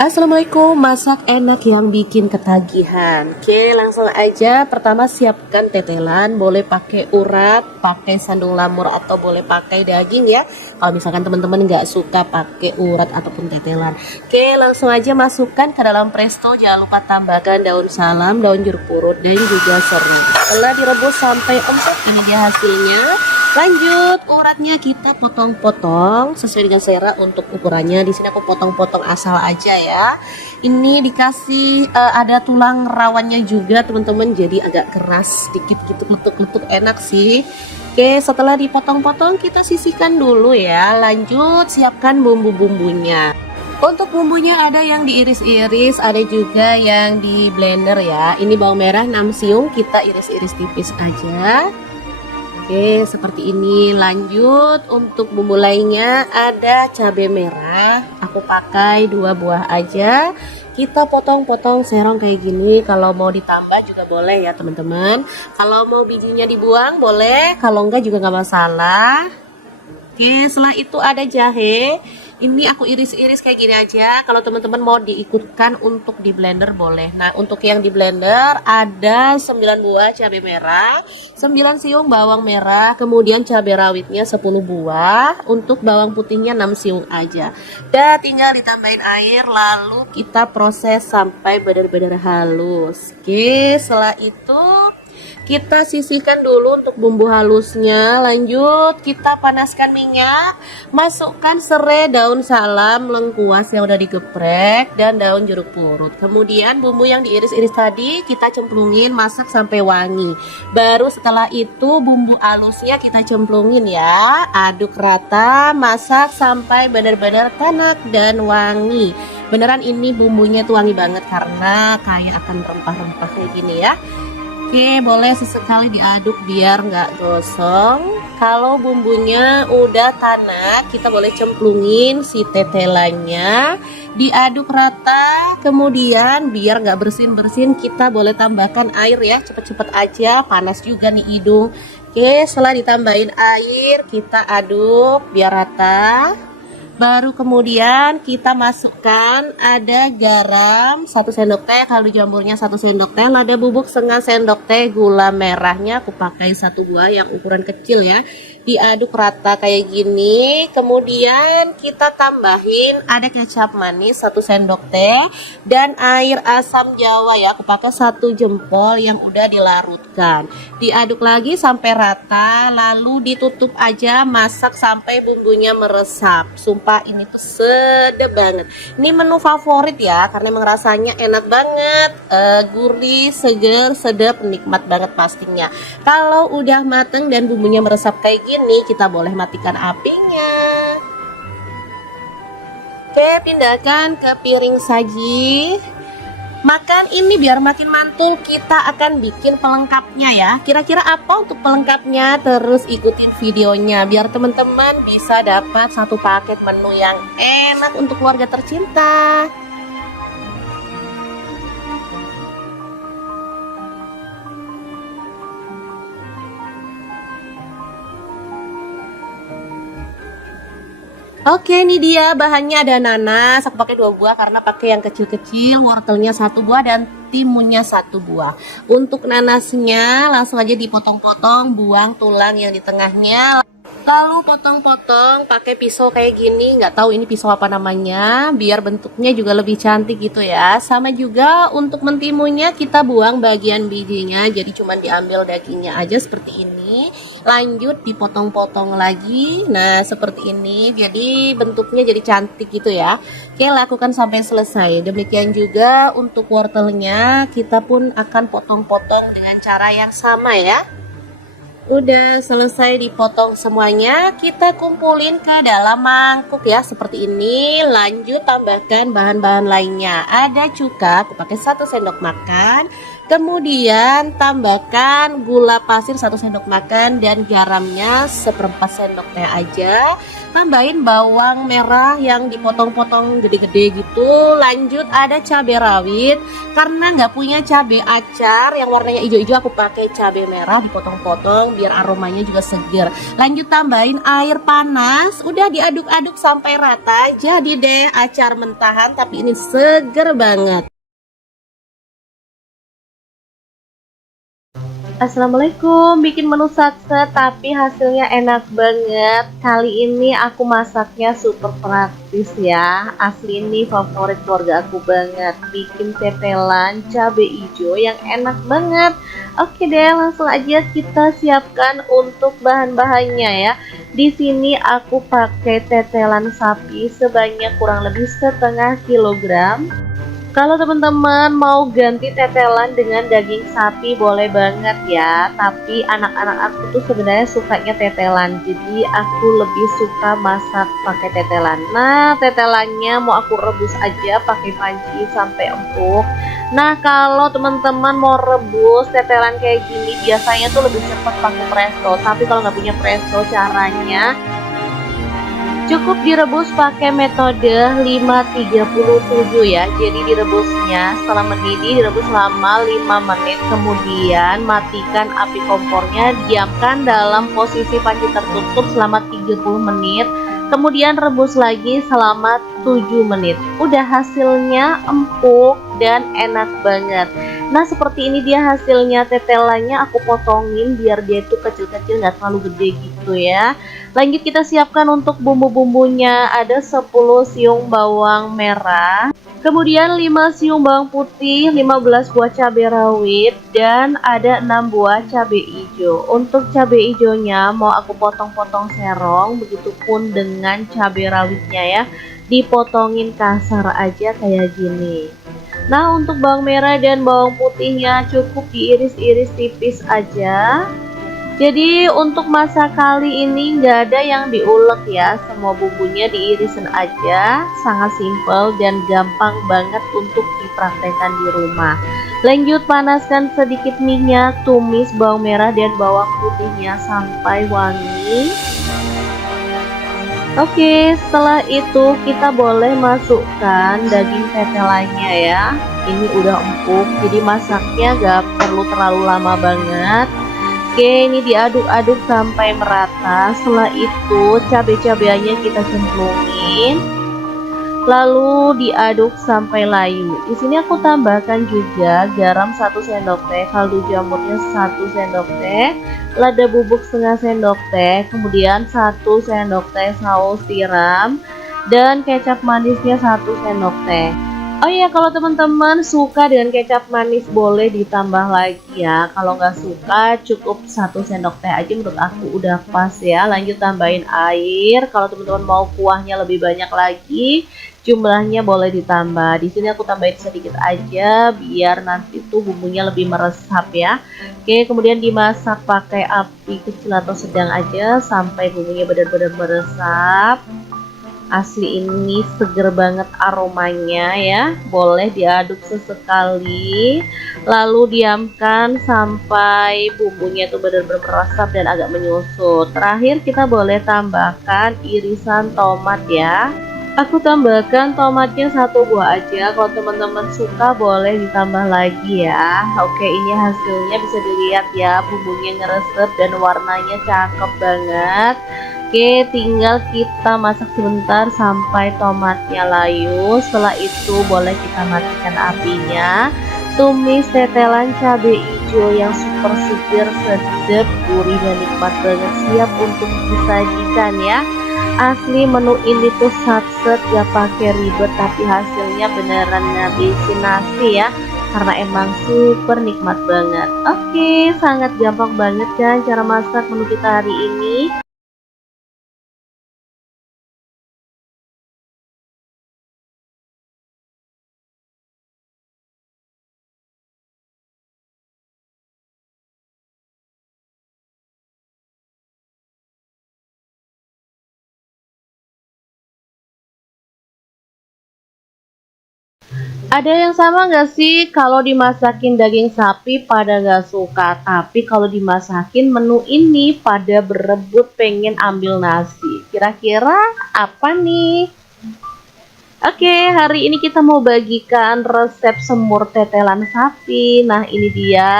Assalamualaikum, masak enak yang bikin ketagihan. Oke, langsung aja. Pertama siapkan tetelan, boleh pakai urat, pakai sandung lamur atau boleh pakai daging ya. Kalau misalkan teman-teman nggak suka pakai urat ataupun tetelan. Oke, langsung aja masukkan ke dalam presto. Jangan lupa tambahkan daun salam, daun jeruk purut dan juga serai. Setelah direbus sampai empuk, ini dia hasilnya. Lanjut, uratnya kita potong-potong sesuai dengan selera untuk ukurannya. Di sini aku potong-potong asal aja ya. Ini dikasih ada tulang rawannya juga teman-teman, jadi agak keras sedikit gitu, letuk-letuk enak sih. Oke, setelah dipotong-potong kita sisihkan dulu ya. Lanjut, siapkan bumbu-bumbunya. Untuk bumbunya ada yang diiris-iris, ada juga yang di blender ya. Ini bawang merah 6 siung, kita iris-iris tipis aja. Oke, seperti ini. Lanjut, untuk bumbu lainnya ada cabai merah. Aku pakai 2 buah aja. Kita potong-potong serong kayak gini. Kalau mau ditambah juga boleh ya teman-teman. Kalau mau bijinya dibuang boleh, kalau enggak juga nggak masalah. Oke, setelah itu ada jahe. Ini aku iris-iris kayak gini aja. Kalau teman-teman mau diikutkan untuk di blender boleh. Nah, untuk yang di blender ada 9 buah cabai merah, 9 siung bawang merah, kemudian cabai rawitnya 10 buah. Untuk bawang putihnya 6 siung aja. Dan tinggal ditambahin air, lalu kita proses sampai benar-benar halus. Oke, setelah itu kita sisihkan dulu untuk bumbu halusnya. Lanjut, kita panaskan minyak, masukkan serai, daun salam, lengkuas yang udah digeprek, dan daun jeruk purut. Kemudian bumbu yang diiris-iris tadi kita cemplungin, masak sampai wangi. Baru setelah itu bumbu halusnya kita cemplungin ya. Aduk rata, masak sampai benar-benar tanak dan wangi. Beneran ini bumbunya tuh wangi banget karena kayak akan rempah-rempah kayak gini ya. Oke, boleh sesekali diaduk biar nggak gosong. Kalau bumbunya udah tanak, kita boleh cemplungin si tetelannya, diaduk rata. Kemudian biar nggak bersin-bersin, kita boleh tambahkan air ya, cepet-cepet aja, panas juga nih hidung. Oke, setelah ditambahin air, kita aduk biar rata. Baru kemudian kita masukkan ada garam 1 sendok teh, kaldu jamurnya 1 sendok teh, lada bubuk setengah sendok teh, gula merahnya aku pakai 1 buah yang ukuran kecil ya. Diaduk rata kayak gini. Kemudian kita tambahin ada kecap manis 1 sendok teh dan air asam jawa ya, aku pakai 1 jempol yang udah dilarutkan. Diaduk lagi sampai rata, lalu ditutup aja, masak sampai bumbunya meresap. Sumpah ini tuh sedap banget. Ini menu favorit ya, karena emang rasanya enak banget, gurih, seger, sedap, nikmat banget pastinya. Kalau udah mateng dan bumbunya meresap kayak gini, kita boleh matikan apinya. Oke, pindahkan ke piring saji. Makan ini biar makin mantul, kita akan bikin pelengkapnya ya. Kira-kira apa untuk pelengkapnya? Terus ikutin videonya biar teman-teman bisa dapat 1 paket menu yang enak untuk keluarga tercinta. Oke, ini dia bahannya. Ada nanas, aku pakai 2 buah karena pakai yang kecil-kecil, wortelnya 1 buah dan timunnya 1 buah. Untuk nanasnya langsung aja dipotong-potong, buang tulang yang di tengahnya. Lalu potong-potong pakai pisau kayak gini, nggak tahu ini pisau apa namanya, biar bentuknya juga lebih cantik gitu ya. Sama juga untuk mentimunnya kita buang bagian bijinya, jadi cuma diambil dagingnya aja seperti ini. Lanjut dipotong-potong lagi, nah seperti ini, jadi bentuknya jadi cantik gitu ya. Oke, lakukan sampai selesai. Demikian juga untuk wortelnya, kita pun akan potong-potong dengan cara yang sama ya. Udah selesai dipotong semuanya, kita kumpulin ke dalam mangkuk ya seperti ini. Lanjut tambahkan bahan-bahan lainnya. Ada cuka, aku pakai 1 sendok makan. Kemudian tambahkan gula pasir 1 sendok makan dan garamnya 1/4 sendok teh aja. Tambahin bawang merah yang dipotong-potong gede-gede gitu. Lanjut ada cabai rawit. Karena nggak punya cabai acar yang warnanya hijau-hijau, aku pakai cabai merah dipotong-potong biar aromanya juga seger. Lanjut tambahin air panas. Udah diaduk-aduk sampai rata. Jadi deh acar mentahan, tapi ini seger banget. Assalamualaikum, bikin menu satset tapi hasilnya enak banget. Kali ini aku masaknya super praktis ya. Asli ini favorit keluarga aku banget. Bikin tetelan cabai hijau yang enak banget. Oke deh, langsung aja kita siapkan untuk bahan-bahannya ya. Di sini aku pakai tetelan sapi sebanyak kurang lebih setengah kilogram. Kalau teman-teman mau ganti tetelan dengan daging sapi boleh banget ya. Tapi anak-anak aku tuh sebenarnya sukanya tetelan. Jadi aku lebih suka masak pakai tetelan. Nah, tetelannya mau aku rebus aja pakai panci sampai empuk. Nah, kalau teman-teman mau rebus tetelan kayak gini biasanya tuh lebih cepat pakai presto. Tapi kalau nggak punya presto, caranya cukup direbus pakai metode 537 ya. Jadi direbusnya setelah mendidih direbus selama 5 menit. Kemudian matikan api kompornya, diamkan dalam posisi panci tertutup selama 30 menit. Kemudian rebus lagi selama 7 menit. Udah hasilnya empuk dan enak banget. Nah, seperti ini dia hasilnya. Tetelannya aku potongin biar dia itu kecil-kecil, nggak terlalu gede gitu ya. Lanjut kita siapkan untuk bumbu-bumbunya. Ada 10 siung bawang merah, kemudian 5 siung bawang putih, 15 buah cabai rawit, dan ada 6 buah cabai hijau. Untuk cabai hijaunya mau aku potong-potong serong, begitupun dengan cabai rawitnya ya. Dipotongin kasar aja kayak gini. Nah, untuk bawang merah dan bawang putihnya cukup diiris-iris tipis aja. Jadi untuk masak kali ini nggak ada yang diulek ya, semua bumbunya diirisin aja, sangat simple dan gampang banget untuk dipraktekkan di rumah. Lanjut panaskan sedikit minyak, tumis bawang merah dan bawang putihnya sampai wangi. Oke, setelah itu kita boleh masukkan daging tetelannya ya. Ini udah empuk, jadi masaknya gak perlu terlalu lama banget. Oke, ini diaduk-aduk sampai merata. Setelah itu cabai-cabainya kita cemplungin, lalu diaduk sampai layu. Di sini aku tambahkan juga garam 1 sendok teh, kaldu jamurnya 1 sendok teh, lada bubuk setengah sendok teh, kemudian 1 sendok teh saus tiram, dan kecap manisnya 1 sendok teh. Oh iya, kalau teman-teman suka dengan kecap manis boleh ditambah lagi ya. Kalau nggak suka cukup 1 sendok teh aja, menurut aku udah pas ya. Lanjut tambahin air. Kalau teman-teman mau kuahnya lebih banyak lagi, jumlahnya boleh ditambah. Di sini aku tambahin sedikit aja biar nanti tuh bumbunya lebih meresap ya. Oke, kemudian dimasak pakai api kecil atau sedang aja sampai bumbunya benar-benar meresap. Asli ini seger banget aromanya ya. Boleh diaduk sesekali, lalu diamkan sampai bumbunya itu benar-benar meresap dan agak menyusut. Terakhir kita boleh tambahkan irisan tomat ya. Aku tambahkan tomatnya 1 buah aja. Kalau teman-teman suka boleh ditambah lagi ya. Oke, ini hasilnya bisa dilihat ya, bumbunya ngeresep dan warnanya cakep banget. Oke, tinggal kita masak sebentar sampai tomatnya layu. Setelah itu boleh kita matikan apinya. Tumis tetelan cabai hijau yang super seger, sedap, gurih dan nikmat banget, siap untuk disajikan ya. Asli menu ini tuh satset, gak pakai ribet, tapi hasilnya beneran ngabisin nasi ya, karena emang super nikmat banget. Oke, sangat gampang banget kan cara masak menu kita hari ini. Ada yang sama nggak sih kalau dimasakin daging sapi pada nggak suka, tapi kalau dimasakin menu ini pada berebut pengen ambil nasi. Kira-kira apa nih? Oke, hari ini kita mau bagikan resep semur tetelan sapi. Nah, ini dia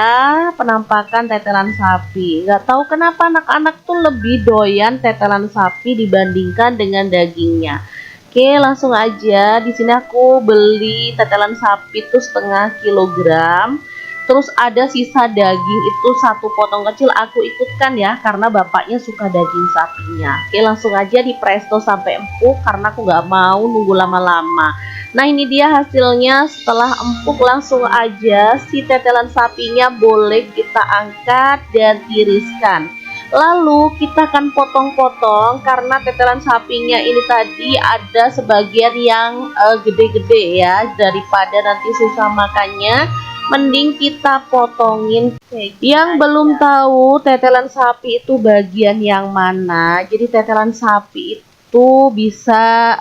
penampakan tetelan sapi. Nggak tahu kenapa anak-anak tuh lebih doyan tetelan sapi dibandingkan dengan dagingnya. Oke, langsung aja. Di sini aku beli tetelan sapi tuh 1/2 kilogram. Terus ada sisa daging itu 1 potong kecil aku ikutkan ya, karena bapaknya suka daging sapinya. Oke, langsung aja di presto sampai empuk karena aku nggak mau nunggu lama-lama. Nah, ini dia hasilnya. Setelah empuk langsung aja si tetelan sapinya boleh kita angkat dan tiriskan. Lalu kita akan potong-potong karena tetelan sapinya ini tadi ada sebagian yang gede-gede ya, daripada nanti susah makannya. Mending kita potongin. Yang belum tahu tetelan sapi itu bagian yang mana, jadi tetelan sapi itu bisa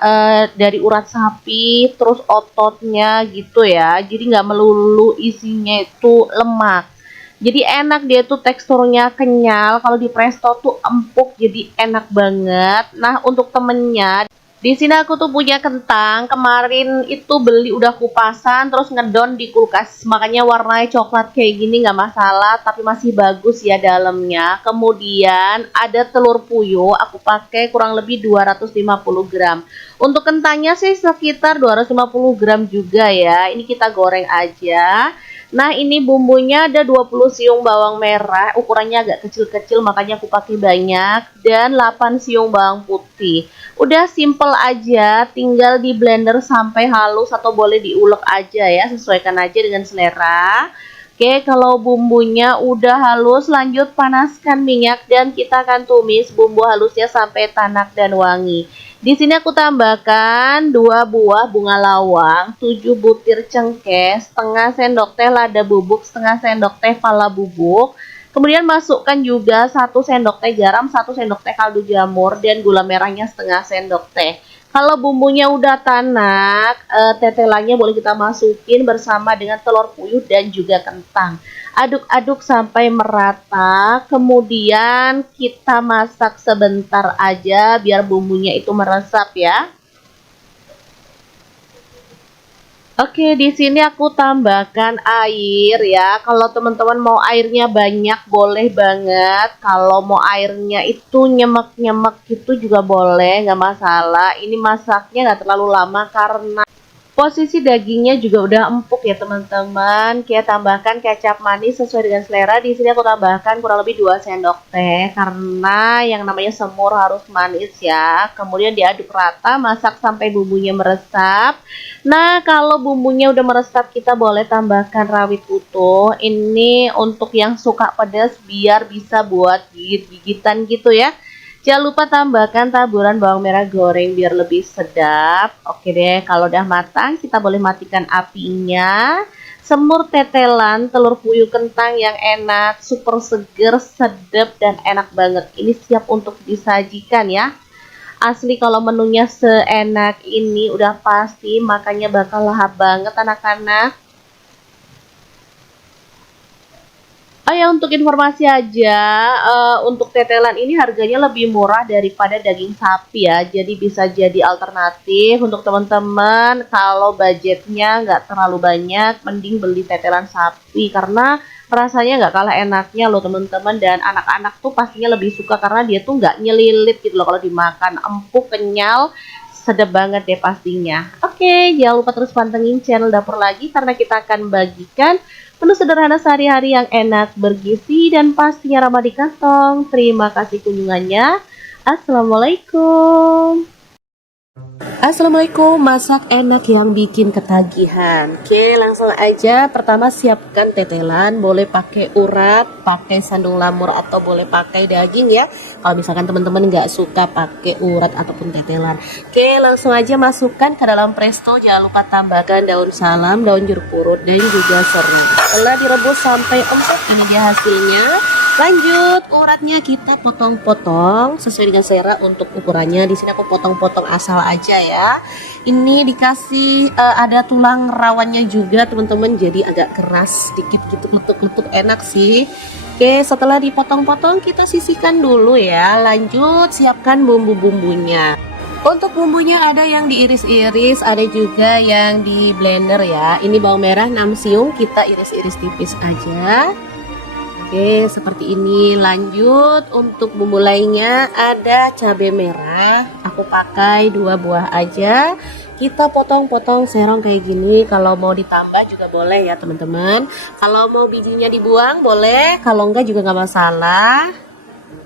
dari urat sapi, terus ototnya gitu ya, jadi nggak melulu isinya itu lemak. Jadi enak, dia tuh teksturnya kenyal, kalau di presto tuh empuk, jadi enak banget. Nah, untuk temennya, di sini aku tuh punya kentang, kemarin itu beli udah kupasan, terus ngedon di kulkas, makanya warnanya coklat kayak gini nggak masalah, tapi masih bagus ya dalamnya. Kemudian ada telur puyuh, aku pakai kurang lebih 250 gram. Untuk kentangnya sih sekitar 250 gram juga ya, ini kita goreng aja. Nah, ini bumbunya ada 20 siung bawang merah, ukurannya agak kecil-kecil makanya aku pakai banyak, dan 8 siung bawang putih. Udah simple aja, tinggal di blender sampai halus atau boleh diulek aja ya, sesuaikan aja dengan selera. Oke, kalau bumbunya udah halus, lanjut panaskan minyak dan kita akan tumis bumbu halusnya sampai tanak dan wangi. Di sini aku tambahkan 2 buah bunga lawang, 7 butir cengkeh, setengah sendok teh lada bubuk, setengah sendok teh pala bubuk. Kemudian masukkan juga 1 sendok teh garam, 1 sendok teh kaldu jamur, dan gula merahnya setengah sendok teh. Kalau bumbunya udah tanak, tetelannya boleh kita masukin bersama dengan telur puyuh dan juga kentang. Aduk-aduk sampai merata, kemudian kita masak sebentar aja biar bumbunya itu meresap ya. Oke, di sini aku tambahkan air ya. Kalau teman-teman mau airnya banyak boleh banget. Kalau mau airnya itu nyemek-nyemek gitu juga boleh, nggak masalah. Ini masaknya nggak terlalu lama karena posisi dagingnya juga udah empuk ya teman-teman. Kita tambahkan kecap manis sesuai dengan selera. Di sini aku tambahkan kurang lebih 2 sendok teh karena yang namanya semur harus manis ya. Kemudian diaduk rata, masak sampai bumbunya meresap. Nah, kalau bumbunya udah meresap kita boleh tambahkan rawit utuh. Ini untuk yang suka pedas biar bisa buat gigit-gigitan gitu ya. Jangan lupa tambahkan taburan bawang merah goreng biar lebih sedap. Oke deh, kalau udah matang kita boleh matikan apinya. Semur tetelan telur puyuh kentang yang enak, super seger, sedap, dan enak banget. Ini siap untuk disajikan ya. Asli kalau menunya seenak ini udah pasti makannya bakal lahap banget anak-anak. Oh ya, untuk informasi aja, untuk tetelan ini harganya lebih murah daripada daging sapi ya. Jadi bisa jadi alternatif untuk teman-teman kalau budgetnya nggak terlalu banyak, mending beli tetelan sapi karena rasanya nggak kalah enaknya loh teman-teman. Dan anak-anak tuh pastinya lebih suka karena dia tuh nggak nyelilit gitu loh kalau dimakan, empuk, kenyal, sedap banget deh pastinya. Oke, jangan lupa terus pantengin channel Dapur Lagi karena kita akan bagikan menu sederhana sehari-hari yang enak, bergizi, dan pastinya ramah di kantong. Terima kasih kunjungannya. Assalamualaikum. Assalamualaikum, masak enak yang bikin ketagihan. Oke, langsung aja. Pertama siapkan tetelan, boleh pakai urat, pakai sandung lamur, atau boleh pakai daging ya. Kalau misalkan teman-teman nggak suka pakai urat ataupun tetelan. Oke, langsung aja masukkan ke dalam presto. Jangan lupa tambahkan daun salam, daun jeruk purut, dan juga serai. Setelah direbus sampai empuk, ini dia hasilnya. Lanjut, uratnya kita potong-potong sesuai dengan selera untuk ukurannya. Di sini aku potong-potong asal aja ya. Ini dikasih ada tulang rawannya juga teman-teman, jadi agak keras sedikit gitu, letuk-letuk enak sih. Oke, setelah dipotong-potong kita sisihkan dulu ya. Lanjut siapkan bumbu-bumbunya. Untuk bumbunya ada yang diiris-iris, ada juga yang di blender ya. Ini bawang merah 6 siung, kita iris-iris tipis aja. Oke, seperti ini. Lanjut untuk bumbu lainnya ada cabai merah. Aku pakai 2 buah aja. Kita potong-potong serong kayak gini. Kalau mau ditambah juga boleh ya teman-teman. Kalau mau bijinya dibuang boleh, kalau enggak juga nggak masalah.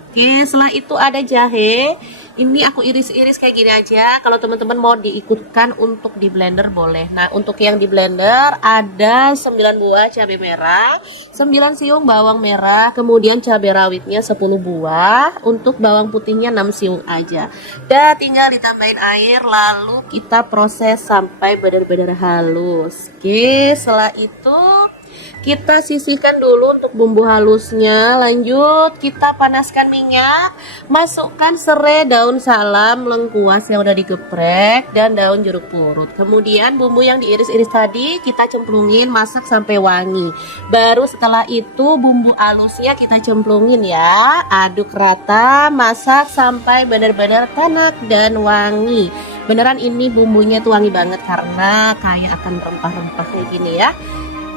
Oke, setelah itu ada jahe. Ini aku iris-iris kayak gini aja. Kalau teman-teman mau diikutkan untuk di blender boleh. Nah, untuk yang di blender ada 9 buah cabai merah, 9 siung bawang merah, kemudian cabai rawitnya 10 buah. Untuk bawang putihnya 6 siung aja. Dan tinggal ditambahin air lalu kita proses sampai benar-benar halus. Oke, setelah itu kita sisihkan dulu untuk bumbu halusnya. Lanjut kita panaskan minyak, masukkan serai, daun salam, lengkuas yang udah digeprek, dan daun jeruk purut. Kemudian bumbu yang diiris-iris tadi kita cemplungin, masak sampai wangi. Baru setelah itu bumbu halusnya kita cemplungin ya, aduk rata, masak sampai benar-benar tanak dan wangi. Beneran ini bumbunya tuh wangi banget karena kayak akan rempah-rempah kayak gini ya.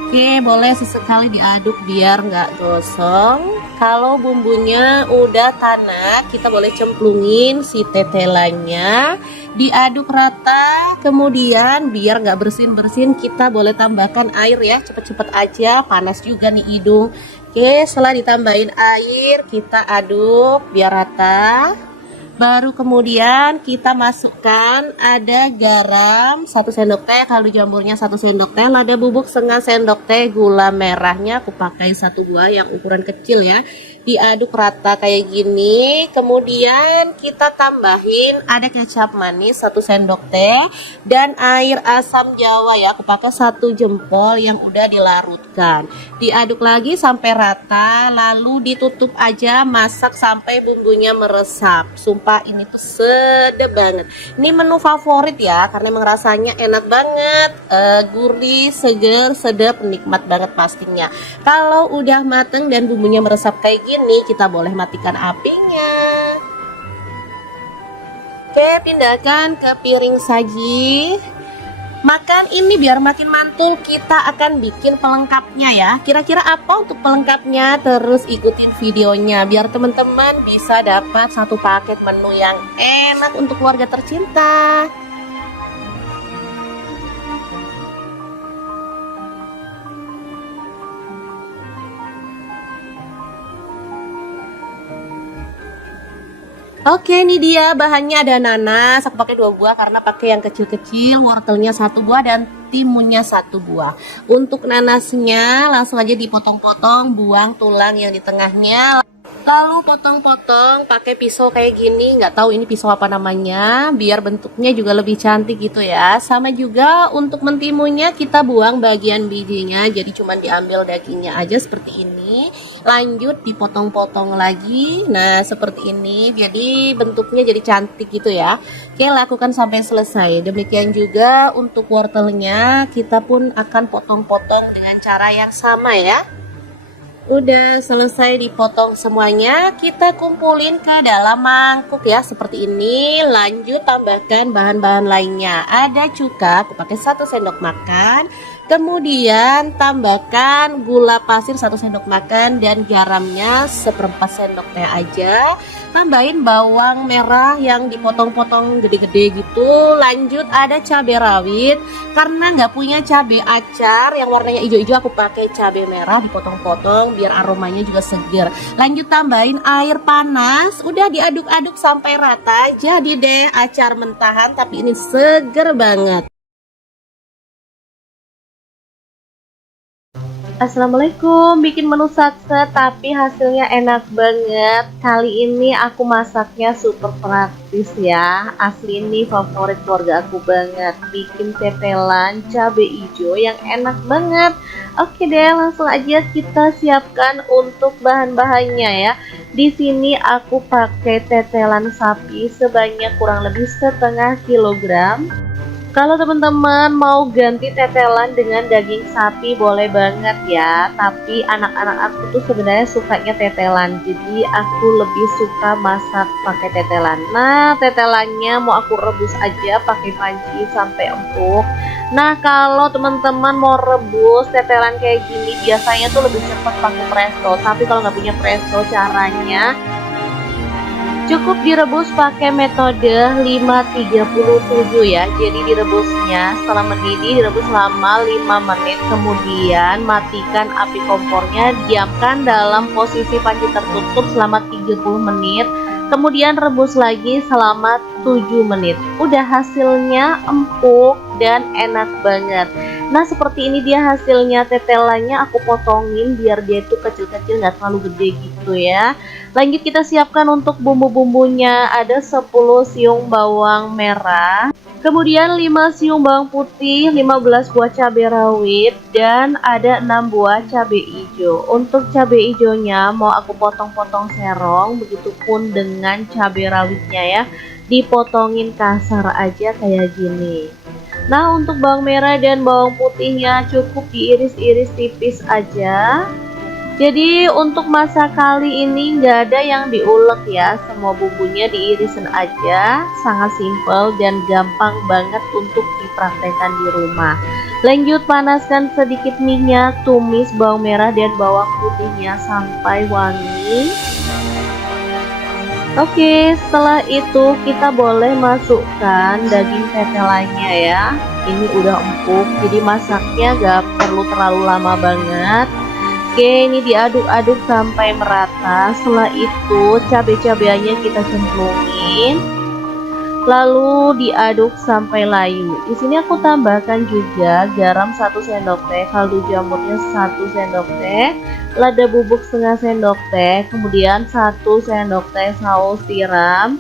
Oke, boleh sesekali diaduk biar nggak gosong. Kalau bumbunya udah tanak, kita boleh cemplungin si tetelannya, diaduk rata. Kemudian biar nggak bersin-bersin, kita boleh tambahkan air ya, cepet-cepet aja, panas juga nih hidung. Oke, setelah ditambahin air, kita aduk biar rata. Baru kemudian kita masukkan ada garam 1 sendok teh, kaldu jamurnya 1 sendok teh, lada bubuk setengah sendok teh, gula merahnya aku pakai 1 buah yang ukuran kecil ya. Diaduk rata kayak gini. Kemudian kita tambahin ada kecap manis 1 sendok teh dan air asam jawa ya, aku pakai 1 jempol yang udah dilarutkan. Diaduk lagi sampai rata, lalu ditutup aja, masak sampai bumbunya meresap. Sumpah ini tuh sedap banget. Ini menu favorit ya, karena emang rasanya enak banget, gurih, seger, sedap, nikmat banget pastinya. Kalau udah mateng dan bumbunya meresap kayak gini, kita boleh matikan apinya. Oke, pindahkan ke piring saji. Makan ini biar makin mantul, kita akan bikin pelengkapnya ya. Kira-kira apa untuk pelengkapnya? Terus ikutin videonya biar teman-teman bisa dapat 1 paket menu yang enak untuk keluarga tercinta. Oke, ini dia bahannya. Ada nanas, aku pakai 2 buah karena pakai yang kecil-kecil, wortelnya 1 buah dan timunnya 1 buah. Untuk nanasnya langsung aja dipotong-potong, buang tulang yang di tengahnya. Lalu potong-potong pakai pisau kayak gini, nggak tahu ini pisau apa namanya, biar bentuknya juga lebih cantik gitu ya. Sama juga untuk mentimunnya kita buang bagian bijinya, jadi cuma diambil dagingnya aja seperti ini. Lanjut dipotong-potong lagi, nah seperti ini, jadi bentuknya jadi cantik gitu ya. Oke, lakukan sampai selesai. Demikian juga untuk wortelnya, kita pun akan potong-potong dengan cara yang sama ya. Udah selesai dipotong semuanya, kita kumpulin ke dalam mangkuk ya seperti ini. Lanjut tambahkan bahan-bahan lainnya. Ada cuka, aku pakai 1 sendok makan. Kemudian tambahkan gula pasir 1 sendok makan dan garamnya 1/4 sendok teh aja. Tambahin bawang merah yang dipotong-potong gede-gede gitu. Lanjut ada cabai rawit. Karena nggak punya cabai acar yang warnanya hijau-hijau, aku pakai cabai merah dipotong-potong biar aromanya juga seger. Lanjut tambahin air panas. Udah diaduk-aduk sampai rata. Jadi deh acar mentahan tapi ini seger banget. Assalamualaikum, bikin menu satset tapi hasilnya enak banget. Kali ini aku masaknya super praktis ya. Asli ini favorit keluarga aku banget. Bikin tetelan cabai hijau yang enak banget. Oke deh, langsung aja kita siapkan untuk bahan-bahannya ya. Di sini aku pakai tetelan sapi sebanyak kurang lebih 1/2 kilogram. Kalau teman-teman mau ganti tetelan dengan daging sapi boleh banget ya. Tapi anak-anak aku tuh sebenarnya sukanya tetelan. Jadi aku lebih suka masak pakai tetelan. Nah, tetelannya mau aku rebus aja pakai panci sampai empuk. Nah, kalau teman-teman mau rebus tetelan kayak gini biasanya tuh lebih cepat pakai presto. Tapi kalau nggak punya presto, caranya cukup direbus pakai metode 537 ya. Jadi direbusnya setelah mendidih direbus selama 5 menit. Kemudian matikan api kompornya, diamkan dalam posisi panci tertutup selama 30 menit. Kemudian rebus lagi selama 7 menit. Udah hasilnya empuk dan enak banget. Nah, seperti ini dia hasilnya. Tetelannya aku potongin biar dia itu kecil-kecil, nggak terlalu gede gitu ya. Lanjut kita siapkan untuk bumbu-bumbunya. Ada 10 siung bawang merah, kemudian 5 siung bawang putih, 15 buah cabai rawit, dan ada 6 buah cabai hijau. Untuk cabai hijaunya mau aku potong-potong serong, begitupun dengan cabai rawitnya ya. Dipotongin kasar aja kayak gini. Nah, untuk bawang merah dan bawang putihnya cukup diiris-iris tipis aja. Jadi untuk masak kali ini nggak ada yang diulek ya, semua bumbunya diirisin aja, sangat simpel dan gampang banget untuk dipraktekkan di rumah. Lanjut panaskan sedikit minyak, tumis bawang merah dan bawang putihnya sampai wangi. Oke, setelah itu kita boleh masukkan daging tetelannya ya. Ini udah empuk, jadi masaknya gak perlu terlalu lama banget. Oke, ini diaduk-aduk sampai merata. Setelah itu cabai-cabeannya kita cemplungin, lalu diaduk sampai layu. Di sini aku tambahkan juga garam 1 sendok teh, kaldu jamurnya 1 sendok teh, lada bubuk setengah sendok teh, kemudian 1 sendok teh saus tiram,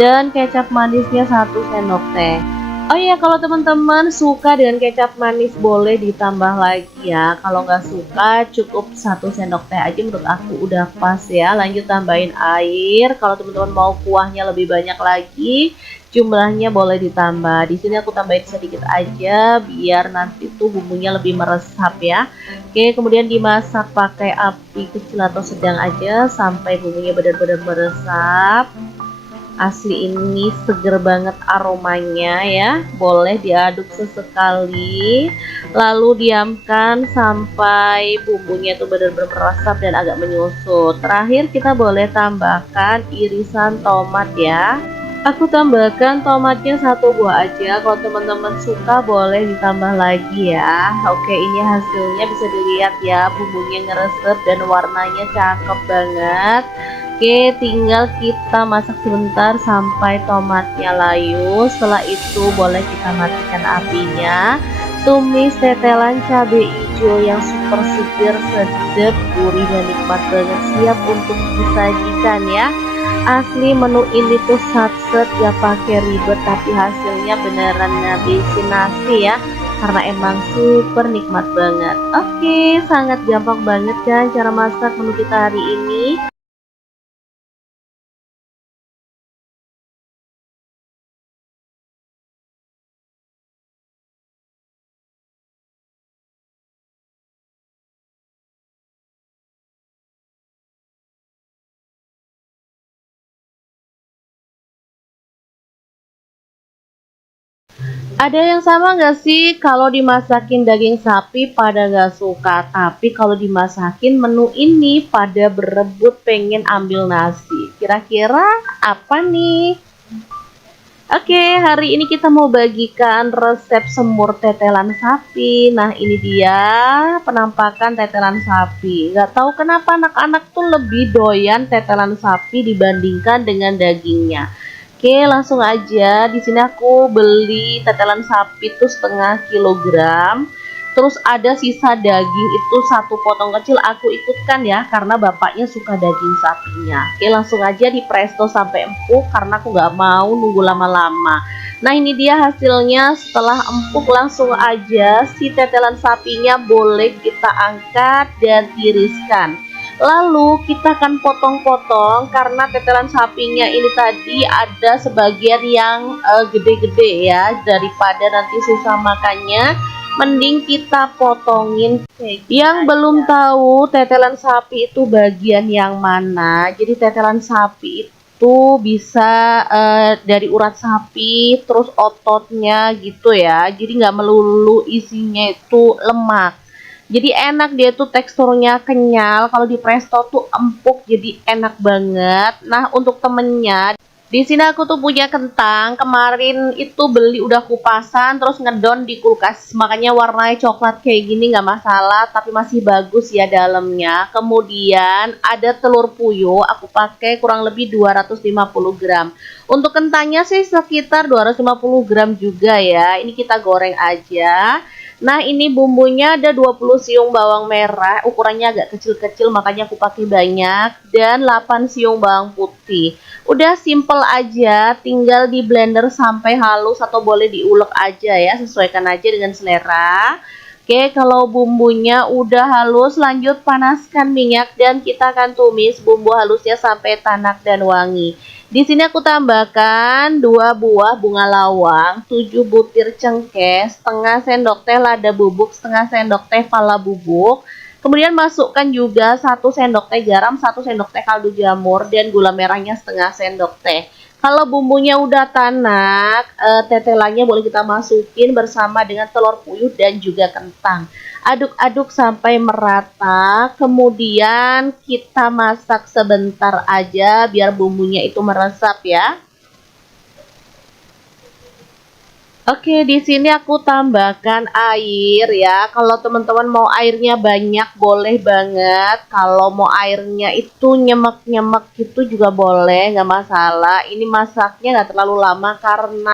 dan kecap manisnya 1 sendok teh. Oh iya, kalau teman-teman suka dengan kecap manis boleh ditambah lagi ya. Kalau nggak suka cukup 1 sendok teh aja, menurut aku udah pas ya. Lanjut tambahin air. Kalau teman-teman mau kuahnya lebih banyak lagi, jumlahnya boleh ditambah. Di sini aku tambahin sedikit aja biar nanti tuh bumbunya lebih meresap ya. Oke, kemudian dimasak pakai api kecil atau sedang aja sampai bumbunya benar-benar meresap. Asli ini seger banget aromanya ya. Boleh diaduk sesekali, lalu diamkan sampai bumbunya itu benar-benar meresap dan agak menyusut. Terakhir kita boleh tambahkan irisan tomat ya. Aku tambahkan tomatnya 1 buah aja. Kalau teman-teman suka boleh ditambah lagi ya. Oke, ini hasilnya bisa dilihat ya, bumbunya ngeresep dan warnanya cakep banget. Oke, tinggal kita masak sebentar sampai tomatnya layu. Setelah itu boleh kita matikan apinya. Tumis tetelan cabai hijau yang super segar, sedap, gurih dan nikmat banget, siap untuk disajikan ya. Asli menu ini tuh sat-set, gak pakai ribet, tapi hasilnya beneran ngabisin nasi ya, karena emang super nikmat banget. Oke, sangat gampang banget kan cara masak menu kita hari ini. Ada yang sama nggak sih kalau dimasakin daging sapi pada nggak suka, tapi kalau dimasakin menu ini pada berebut pengen ambil nasi. Kira-kira apa nih? Oke, hari ini kita mau bagikan resep semur tetelan sapi. Nah, ini dia penampakan tetelan sapi. Nggak tahu kenapa anak-anak tuh lebih doyan tetelan sapi dibandingkan dengan dagingnya. Oke, langsung aja. Di sini aku beli tetelan sapi tuh 1/2 kilogram. Terus ada sisa daging itu 1 potong kecil, aku ikutkan ya karena bapaknya suka daging sapinya. Oke, langsung aja di presto sampai empuk karena aku nggak mau nunggu lama-lama. Nah, ini dia hasilnya. Setelah empuk langsung aja si tetelan sapinya boleh kita angkat dan tiriskan. Lalu kita akan potong-potong karena tetelan sapinya ini tadi ada sebagian yang gede-gede ya, daripada nanti susah makannya. Mending kita potongin. Yang belum tahu tetelan sapi itu bagian yang mana, jadi tetelan sapi itu bisa dari urat sapi, terus ototnya gitu ya. Jadi nggak melulu isinya itu lemak. Jadi enak, dia tuh teksturnya kenyal. Kalau di presto tuh empuk, jadi enak banget. Nah, untuk temennya, di sini aku tuh punya kentang. Kemarin itu beli udah kupasan, terus ngedon di kulkas. Makanya warnanya coklat kayak gini nggak masalah, tapi masih bagus ya dalamnya. Kemudian ada telur puyuh, aku pakai kurang lebih 250 gram. Untuk kentangnya sih sekitar 250 gram juga ya. Ini kita goreng aja. Nah, ini bumbunya ada 20 siung bawang merah, ukurannya agak kecil-kecil makanya aku pakai banyak, dan 8 siung bawang putih. Udah simple aja, tinggal di blender sampai halus atau boleh diulek aja ya, sesuaikan aja dengan selera. Oke, kalau bumbunya udah halus, lanjut panaskan minyak dan kita akan tumis bumbu halusnya sampai tanak dan wangi. Di sini aku tambahkan 2 buah bunga lawang, 7 butir cengkeh, setengah sendok teh lada bubuk, setengah sendok teh pala bubuk. Kemudian masukkan juga 1 sendok teh garam, 1 sendok teh kaldu jamur, dan gula merahnya setengah sendok teh. Kalau bumbunya udah tanak, tetelannya boleh kita masukin bersama dengan telur puyuh dan juga kentang. Aduk-aduk sampai merata, kemudian kita masak sebentar aja biar bumbunya itu meresap ya. Oke, di sini aku tambahkan air ya. Kalau teman-teman mau airnya banyak boleh banget. Kalau mau airnya itu nyemek-nyemek gitu juga boleh, nggak masalah. Ini masaknya nggak terlalu lama karena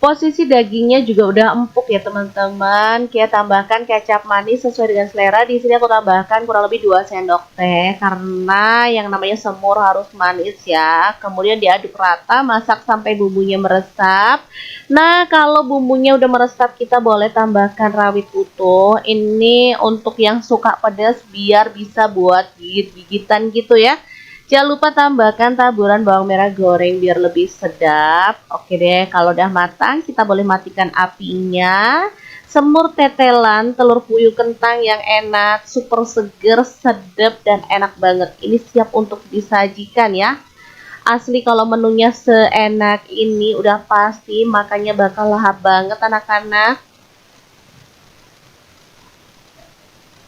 posisi dagingnya juga udah empuk ya teman-teman. Kita tambahkan kecap manis sesuai dengan selera. Di sini aku tambahkan kurang lebih 2 sendok teh karena yang namanya semur harus manis ya. Kemudian diaduk rata, masak sampai bumbunya meresap. Nah, kalau bumbunya udah meresap kita boleh tambahkan rawit utuh. Ini untuk yang suka pedas biar bisa buat gigit-gigitan gitu ya. Jangan lupa tambahkan taburan bawang merah goreng biar lebih sedap. Oke deh, kalau udah matang kita boleh matikan apinya. Semur tetelan telur puyuh kentang yang enak, super seger, sedap, dan enak banget. Ini siap untuk disajikan ya. Asli kalau menunya seenak ini udah pasti makannya bakal lahap banget anak-anak.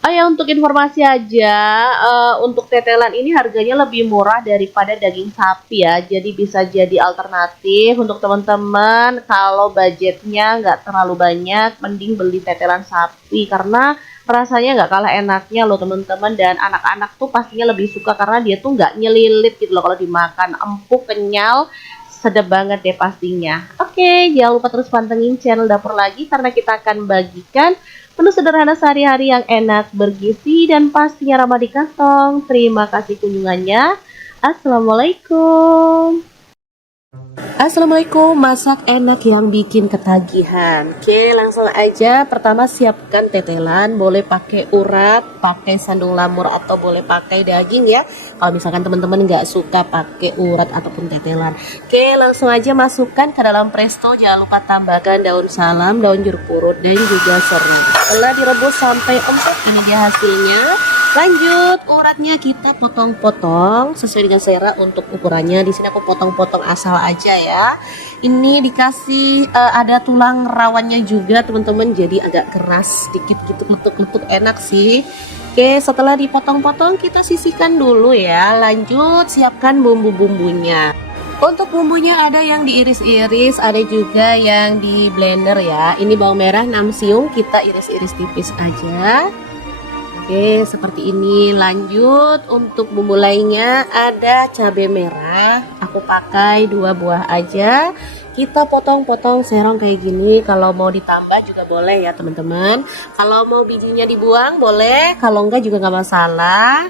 Oh ya, untuk informasi aja, untuk tetelan ini harganya lebih murah daripada daging sapi ya. Jadi bisa jadi alternatif untuk teman-teman kalau budgetnya nggak terlalu banyak, mending beli tetelan sapi karena rasanya nggak kalah enaknya loh teman-teman. Dan anak-anak tuh pastinya lebih suka karena dia tuh nggak nyelilit gitu loh kalau dimakan, empuk, kenyal, sedap banget deh pastinya. Oke, jangan lupa terus pantengin channel Dapur Lagi karena kita akan bagikan menu sederhana sehari-hari yang enak, bergizi, dan pastinya ramah di kantong. Terima kasih kunjungannya. Assalamualaikum. Assalamualaikum, masak enak yang bikin ketagihan. Oke, langsung aja. Pertama siapkan tetelan, boleh pakai urat, pakai sandung lamur, atau boleh pakai daging ya. Kalau misalkan teman-teman nggak suka pakai urat ataupun tetelan. Oke, langsung aja masukkan ke dalam presto. Jangan lupa tambahkan daun salam, daun jeruk purut, dan juga serai. Setelah direbus sampai empuk, ini dia hasilnya. Lanjut, uratnya kita potong-potong sesuai dengan selera untuk ukurannya. Di sini aku potong-potong asal aja ya. Ini dikasih ada tulang rawannya juga teman-teman, jadi agak keras sedikit gitu, letuk-letuk enak sih. Oke, setelah dipotong-potong kita sisihkan dulu ya. Lanjut, siapkan bumbu-bumbunya. Untuk bumbunya ada yang diiris-iris, ada juga yang di blender ya. Ini bawang merah 6 siung, kita iris-iris tipis aja. Oke, seperti ini. Lanjut, untuk bumbu lainnya ada cabai merah. Aku pakai 2 buah aja. Kita potong-potong serong kayak gini. Kalau mau ditambah juga boleh ya teman-teman. Kalau mau bijinya dibuang boleh, kalau enggak juga nggak masalah.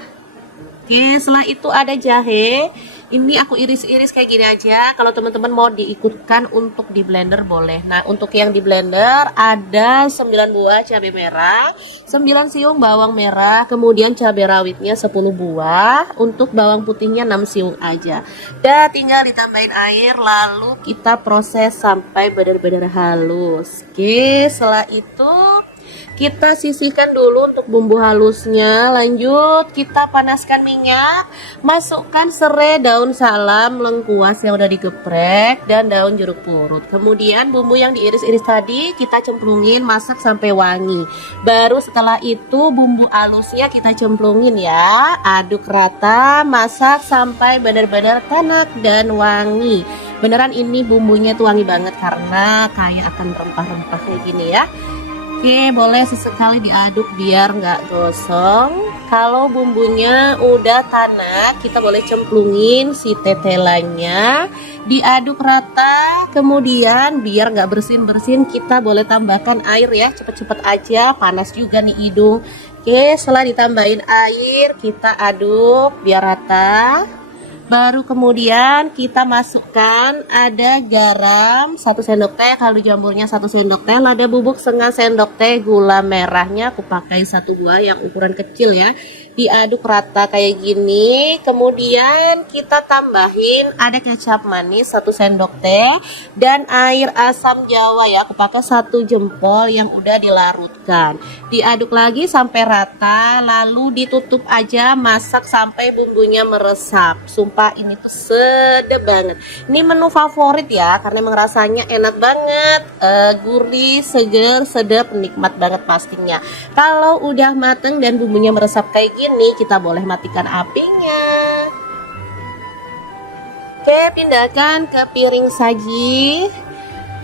Oke, setelah itu ada jahe. Ini aku iris-iris kayak gini aja. Kalau teman-teman mau diikutkan untuk di blender boleh. Nah, untuk yang di blender ada 9 buah cabai merah, 9 siung bawang merah, kemudian cabai rawitnya 10 buah, untuk bawang putihnya 6 siung aja. Dan tinggal ditambahin air lalu kita proses sampai benar-benar halus. Oke, setelah itu kita sisihkan dulu untuk bumbu halusnya. Lanjut kita panaskan minyak, masukkan serai, daun salam, lengkuas yang udah digeprek, dan daun jeruk purut. Kemudian bumbu yang diiris-iris tadi kita cemplungin, masak sampai wangi. Baru setelah itu bumbu halusnya kita cemplungin ya, aduk rata, masak sampai benar-benar tanak dan wangi. Beneran ini bumbunya tuh wangi banget karena kayak akan rempah-rempah kayak gini ya. Oke, boleh sesekali diaduk biar nggak gosong. Kalau bumbunya udah tanak, kita boleh cemplungin si tetelannya, diaduk rata. Kemudian biar nggak bersin-bersin, kita boleh tambahkan air ya, cepet-cepet aja, panas juga nih hidung. Oke, setelah ditambahin air, kita aduk biar rata. Baru kemudian kita masukkan ada garam 1 sendok teh, kaldu jamurnya 1 sendok teh, lada bubuk setengah sendok teh, gula merahnya aku pakai 1 buah yang ukuran kecil ya. Diaduk rata kayak gini. Kemudian kita tambahin ada kecap manis 1 sendok teh dan air asam jawa ya, aku pakai 1 jempol yang udah dilarutkan. Diaduk lagi sampai rata, lalu ditutup aja, masak sampai bumbunya meresap. Sumpah ini tuh sedap banget. Ini menu favorit ya, karena emang rasanya enak banget, gurih, seger, sedap, nikmat banget pastinya. Kalau udah mateng dan bumbunya meresap kayak gini, kita boleh matikan apinya. Oke, pindahkan ke piring saji.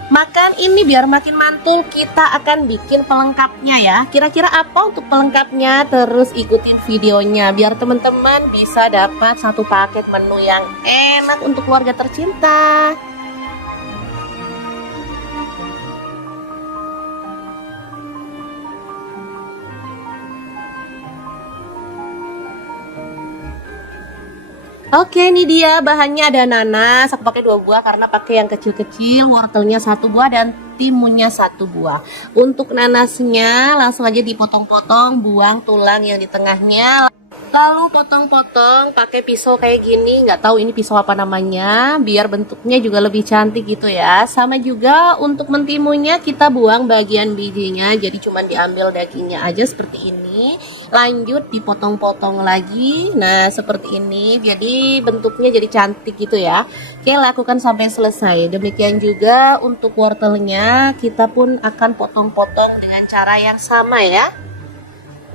Makan ini biar makin mantul, kita akan bikin pelengkapnya ya. Kira-kira apa untuk pelengkapnya? Terus ikutin videonya biar teman-teman bisa dapat 1 paket menu yang enak untuk keluarga tercinta. Oke, ini dia bahannya. Ada nanas, aku pakai 2 buah karena pakai yang kecil-kecil, wortelnya 1 buah dan timunnya 1 buah. Untuk nanasnya langsung aja dipotong-potong, buang tulang yang di tengahnya. Lalu potong-potong pakai pisau kayak gini, nggak tahu ini pisau apa namanya, biar bentuknya juga lebih cantik gitu ya. Sama juga untuk mentimunnya kita buang bagian bijinya, jadi cuman diambil dagingnya aja seperti ini. Lanjut dipotong-potong lagi, nah seperti ini, jadi bentuknya jadi cantik gitu ya. Oke, lakukan sampai selesai. Demikian juga untuk wortelnya, kita pun akan potong-potong dengan cara yang sama ya.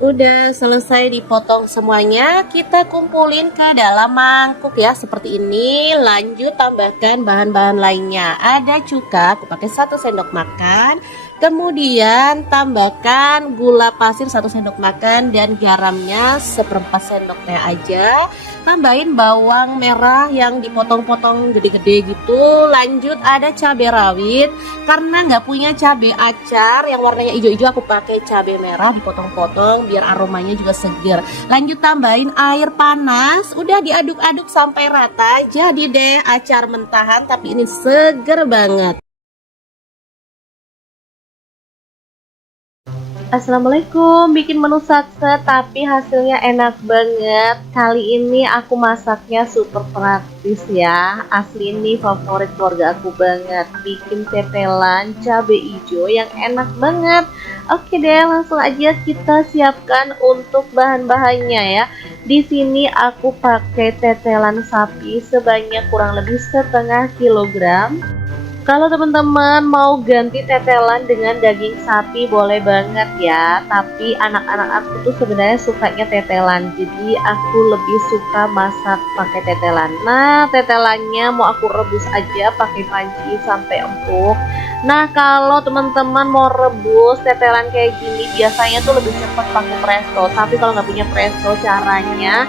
Udah selesai dipotong semuanya, kita kumpulin ke dalam mangkuk ya seperti ini. Lanjut tambahkan bahan-bahan lainnya. Ada cuka, aku pakai 1 sendok makan. Kemudian tambahkan gula pasir 1 sendok makan dan garamnya 1/4 sendok teh aja. Tambahin bawang merah yang dipotong-potong gede-gede gitu. Lanjut ada cabai rawit, karena nggak punya cabai acar yang warnanya hijau-hijau, aku pakai cabai merah dipotong-potong biar aromanya juga seger. Lanjut tambahin air panas, udah diaduk-aduk sampai rata. Jadi deh acar mentahan tapi ini seger banget. Assalamualaikum, bikin menu sakset tapi hasilnya enak banget. Kali ini aku masaknya super praktis ya. Asli ini favorit keluarga aku banget. Bikin tetelan cabai hijau yang enak banget. Oke deh, langsung aja kita siapkan untuk bahan-bahannya ya. Di sini aku pakai tetelan sapi sebanyak kurang lebih 1/2 kilogram. Kalau teman-teman mau ganti tetelan dengan daging sapi boleh banget ya. Tapi anak-anak aku tuh sebenarnya sukanya tetelan, jadi aku lebih suka masak pakai tetelan. Nah, tetelannya mau aku rebus aja pakai panci sampai empuk. Nah, kalau teman-teman mau rebus tetelan kayak gini biasanya tuh lebih cepat pakai presto. Tapi kalau nggak punya presto, caranya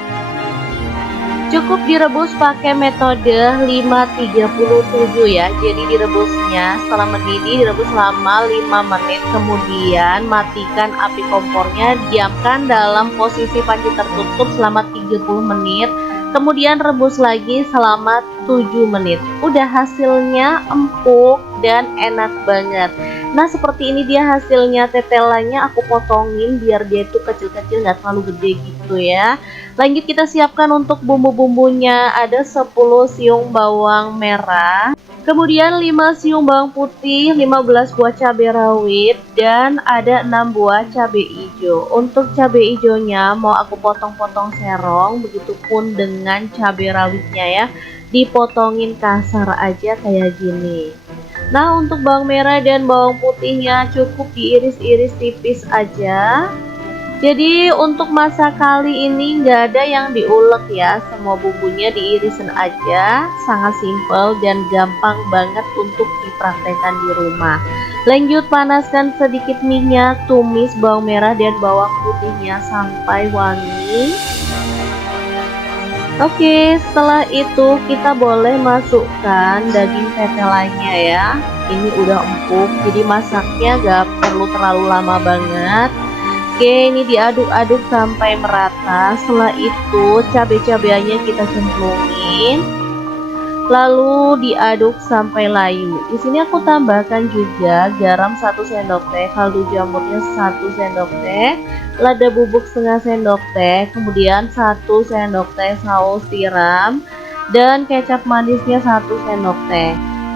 cukup direbus pakai metode 537 ya. Jadi direbusnya setelah mendidih direbus selama 5 menit. Kemudian matikan api kompornya, diamkan dalam posisi panci tertutup selama 30 menit. Kemudian rebus lagi selama 7 menit. Udah hasilnya empuk dan enak banget. Nah seperti ini dia hasilnya. Tetelannya aku potongin biar dia itu kecil-kecil, nggak terlalu gede gitu ya. Lanjut kita siapkan untuk bumbu-bumbunya. Ada 10 siung bawang merah, kemudian 5 siung bawang putih, 15 buah cabai rawit, dan ada 6 buah cabai hijau. Untuk cabai hijaunya mau aku potong-potong serong, begitupun dengan cabai rawitnya ya. Dipotongin kasar aja kayak gini. Nah untuk bawang merah dan bawang putihnya cukup diiris-iris tipis aja. Jadi untuk masak kali ini nggak ada yang diulek ya, semua bumbunya diirisin aja, sangat simpel dan gampang banget untuk dipraktekkan di rumah. Lanjut panaskan sedikit minyak, tumis bawang merah dan bawang putihnya sampai wangi. Oke, setelah itu kita boleh masukkan daging tetelannya ya. Ini udah empuk, jadi masaknya gak perlu terlalu lama banget. Oke, ini diaduk-aduk sampai merata. Setelah itu cabai-cabainya kita cemplungin, lalu diaduk sampai layu. Di sini aku tambahkan juga garam 1 sendok teh, kaldu jamurnya 1 sendok teh, lada bubuk setengah sendok teh, kemudian 1 sendok teh saus tiram, dan kecap manisnya 1 sendok teh.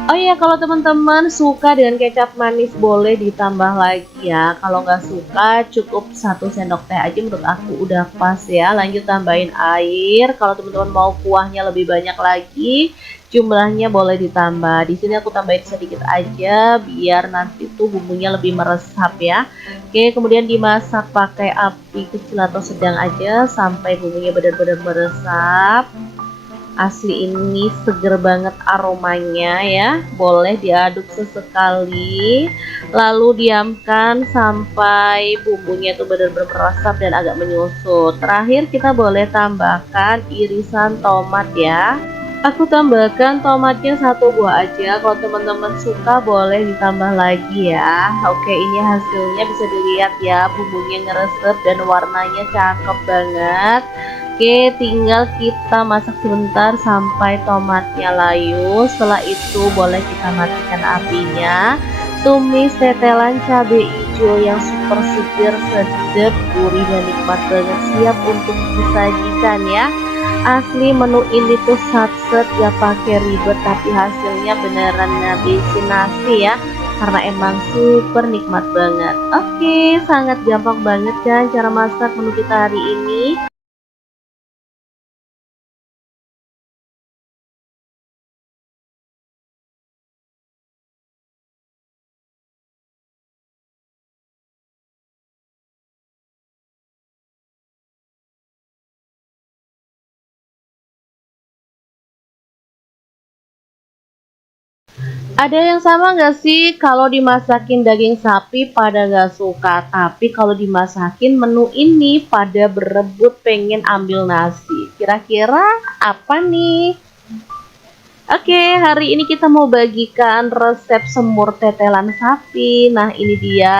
Oh iya, kalau teman-teman suka dengan kecap manis boleh ditambah lagi ya. Kalau nggak suka cukup 1 sendok teh aja, menurut aku udah pas ya. Lanjut tambahin air. Kalau teman-teman mau kuahnya lebih banyak lagi, jumlahnya boleh ditambah. Di sini aku tambahin sedikit aja biar nanti tuh bumbunya lebih meresap ya. Oke, kemudian dimasak pakai api kecil atau sedang aja sampai bumbunya benar-benar meresap. Asli ini seger banget aromanya ya. Boleh diaduk sesekali, lalu diamkan sampai bumbunya itu benar-benar meresap dan agak menyusut. Terakhir kita boleh tambahkan irisan tomat ya. Aku tambahkan tomatnya 1 buah aja. Kalau teman-teman suka boleh ditambah lagi ya. Oke, ini hasilnya bisa dilihat ya, bumbunya ngeresep dan warnanya cakep banget. Oke, tinggal kita masak sebentar sampai tomatnya layu. Setelah itu boleh kita matikan apinya. Tumis tetelan cabai hijau yang super seger, sedap, gurih dan nikmat banget, siap untuk disajikan ya. Asli menu ini tuh satset, gak pakai ribet, tapi hasilnya beneran ngabisin nasi ya, karena emang super nikmat banget. Oke, sangat gampang banget kan cara masak menu kita hari ini. Ada yang sama nggak sih kalau dimasakin daging sapi pada nggak suka, tapi kalau dimasakin menu ini pada berebut pengen ambil nasi? Kira-kira apa nih? Oke, hari ini kita mau bagikan resep semur tetelan sapi. Nah, ini dia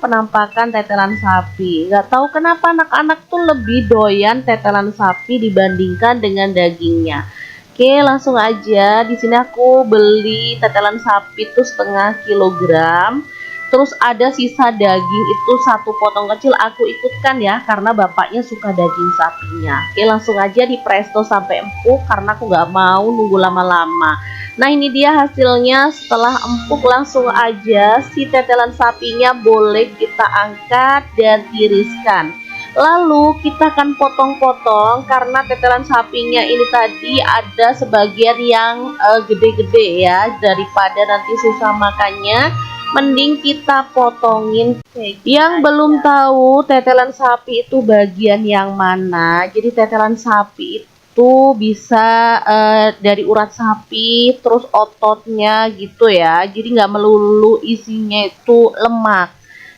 penampakan tetelan sapi. Nggak tahu kenapa anak-anak tuh lebih doyan tetelan sapi dibandingkan dengan dagingnya. Oke, langsung aja. Di sini aku beli tetelan sapi tuh 1/2 kilogram. Terus ada sisa daging itu 1 potong kecil, aku ikutkan ya karena bapaknya suka daging sapinya. Oke, langsung aja di presto sampai empuk karena aku nggak mau nunggu lama-lama. Nah ini dia hasilnya. Setelah empuk langsung aja si tetelan sapinya boleh kita angkat dan tiriskan. Lalu kita akan potong-potong karena tetelan sapinya ini tadi ada sebagian yang gede-gede ya, daripada nanti susah makannya. Mending kita potongin. Yang belum tahu tetelan sapi itu bagian yang mana, jadi tetelan sapi itu bisa dari urat sapi, terus ototnya gitu ya. Jadi nggak melulu isinya itu lemak.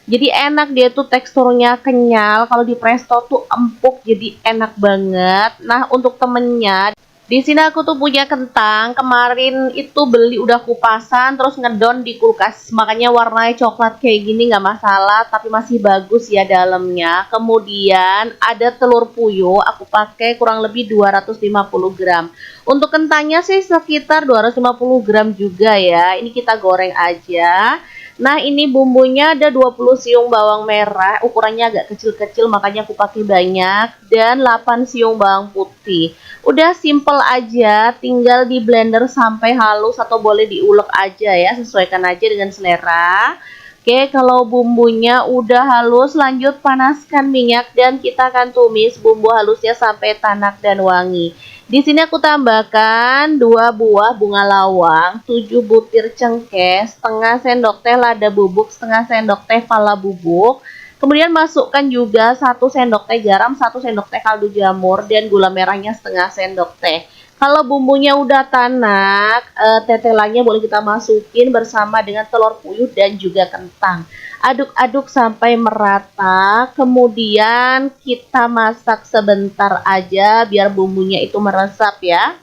Jadi enak, dia tuh teksturnya kenyal. Kalau di presto tuh empuk, jadi enak banget. Nah untuk temennya Di sini aku tuh punya kentang, kemarin itu beli udah kupasan terus ngedon di kulkas. Makanya warnanya coklat kayak gini nggak masalah, tapi masih bagus ya dalamnya. Kemudian ada telur puyuh, aku pakai kurang lebih 250 gram. Untuk kentangnya sih sekitar 250 gram juga ya. Ini kita goreng aja. Nah, ini bumbunya ada 20 siung bawang merah, ukurannya agak kecil-kecil makanya aku pakai banyak, dan 8 siung bawang putih. Udah simple aja, tinggal di blender sampai halus atau boleh diulek aja ya, sesuaikan aja dengan selera. Oke, kalau bumbunya udah halus, lanjut panaskan minyak dan kita akan tumis bumbu halusnya sampai tanak dan wangi. Di sini aku tambahkan 2 buah bunga lawang, 7 butir cengkeh, setengah sendok teh lada bubuk, setengah sendok teh pala bubuk. Kemudian masukkan juga 1 sendok teh garam, 1 sendok teh kaldu jamur, dan gula merahnya setengah sendok teh. Kalau bumbunya udah tanak, tetelannya boleh kita masukin bersama dengan telur puyuh dan juga kentang. Aduk-aduk sampai merata, kemudian kita masak sebentar aja biar bumbunya itu meresap ya.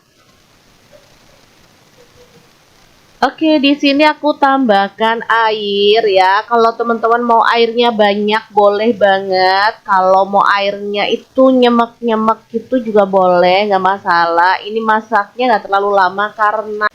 Oke, di sini aku tambahkan air ya. Kalau teman-teman mau airnya banyak boleh banget. Kalau mau airnya itu nyemek-nyemek gitu juga boleh, nggak masalah. Ini masaknya nggak terlalu lama karena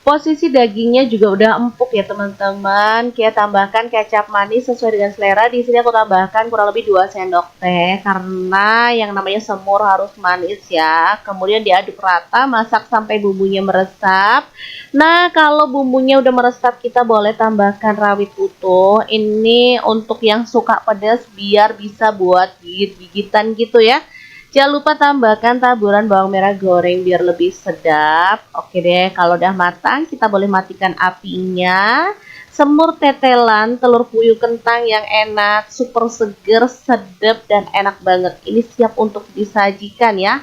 posisi dagingnya juga udah empuk ya teman-teman. Kita tambahkan kecap manis sesuai dengan selera. Di sini aku tambahkan kurang lebih 2 sendok teh karena yang namanya semur harus manis ya. Kemudian diaduk rata, masak sampai bumbunya meresap. Nah, kalau bumbunya udah meresap kita boleh tambahkan rawit utuh. Ini untuk yang suka pedas biar bisa buat gigit-gigitan gitu ya. Jangan lupa tambahkan taburan bawang merah goreng biar lebih sedap. Oke deh, kalau udah matang kita boleh matikan apinya. Semur tetelan telur puyuh kentang yang enak, super seger, sedap, dan enak banget. Ini siap untuk disajikan ya.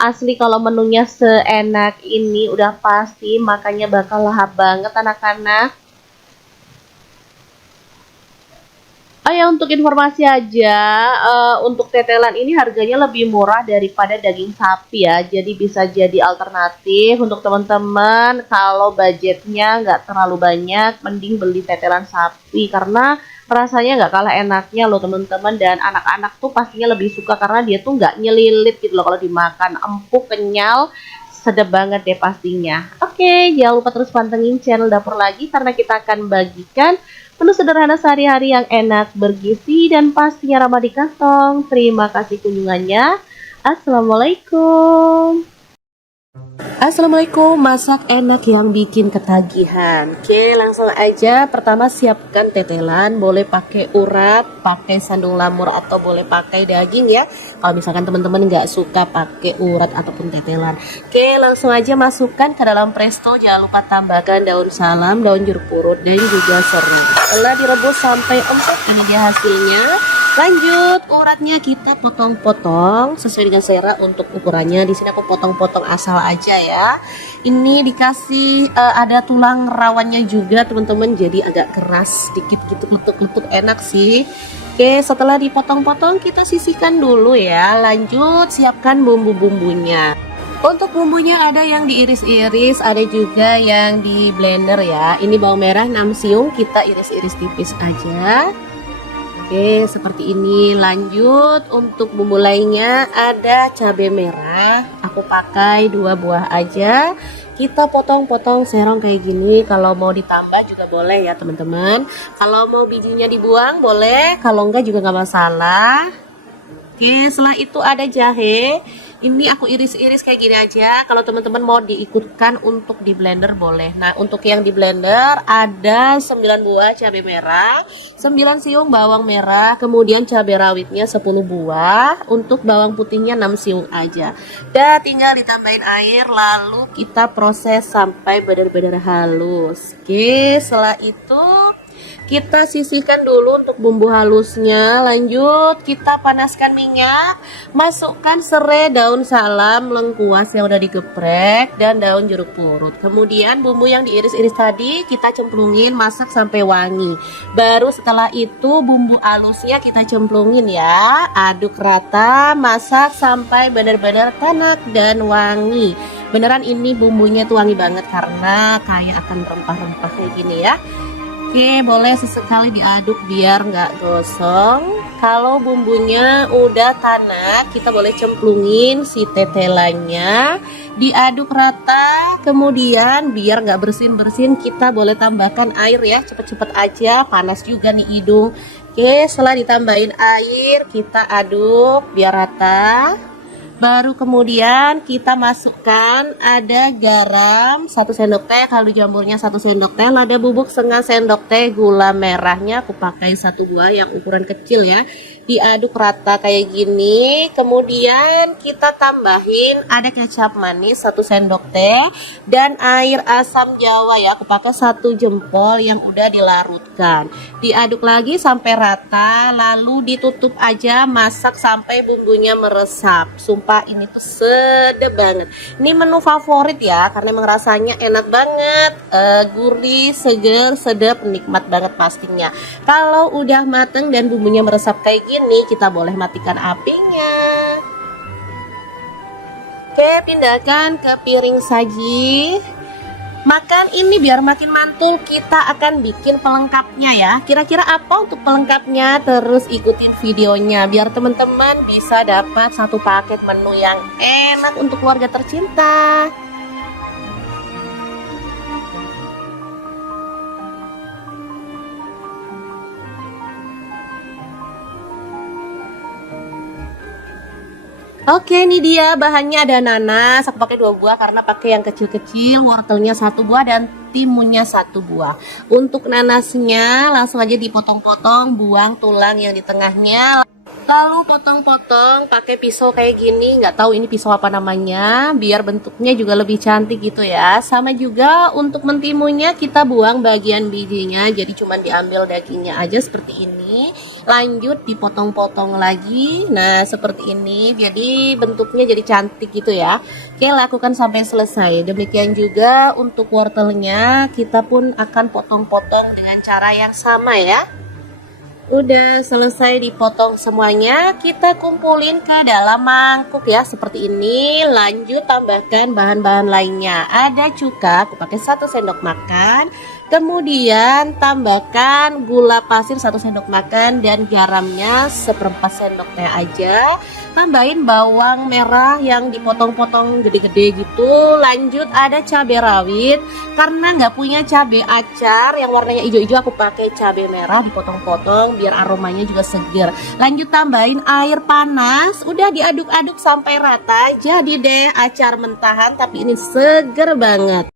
Asli kalau menunya seenak ini udah pasti makanya bakal lahap banget anak-anak. Oh ya, untuk informasi aja, untuk tetelan ini harganya lebih murah daripada daging sapi ya. Jadi bisa jadi alternatif untuk teman-teman kalau budgetnya nggak terlalu banyak, mending beli tetelan sapi karena rasanya nggak kalah enaknya loh teman-teman. Dan anak-anak tuh pastinya lebih suka karena dia tuh nggak nyelilit gitu loh kalau dimakan, empuk, kenyal, sedap banget deh pastinya. Oke, jangan lupa terus pantengin channel Dapur Lagi karena kita akan bagikan menu sederhana sehari-hari yang enak, bergizi, dan pastinya ramah di kantong. Terima kasih kunjungannya. Assalamualaikum. Assalamualaikum, masak enak yang bikin ketagihan. Oke, langsung aja. Pertama siapkan tetelan, boleh pakai urat, pakai sandung lamur atau boleh pakai daging ya. Kalau misalkan teman-teman nggak suka pakai urat ataupun tetelan. Oke, langsung aja masukkan ke dalam presto. Jangan lupa tambahkan daun salam, daun jeruk purut, dan juga serai. Setelah direbus sampai empuk, ini dia hasilnya. Lanjut, uratnya kita potong-potong sesuai dengan selera untuk ukurannya. Di sini aku potong-potong asal aja ya. Ini dikasih ada tulang rawannya juga teman-teman, jadi agak keras sedikit gitu, letuk-letuk enak sih. Oke, setelah dipotong-potong kita sisihkan dulu ya. Lanjut, siapkan bumbu-bumbunya. Untuk bumbunya ada yang diiris-iris, ada juga yang di blender ya. Ini bawang merah 6 siung, kita iris-iris tipis aja. Oke, seperti ini. Lanjut, untuk bumbu lainnya ada cabai merah. Aku pakai 2 buah aja. Kita potong-potong serong kayak gini. Kalau mau ditambah juga boleh ya teman-teman. Kalau mau bijinya dibuang boleh, kalau enggak juga nggak masalah. Oke, setelah itu ada jahe. Ini aku iris-iris kayak gini aja. Kalau teman-teman mau diikutkan untuk di blender boleh. Nah, untuk yang di blender ada 9 buah cabai merah, 9 siung bawang merah, kemudian cabai rawitnya 10 buah. Untuk bawang putihnya 6 siung aja. Dan tinggal ditambahin air lalu kita proses sampai benar-benar halus. Oke, setelah itu kita sisihkan dulu untuk bumbu halusnya. Lanjut kita panaskan minyak, masukkan serai, daun salam, lengkuas yang udah digeprek, dan daun jeruk purut. Kemudian bumbu yang diiris-iris tadi kita cemplungin, masak sampai wangi. Baru setelah itu bumbu halusnya kita cemplungin ya. Aduk rata, masak sampai benar-benar tanak dan wangi. Beneran ini bumbunya tuh wangi banget karena kayak akan rempah-rempah kayak gini ya. Oke, boleh sesekali diaduk biar nggak gosong. Kalau bumbunya udah tanak, kita boleh cemplungin si tetelannya, diaduk rata. Kemudian biar nggak bersin-bersin, kita boleh tambahkan air ya, cepet-cepet aja, panas juga nih hidung. Oke, setelah ditambahin air, kita aduk biar rata. Baru kemudian kita masukkan ada garam 1 sendok teh, kaldu jamurnya 1 sendok teh, lada bubuk setengah sendok teh, gula merahnya aku pakai 1 buah yang ukuran kecil ya. Diaduk rata kayak gini. Kemudian kita tambahin ada kecap manis 1 sendok teh dan air asam jawa ya, aku pakai 1 jempol yang udah dilarutkan. Diaduk lagi sampai rata, lalu ditutup aja, masak sampai bumbunya meresap. Sumpah ini tuh sedap banget. Ini menu favorit ya, karena emang rasanya enak banget, gurih, seger, sedap, nikmat banget pastinya. Kalau udah mateng dan bumbunya meresap kayak gini, kita boleh matikan apinya. Oke, pindahkan ke piring saji. Makan ini biar makin mantul, kita akan bikin pelengkapnya ya. Kira-kira apa untuk pelengkapnya? Terus ikutin videonya biar teman-teman bisa dapat satu paket menu yang enak untuk keluarga tercinta. Oke, ini dia bahannya. Ada nanas, aku pakai 2 buah karena pakai yang kecil-kecil, wortelnya 1 buah dan timunnya 1 buah. Untuk nanasnya langsung aja dipotong-potong, buang tulang yang di tengahnya. Lalu potong-potong pakai pisau kayak gini, nggak tahu ini pisau apa namanya, biar bentuknya juga lebih cantik gitu ya. Sama juga untuk mentimunnya kita buang bagian bijinya, jadi cuma diambil dagingnya aja seperti ini. Lanjut dipotong-potong lagi, nah seperti ini, jadi bentuknya jadi cantik gitu ya. Oke, lakukan sampai selesai. Demikian juga untuk wortelnya, kita pun akan potong-potong dengan cara yang sama ya. Udah selesai dipotong semuanya, kita kumpulin ke dalam mangkuk ya seperti ini. Lanjut tambahkan bahan-bahan lainnya. Ada cuka, aku pakai 1 sendok makan. Kemudian tambahkan gula pasir 1 sendok makan dan garamnya 1/4 sendok teh aja. Tambahin bawang merah yang dipotong-potong gede-gede gitu. Lanjut ada cabai rawit, karena nggak punya cabai acar yang warnanya hijau-hijau, aku pakai cabai merah dipotong-potong biar aromanya juga seger. Lanjut tambahin air panas, udah diaduk-aduk sampai rata. Jadi deh acar mentahan, tapi ini seger banget.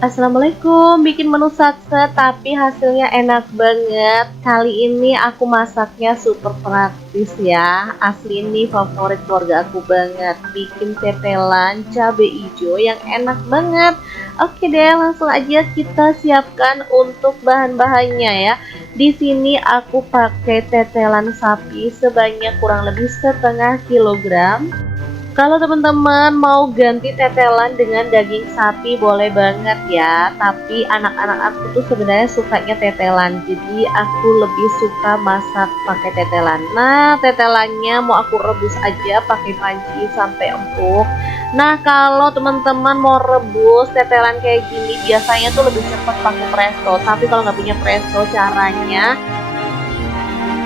Assalamualaikum, bikin menu satset tapi hasilnya enak banget. Kali ini aku masaknya super praktis ya. Asli ini favorit keluarga aku banget. Bikin tetelan cabai hijau yang enak banget. Oke deh, langsung aja kita siapkan untuk bahan-bahannya ya. Di sini aku pakai tetelan sapi sebanyak kurang lebih 1/2 kilogram. Kalau teman-teman mau ganti tetelan dengan daging sapi boleh banget ya. Tapi anak-anak aku tuh sebenarnya sukanya tetelan, jadi aku lebih suka masak pakai tetelan. Nah, tetelannya mau aku rebus aja pakai panci sampai empuk. Nah, kalau teman-teman mau rebus tetelan kayak gini biasanya tuh lebih cepat pakai presto. Tapi kalau nggak punya presto, caranya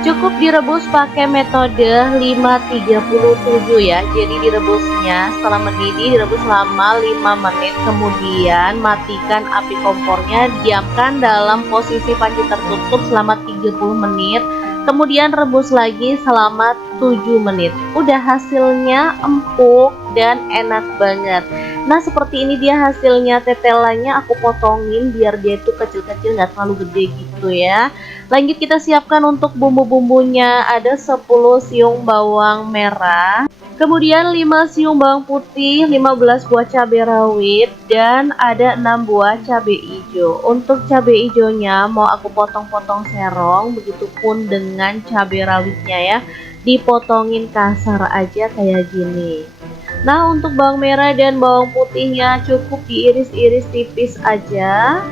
cukup direbus pakai metode 537 ya. Jadi direbusnya setelah mendidih, direbus selama 5 menit. Kemudian matikan api kompornya, diamkan dalam posisi panci tertutup selama 30 menit. Kemudian rebus lagi selama 7 menit. Udah hasilnya empuk dan enak banget. Nah, seperti ini dia hasilnya. Tetelannya aku potongin biar dia itu kecil-kecil, nggak terlalu gede gitu ya. Lanjut kita siapkan untuk bumbu-bumbunya. Ada 10 siung bawang merah, kemudian 5 siung bawang putih, 15 buah cabai rawit, dan ada 6 buah cabai hijau. Untuk cabai hijaunya mau aku potong-potong serong, begitupun dengan cabai rawitnya ya. Dipotongin kasar aja kayak gini. Nah, untuk bawang merah dan bawang putihnya cukup diiris-iris tipis aja.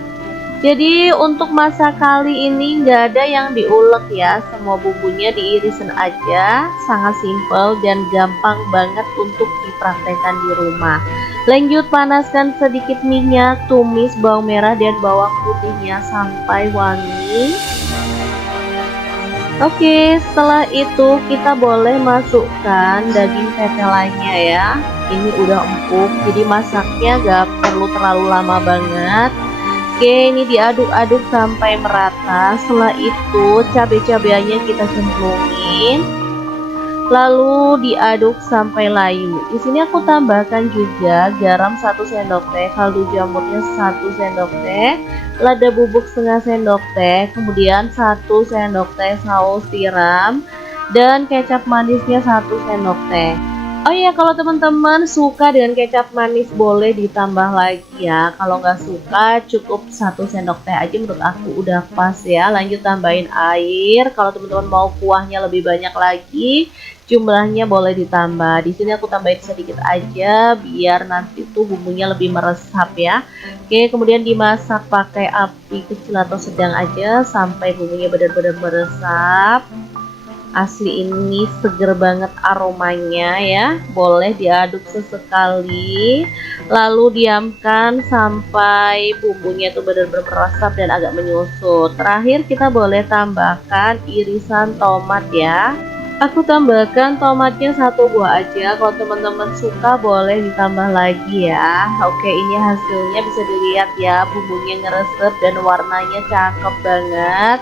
Jadi untuk masak kali ini nggak ada yang diulek ya, semua bumbunya diirisin aja, sangat simpel dan gampang banget untuk dipraktekkan di rumah. Lanjut panaskan sedikit minyak, tumis bawang merah dan bawang putihnya sampai wangi. Oke, setelah itu kita boleh masukkan daging tetelannya ya. Ini udah empuk, jadi masaknya gak perlu terlalu lama banget. Oke, ini diaduk-aduk sampai merata. Setelah itu cabai-cabeannya kita cemplungin, lalu diaduk sampai layu. Di sini aku tambahkan juga garam 1 sendok teh, kaldu jamurnya 1 sendok teh, lada bubuk setengah sendok teh, kemudian 1 sendok teh saus tiram, dan kecap manisnya 1 sendok teh. Oh iya, kalau teman-teman suka dengan kecap manis boleh ditambah lagi ya. Kalau nggak suka cukup 1 sendok teh aja, menurut aku udah pas ya. Lanjut tambahin air. Kalau teman-teman mau kuahnya lebih banyak lagi, jumlahnya boleh ditambah. Di sini aku tambahin sedikit aja biar nanti tuh bumbunya lebih meresap ya. Oke, kemudian dimasak pakai api kecil atau sedang aja sampai bumbunya benar-benar meresap. Asli ini seger banget aromanya ya. Boleh diaduk sesekali, lalu diamkan sampai bumbunya itu benar-benar meresap dan agak menyusut. Terakhir kita boleh tambahkan irisan tomat ya. Aku tambahkan tomatnya 1 buah aja. Kalau teman-teman suka boleh ditambah lagi ya. Oke, ini hasilnya bisa dilihat ya, bumbunya ngeresep dan warnanya cakep banget.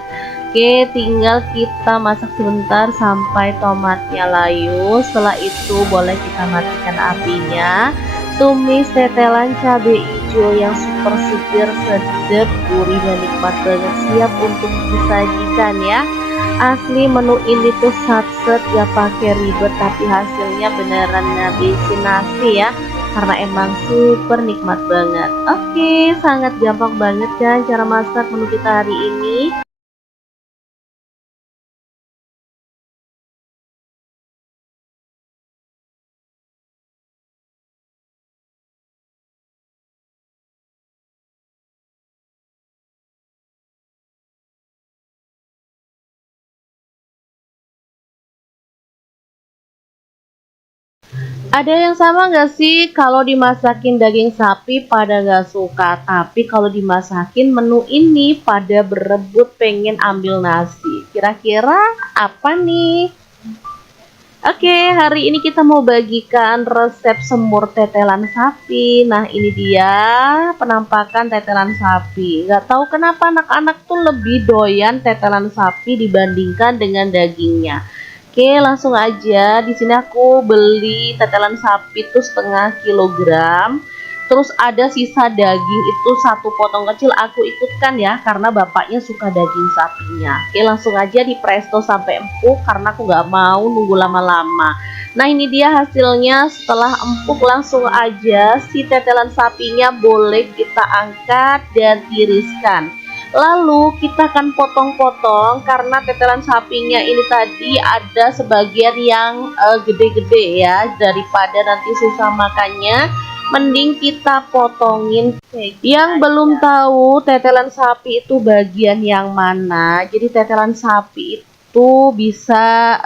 Oke, tinggal kita masak sebentar sampai tomatnya layu. Setelah itu boleh kita matikan apinya. Tumis tetelan cabai hijau yang super seger, sedap, gurih dan nikmat banget, siap untuk disajikan ya. Asli menu ini tuh satset, gak pakai ribet, tapi hasilnya beneran ngabisin nasi ya, karena emang super nikmat banget. Oke, sangat gampang banget kan cara masak menu kita hari ini. Ada yang sama nggak sih kalau dimasakin daging sapi pada nggak suka, tapi kalau dimasakin menu ini pada berebut pengen ambil nasi. Kira-kira apa nih? Oke, hari ini kita mau bagikan resep semur tetelan sapi. Nah, ini dia penampakan tetelan sapi. Nggak tahu kenapa anak-anak tuh lebih doyan tetelan sapi dibandingkan dengan dagingnya. Oke, langsung aja. Di sini aku beli tetelan sapi tuh 1/2 kilogram. Terus ada sisa daging itu 1 potong kecil, aku ikutkan ya karena bapaknya suka daging sapinya. Oke, langsung aja di presto sampai empuk karena aku nggak mau nunggu lama-lama. Nah, ini dia hasilnya. Setelah empuk langsung aja si tetelan sapinya boleh kita angkat dan tiriskan. Lalu kita akan potong-potong karena tetelan sapinya ini tadi ada sebagian yang gede-gede ya, daripada nanti susah makannya. Mending kita potongin. Yang belum tahu tetelan sapi itu bagian yang mana, jadi tetelan sapi itu bisa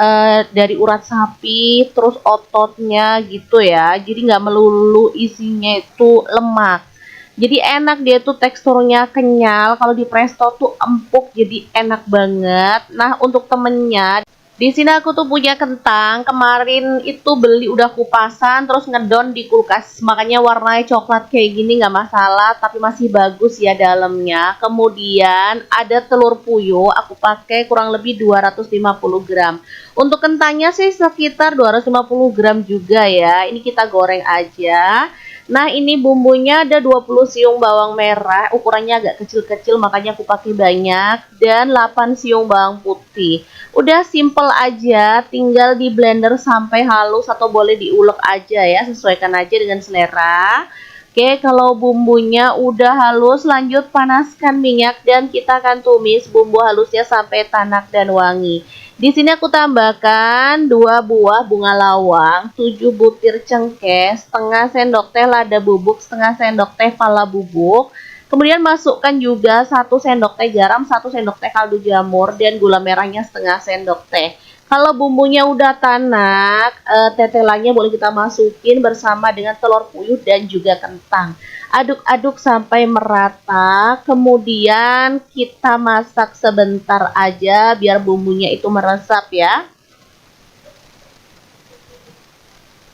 dari urat sapi, terus ototnya gitu ya, jadi nggak melulu isinya itu lemak. Jadi enak, dia tuh teksturnya kenyal, kalau di presto tuh empuk, jadi enak banget. Nah, untuk temennya, di sini aku tuh punya kentang, kemarin itu beli udah kupasan, terus ngedon di kulkas, makanya warnanya coklat kayak gini nggak masalah, tapi masih bagus ya dalamnya. Kemudian ada telur puyuh, aku pakai kurang lebih 250 gram. Untuk kentangnya sih sekitar 250 gram juga ya, ini kita goreng aja. Nah, ini bumbunya ada 20 siung bawang merah, ukurannya agak kecil-kecil makanya aku pakai banyak, dan 8 siung bawang putih. Udah simple aja, tinggal di blender sampai halus atau boleh diulek aja ya, sesuaikan aja dengan selera. Oke, kalau bumbunya udah halus, lanjut panaskan minyak dan kita akan tumis bumbu halusnya sampai tanak dan wangi. Di sini aku tambahkan 2 buah bunga lawang, 7 butir cengkeh, setengah sendok teh lada bubuk, setengah sendok teh pala bubuk. Kemudian masukkan juga 1 sendok teh garam, 1 sendok teh kaldu jamur, dan gula merahnya setengah sendok teh. Kalau bumbunya udah tanak, tetelannya boleh kita masukin bersama dengan telur puyuh dan juga kentang. Aduk-aduk sampai merata, kemudian kita masak sebentar aja biar bumbunya itu meresap ya.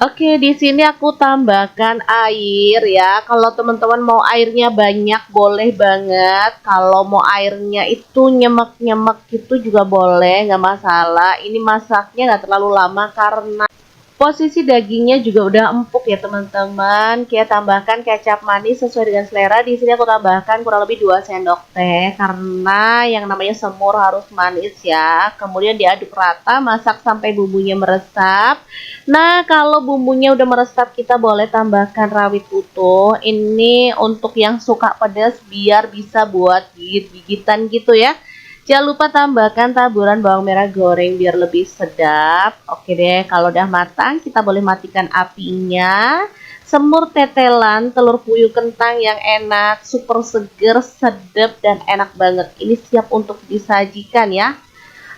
Oke, di sini aku tambahkan air ya. Kalau teman-teman mau airnya banyak boleh banget. Kalau mau airnya itu nyemek-nyemek gitu juga boleh, nggak masalah. Ini masaknya nggak terlalu lama karena posisi dagingnya juga udah empuk ya teman-teman. Kita tambahkan kecap manis sesuai dengan selera. Di sini aku tambahkan kurang lebih 2 sendok teh karena yang namanya semur harus manis ya. Kemudian diaduk rata, masak sampai bumbunya meresap. Nah, kalau bumbunya udah meresap kita boleh tambahkan rawit utuh. Ini untuk yang suka pedas biar bisa buat gigit-gigitan gitu ya. Jangan lupa tambahkan taburan bawang merah goreng biar lebih sedap. Oke deh, kalau udah matang kita boleh matikan apinya. Semur tetelan, telur puyuh kentang yang enak, super seger, sedap, dan enak banget. Ini siap untuk disajikan ya.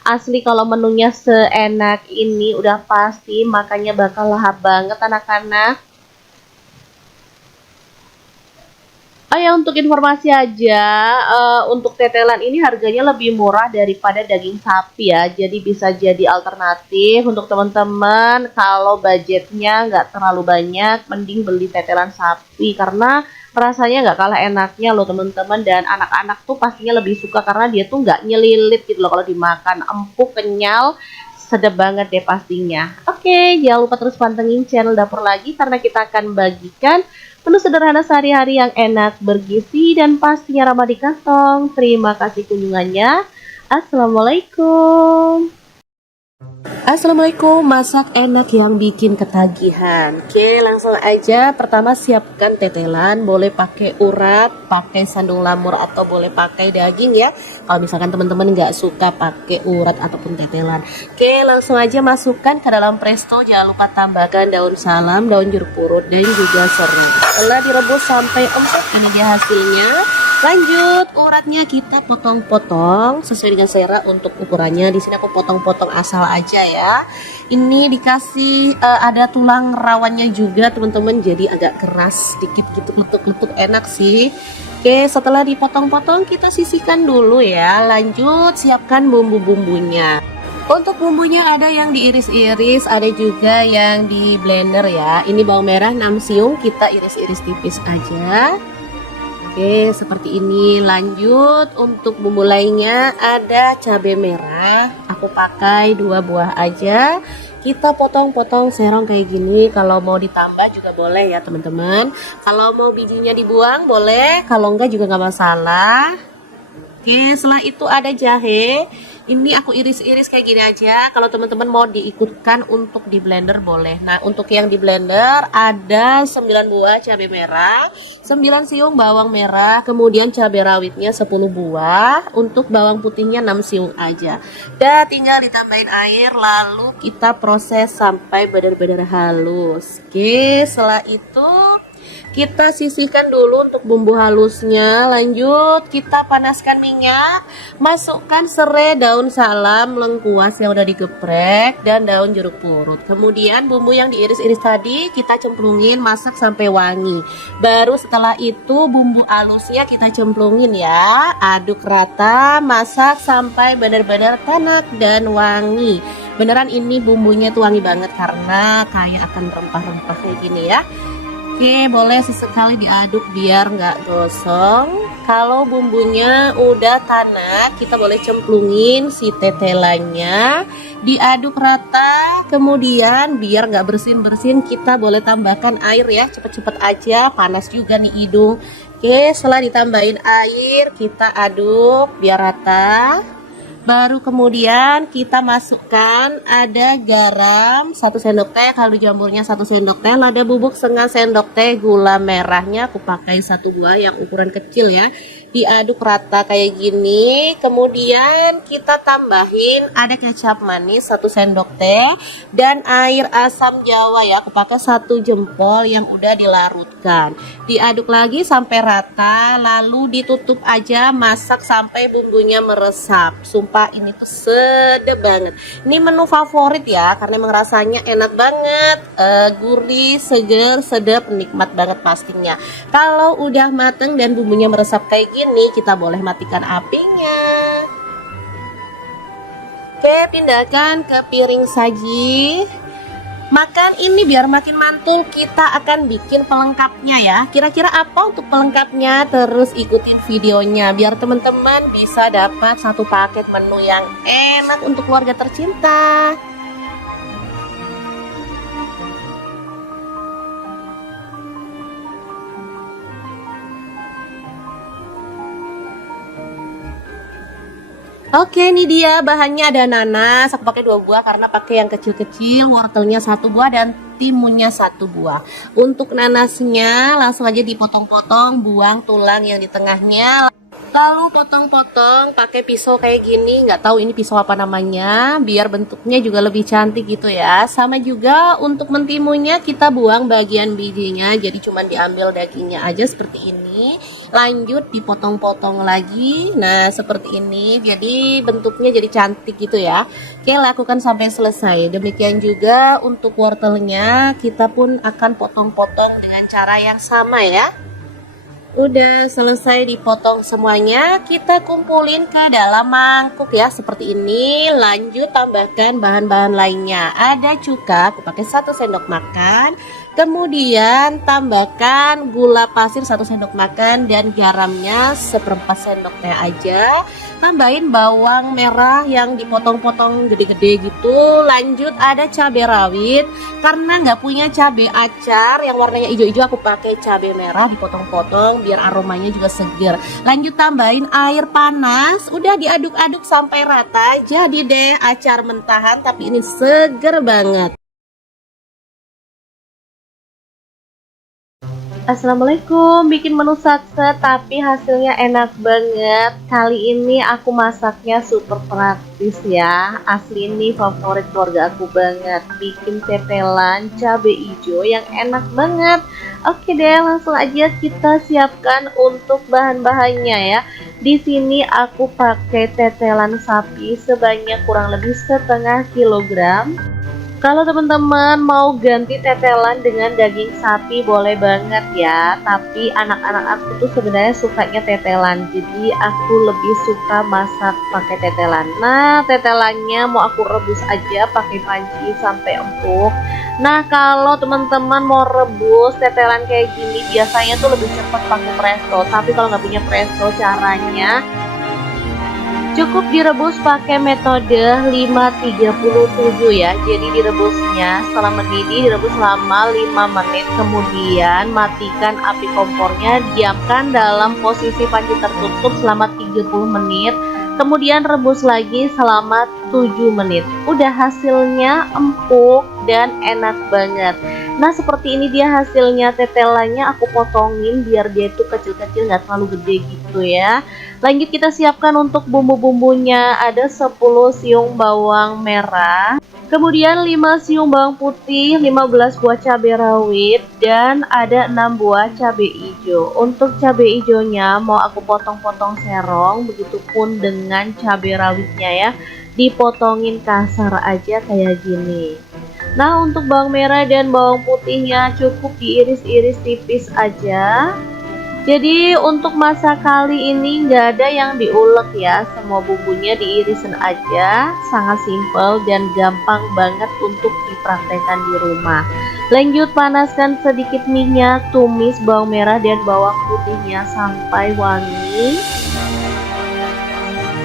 Asli kalau menunya seenak ini udah pasti makanya bakal lahap banget anak-anak. Oh ya, untuk informasi aja, untuk tetelan ini harganya lebih murah daripada daging sapi ya. Jadi bisa jadi alternatif untuk teman-teman kalau budgetnya nggak terlalu banyak, mending beli tetelan sapi karena rasanya nggak kalah enaknya loh teman-teman. Dan anak-anak tuh pastinya lebih suka karena dia tuh nggak nyelilit gitu loh kalau dimakan, empuk, kenyal, sedap banget deh pastinya. Oke, jangan lupa terus pantengin channel Dapur Lagi karena kita akan bagikan menu sederhana sehari-hari yang enak, bergizi, dan pastinya ramah di kantong. Terima kasih kunjungannya. Assalamualaikum. Assalamualaikum, masak enak yang bikin ketagihan. Oke, langsung aja. Pertama siapkan tetelan, boleh pakai urat, pakai sandung lamur, atau boleh pakai daging ya. Kalau misalkan teman-teman nggak suka pakai urat ataupun tetelan. Oke, langsung aja masukkan ke dalam presto. Jangan lupa tambahkan daun salam, daun jeruk purut, dan juga serai. Setelah direbus sampai empuk, ini dia hasilnya. Lanjut, uratnya kita potong-potong sesuai dengan selera untuk ukurannya. Di sini aku potong-potong asal aja ya. Ini dikasih ada tulang rawannya juga teman-teman, jadi agak keras sedikit gitu, letuk-letuk, enak sih. Oke, setelah dipotong-potong kita sisihkan dulu ya. Lanjut, siapkan bumbu-bumbunya. Untuk bumbunya ada yang diiris-iris, ada juga yang di blender ya. Ini bawang merah 6 siung, kita iris-iris tipis aja. Oke, seperti ini. Lanjut, untuk bumbu lainnya ada cabai merah. Aku pakai 2 buah aja. Kita potong-potong serong kayak gini. Kalau mau ditambah juga boleh ya teman-teman. Kalau mau bijinya dibuang boleh, kalau enggak juga nggak masalah. Oke, setelah itu ada jahe. Ini aku iris-iris kayak gini aja. Kalau teman-teman mau diikutkan untuk di blender boleh. Nah, untuk yang di blender ada 9 buah cabai merah, 9 siung bawang merah, kemudian cabai rawitnya 10 buah. Untuk bawang putihnya 6 siung aja. Dan tinggal ditambahin air lalu kita proses sampai benar-benar halus. Oke, setelah itu kita sisihkan dulu untuk bumbu halusnya. Lanjut, kita panaskan minyak, masukkan serai, daun salam, lengkuas yang udah digeprek, dan daun jeruk purut. Kemudian bumbu yang diiris-iris tadi kita cemplungin, masak sampai wangi. Baru setelah itu bumbu halusnya kita cemplungin ya. Aduk rata, masak sampai benar-benar tanak dan wangi. Beneran ini bumbunya tuh wangi banget karena kayak akan rempah-rempah kayak gini ya. Oke, boleh sesekali diaduk biar nggak gosong. Kalau bumbunya udah tanak, kita boleh cemplungin si tetelannya, diaduk rata. Kemudian biar nggak bersin-bersin, kita boleh tambahkan air ya, cepet-cepet aja, panas juga nih hidung. Oke, setelah ditambahin air, kita aduk biar rata. Baru kemudian kita masukkan ada garam 1 sendok teh, kaldu jamurnya 1 sendok teh, lada bubuk setengah sendok teh, gula merahnya aku pakai 1 buah yang ukuran kecil ya. diaduk rata kayak gini. Kemudian kita tambahin ada kecap manis 1 sendok teh dan air asam jawa ya, aku pakai 1 jempol yang udah dilarutkan. Diaduk lagi sampai rata, lalu ditutup aja, masak sampai bumbunya meresap. Sumpah ini tuh sedap banget. Ini menu favorit ya, karena emang rasanya enak banget, gurih, seger, sedap, nikmat banget pastinya. Kalau udah mateng dan bumbunya meresap kayak gini, kita boleh matikan apinya. Oke, pindahkan ke piring saji. Makan ini biar makin mantul, kita akan bikin pelengkapnya ya. Kira-kira apa untuk pelengkapnya? Terus ikutin videonya biar teman-teman bisa dapat satu paket menu yang enak untuk keluarga tercinta. Oke, ini dia bahannya. Ada nanas, aku pakai 2 buah karena pakai yang kecil-kecil, wortelnya 1 buah dan timunnya 1 buah. Untuk nanasnya langsung aja dipotong-potong, buang tulang yang di tengahnya. Lalu potong-potong pakai pisau kayak gini, nggak tahu ini pisau apa namanya, biar bentuknya juga lebih cantik gitu ya. Sama juga untuk mentimunnya kita buang bagian bijinya, jadi cuma diambil dagingnya aja seperti ini. Lanjut dipotong-potong lagi, nah seperti ini, jadi bentuknya jadi cantik gitu ya. Oke, lakukan sampai selesai. Demikian juga untuk wortelnya, kita pun akan potong-potong dengan cara yang sama ya. Udah selesai dipotong semuanya, kita kumpulin ke dalam mangkuk ya seperti ini. Lanjut tambahkan bahan-bahan lainnya. Ada cuka, aku pakai 1 sendok makan. Kemudian tambahkan gula pasir 1 sendok makan dan garamnya 1/4 sendok teh aja. Tambahin bawang merah yang dipotong-potong gede-gede gitu. Lanjut ada cabai rawit, karena nggak punya cabai acar yang warnanya hijau-hijau, aku pakai cabai merah dipotong-potong biar aromanya juga seger. Lanjut tambahin air panas, udah diaduk-aduk sampai rata. Jadi deh acar mentahan, tapi ini seger banget. Assalamualaikum, bikin menu satset tapi hasilnya enak banget. Kali ini aku masaknya super praktis ya. Asli ini favorit keluarga aku banget. Bikin tetelan cabai hijau yang enak banget. Oke deh, langsung aja kita siapkan untuk bahan-bahannya ya. Di sini aku pakai tetelan sapi sebanyak kurang lebih 1/2 kilogram. Kalau teman-teman mau ganti tetelan dengan daging sapi boleh banget ya. Tapi anak-anak aku tuh sebenarnya sukanya tetelan, jadi aku lebih suka masak pakai tetelan. Nah, tetelannya mau aku rebus aja pakai panci sampai empuk. Nah, kalau teman-teman mau rebus tetelan kayak gini biasanya tuh lebih cepat pakai presto. Tapi kalau nggak punya presto, caranya cukup direbus pakai metode 537 ya. Jadi direbusnya setelah mendidih, direbus selama 5 menit. Kemudian matikan api kompornya, diamkan dalam posisi panci tertutup selama 30 menit. Kemudian rebus lagi selama 7 menit. Udah hasilnya empuk dan enak banget. Nah, seperti ini dia hasilnya. Tetelannya aku potongin biar dia itu kecil-kecil, nggak terlalu gede gitu ya. Lanjut kita siapkan untuk bumbu-bumbunya. Ada 10 siung bawang merah, kemudian 5 siung bawang putih, 15 buah cabai rawit, dan ada 6 buah cabai hijau. Untuk cabai hijaunya mau aku potong-potong serong, begitupun dengan cabai rawitnya ya. Dipotongin kasar aja kayak gini. Nah, untuk bawang merah dan bawang putihnya cukup diiris-iris tipis aja. Jadi untuk masak kali ini nggak ada yang diulek ya, semua bumbunya diirisin aja, sangat simpel dan gampang banget untuk dipraktekkan di rumah. Lanjut panaskan sedikit minyak, tumis bawang merah dan bawang putihnya sampai wangi.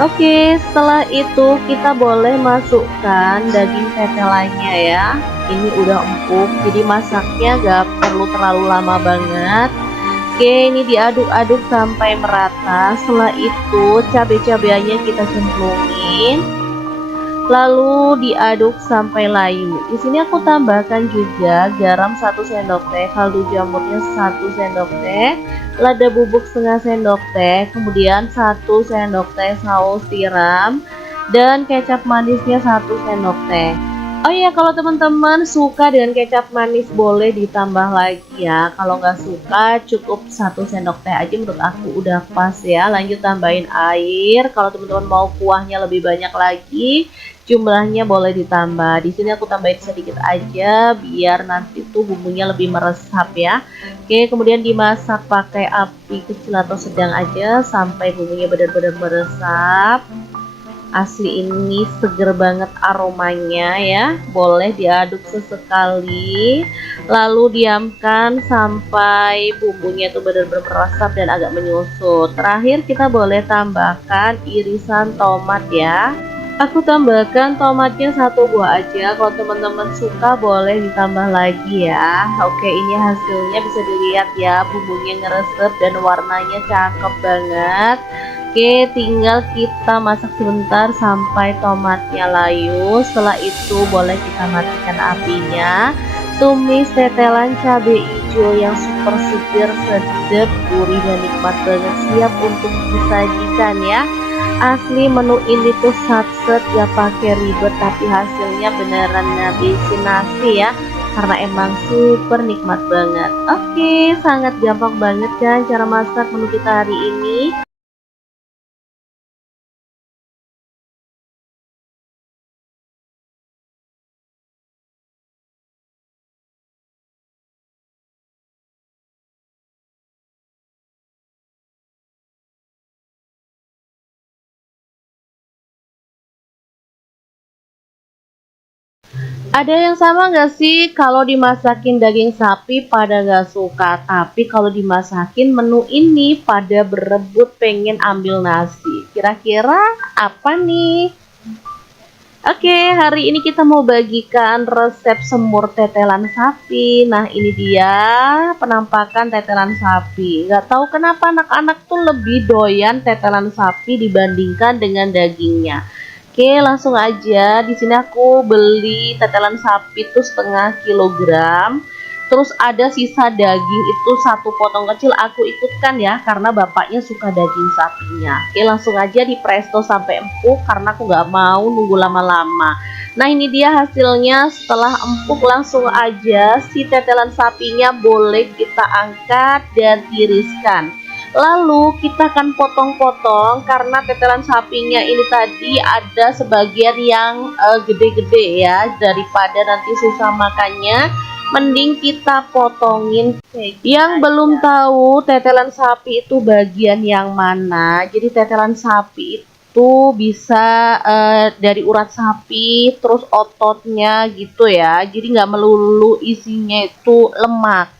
Oke, setelah itu kita boleh masukkan daging tetelannya ya. Ini udah empuk, jadi masaknya gak perlu terlalu lama banget. Oke, ini diaduk-aduk sampai merata. Setelah itu cabai-cabainya kita cemplungin. Lalu diaduk sampai layu. Di sini aku tambahkan juga garam 1 sendok teh, kaldu jamurnya 1 sendok teh, lada bubuk setengah sendok teh, kemudian 1 sendok teh saus tiram, dan kecap manisnya 1 sendok teh. Oh iya, kalau teman-teman suka dengan kecap manis boleh ditambah lagi ya. Kalau nggak suka cukup 1 sendok teh aja, menurut aku udah pas ya. Lanjut tambahin air. Kalau teman-teman mau kuahnya lebih banyak lagi, jumlahnya boleh ditambah. Di sini aku tambahin sedikit aja biar nanti tuh bumbunya lebih meresap ya. Oke, kemudian dimasak pakai api kecil atau sedang aja sampai bumbunya benar-benar meresap. Asli ini seger banget aromanya ya. Boleh diaduk sesekali, lalu diamkan sampai bumbunya itu benar-benar meresap dan agak menyusut. Terakhir kita boleh tambahkan irisan tomat ya. Aku tambahkan tomatnya 1 buah aja. Kalau teman-teman suka boleh ditambah lagi ya. Oke, ini hasilnya bisa dilihat ya, bumbunya ngeresep dan warnanya cakep banget. Oke, tinggal kita masak sebentar sampai tomatnya layu. Setelah itu boleh kita matikan apinya. Tumis tetelan cabai hijau yang super segar, sedap, gurih dan nikmat banget, siap untuk disajikan ya. Asli menu ini tuh satset, gak pakai ribet, tapi hasilnya beneran ngabisin nasi ya, karena emang super nikmat banget. Oke, sangat gampang banget kan cara masak menu kita hari ini. Ada yang sama nggak sih kalau dimasakin daging sapi pada nggak suka, tapi kalau dimasakin menu ini pada berebut pengen ambil nasi. Kira-kira apa nih? Oke, hari ini kita mau bagikan resep semur tetelan sapi. Nah, ini dia penampakan tetelan sapi. Nggak tahu kenapa anak-anak tuh lebih doyan tetelan sapi dibandingkan dengan dagingnya. Oke, langsung aja. Di sini aku beli tetelan sapi tuh 1/2 kilogram. Terus ada sisa daging itu 1 potong kecil aku ikutkan ya, karena bapaknya suka daging sapinya. Oke, langsung aja di presto sampai empuk karena aku nggak mau nunggu lama-lama. Nah, ini dia hasilnya. Setelah empuk langsung aja si tetelan sapinya boleh kita angkat dan tiriskan. Lalu kita akan potong-potong karena tetelan sapinya ini tadi ada sebagian yang gede-gede ya, daripada nanti susah makannya. Mending kita potongin. Yang belum tahu tetelan sapi itu bagian yang mana, jadi tetelan sapi itu bisa dari urat sapi, terus ototnya gitu ya, jadi nggak melulu isinya itu lemak.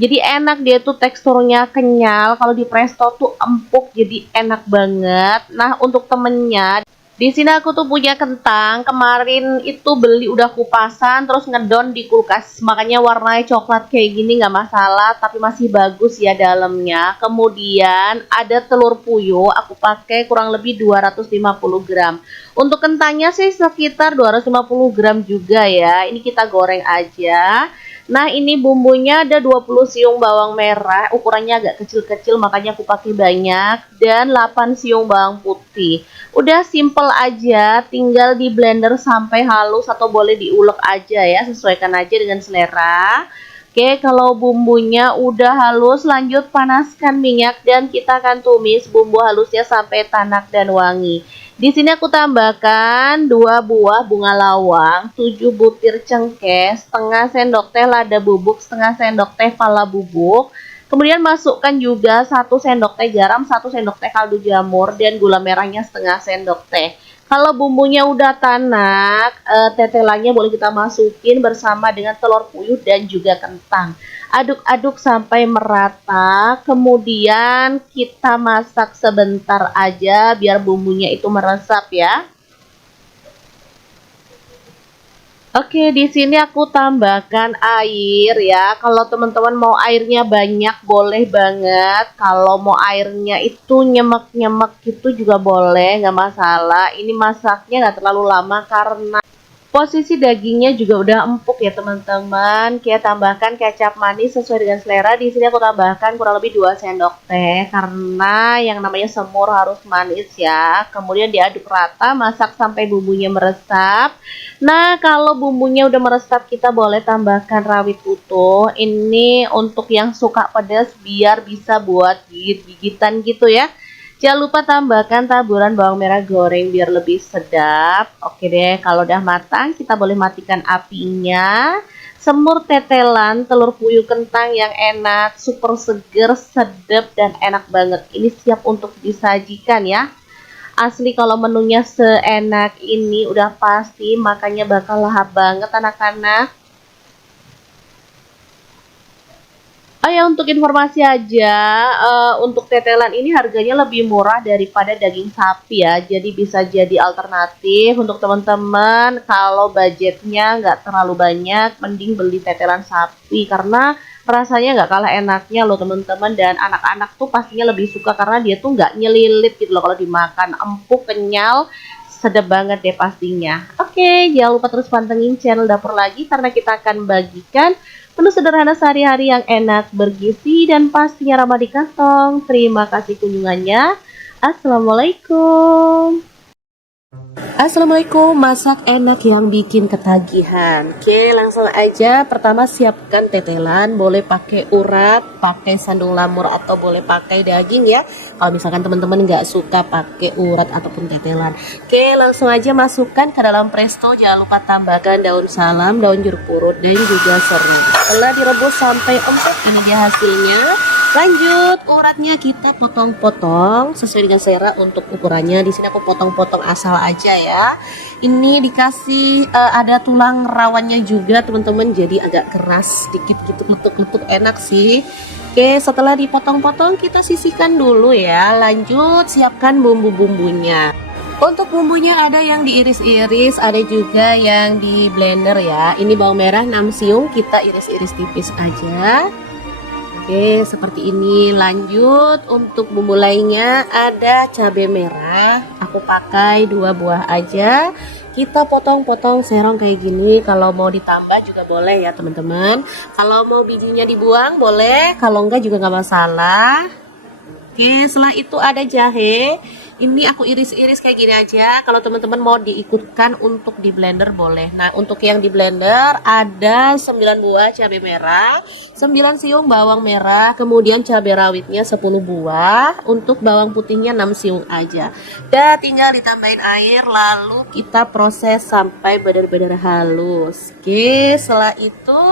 Jadi enak, dia tuh teksturnya kenyal, kalau di presto tuh empuk, jadi enak banget. Nah, untuk temennya, di sini aku tuh punya kentang, kemarin itu beli udah kupasan, terus ngedon di kulkas, makanya warnanya coklat kayak gini nggak masalah, tapi masih bagus ya dalamnya. Kemudian ada telur puyuh, aku pakai kurang lebih 250 gram. Untuk kentangnya sih sekitar 250 gram juga ya, ini kita goreng aja. Nah, ini bumbunya ada 20 siung bawang merah, ukurannya agak kecil-kecil makanya aku pakai banyak, dan 8 siung bawang putih. Udah simple aja, tinggal di blender sampai halus atau boleh diulek aja ya, sesuaikan aja dengan selera. Oke, kalau bumbunya udah halus, lanjut panaskan minyak dan kita akan tumis bumbu halusnya sampai tanak dan wangi. Di sini aku tambahkan 2 buah bunga lawang, 7 butir cengkeh, setengah sendok teh lada bubuk, setengah sendok teh pala bubuk. Kemudian masukkan juga 1 sendok teh garam, 1 sendok teh kaldu jamur, dan gula merahnya setengah sendok teh. Kalau bumbunya udah tanak, tetelannya boleh kita masukin bersama dengan telur puyuh dan juga kentang. Aduk-aduk sampai merata, kemudian kita masak sebentar aja biar bumbunya itu meresap ya. Oke, di sini aku tambahkan air ya. Kalau teman-teman mau airnya banyak boleh banget. Kalau mau airnya itu nyemek-nyemek gitu juga boleh, nggak masalah. Ini masaknya nggak terlalu lama karena posisi dagingnya juga udah empuk ya teman-teman. Kita tambahkan kecap manis sesuai dengan selera. Di sini aku tambahkan kurang lebih 2 sendok teh karena yang namanya semur harus manis ya. Kemudian diaduk rata, masak sampai bumbunya meresap. Nah, kalau bumbunya udah meresap, kita boleh tambahkan rawit utuh. Ini untuk yang suka pedas biar bisa buat gigit-gigitan gitu ya. Jangan lupa tambahkan taburan bawang merah goreng biar lebih sedap. Oke deh, kalau udah matang kita boleh matikan apinya. Semur tetelan telur puyuh kentang yang enak, super seger, sedap dan enak banget. Ini siap untuk disajikan ya. Asli kalau menunya seenak ini udah pasti makannya bakal lahap banget anak-anak. Oh ya, untuk informasi aja, untuk tetelan ini harganya lebih murah daripada daging sapi ya. Jadi bisa jadi alternatif untuk teman-teman kalau budgetnya nggak terlalu banyak, mending beli tetelan sapi karena rasanya nggak kalah enaknya loh teman-teman. Dan anak-anak tuh pastinya lebih suka karena dia tuh nggak nyelilit gitu loh kalau dimakan, empuk, kenyal, sedap banget deh pastinya. Oke, jangan lupa terus pantengin channel Dapur Lagi karena kita akan bagikan menu sederhana sehari-hari yang enak, bergizi, dan pastinya ramah di kantong. Terima kasih kunjungannya. Assalamualaikum. Assalamualaikum, masak enak yang bikin ketagihan. Oke, langsung aja. Pertama siapkan tetelan, boleh pakai urat, pakai sandung lamur atau boleh pakai daging ya. Kalau misalkan teman-teman nggak suka pakai urat ataupun tetelan. Oke, langsung aja masukkan ke dalam presto. Jangan lupa tambahkan daun salam, daun jeruk purut dan juga serai. Setelah direbus sampai empuk, ini dia hasilnya. Lanjut, uratnya kita potong-potong sesuai dengan selera untuk ukurannya. Di sini aku potong-potong asal aja ya. Ini dikasih ada tulang rawannya juga teman-teman, jadi agak keras sedikit gitu, letuk-letuk enak sih. Oke, setelah dipotong-potong kita sisihkan dulu ya. Lanjut, siapkan bumbu-bumbunya. Untuk bumbunya ada yang diiris-iris, ada juga yang di blender ya. Ini bawang merah 6 siung, kita iris-iris tipis aja. Oke, seperti ini. Lanjut, untuk bumbu lainnya ada cabai merah. Aku pakai 2 buah aja. Kita potong-potong serong kayak gini. Kalau mau ditambah juga boleh ya teman-teman. Kalau mau bijinya dibuang boleh, kalau enggak juga nggak masalah. Oke, setelah itu ada jahe. Ini aku iris-iris kayak gini aja. Kalau teman-teman mau diikutkan untuk di blender boleh. Nah, untuk yang di blender ada 9 buah cabai merah, 9 siung bawang merah, kemudian cabai rawitnya 10 buah. Untuk bawang putihnya 6 siung aja. Dan tinggal ditambahin air lalu kita proses sampai benar-benar halus. Oke, setelah itu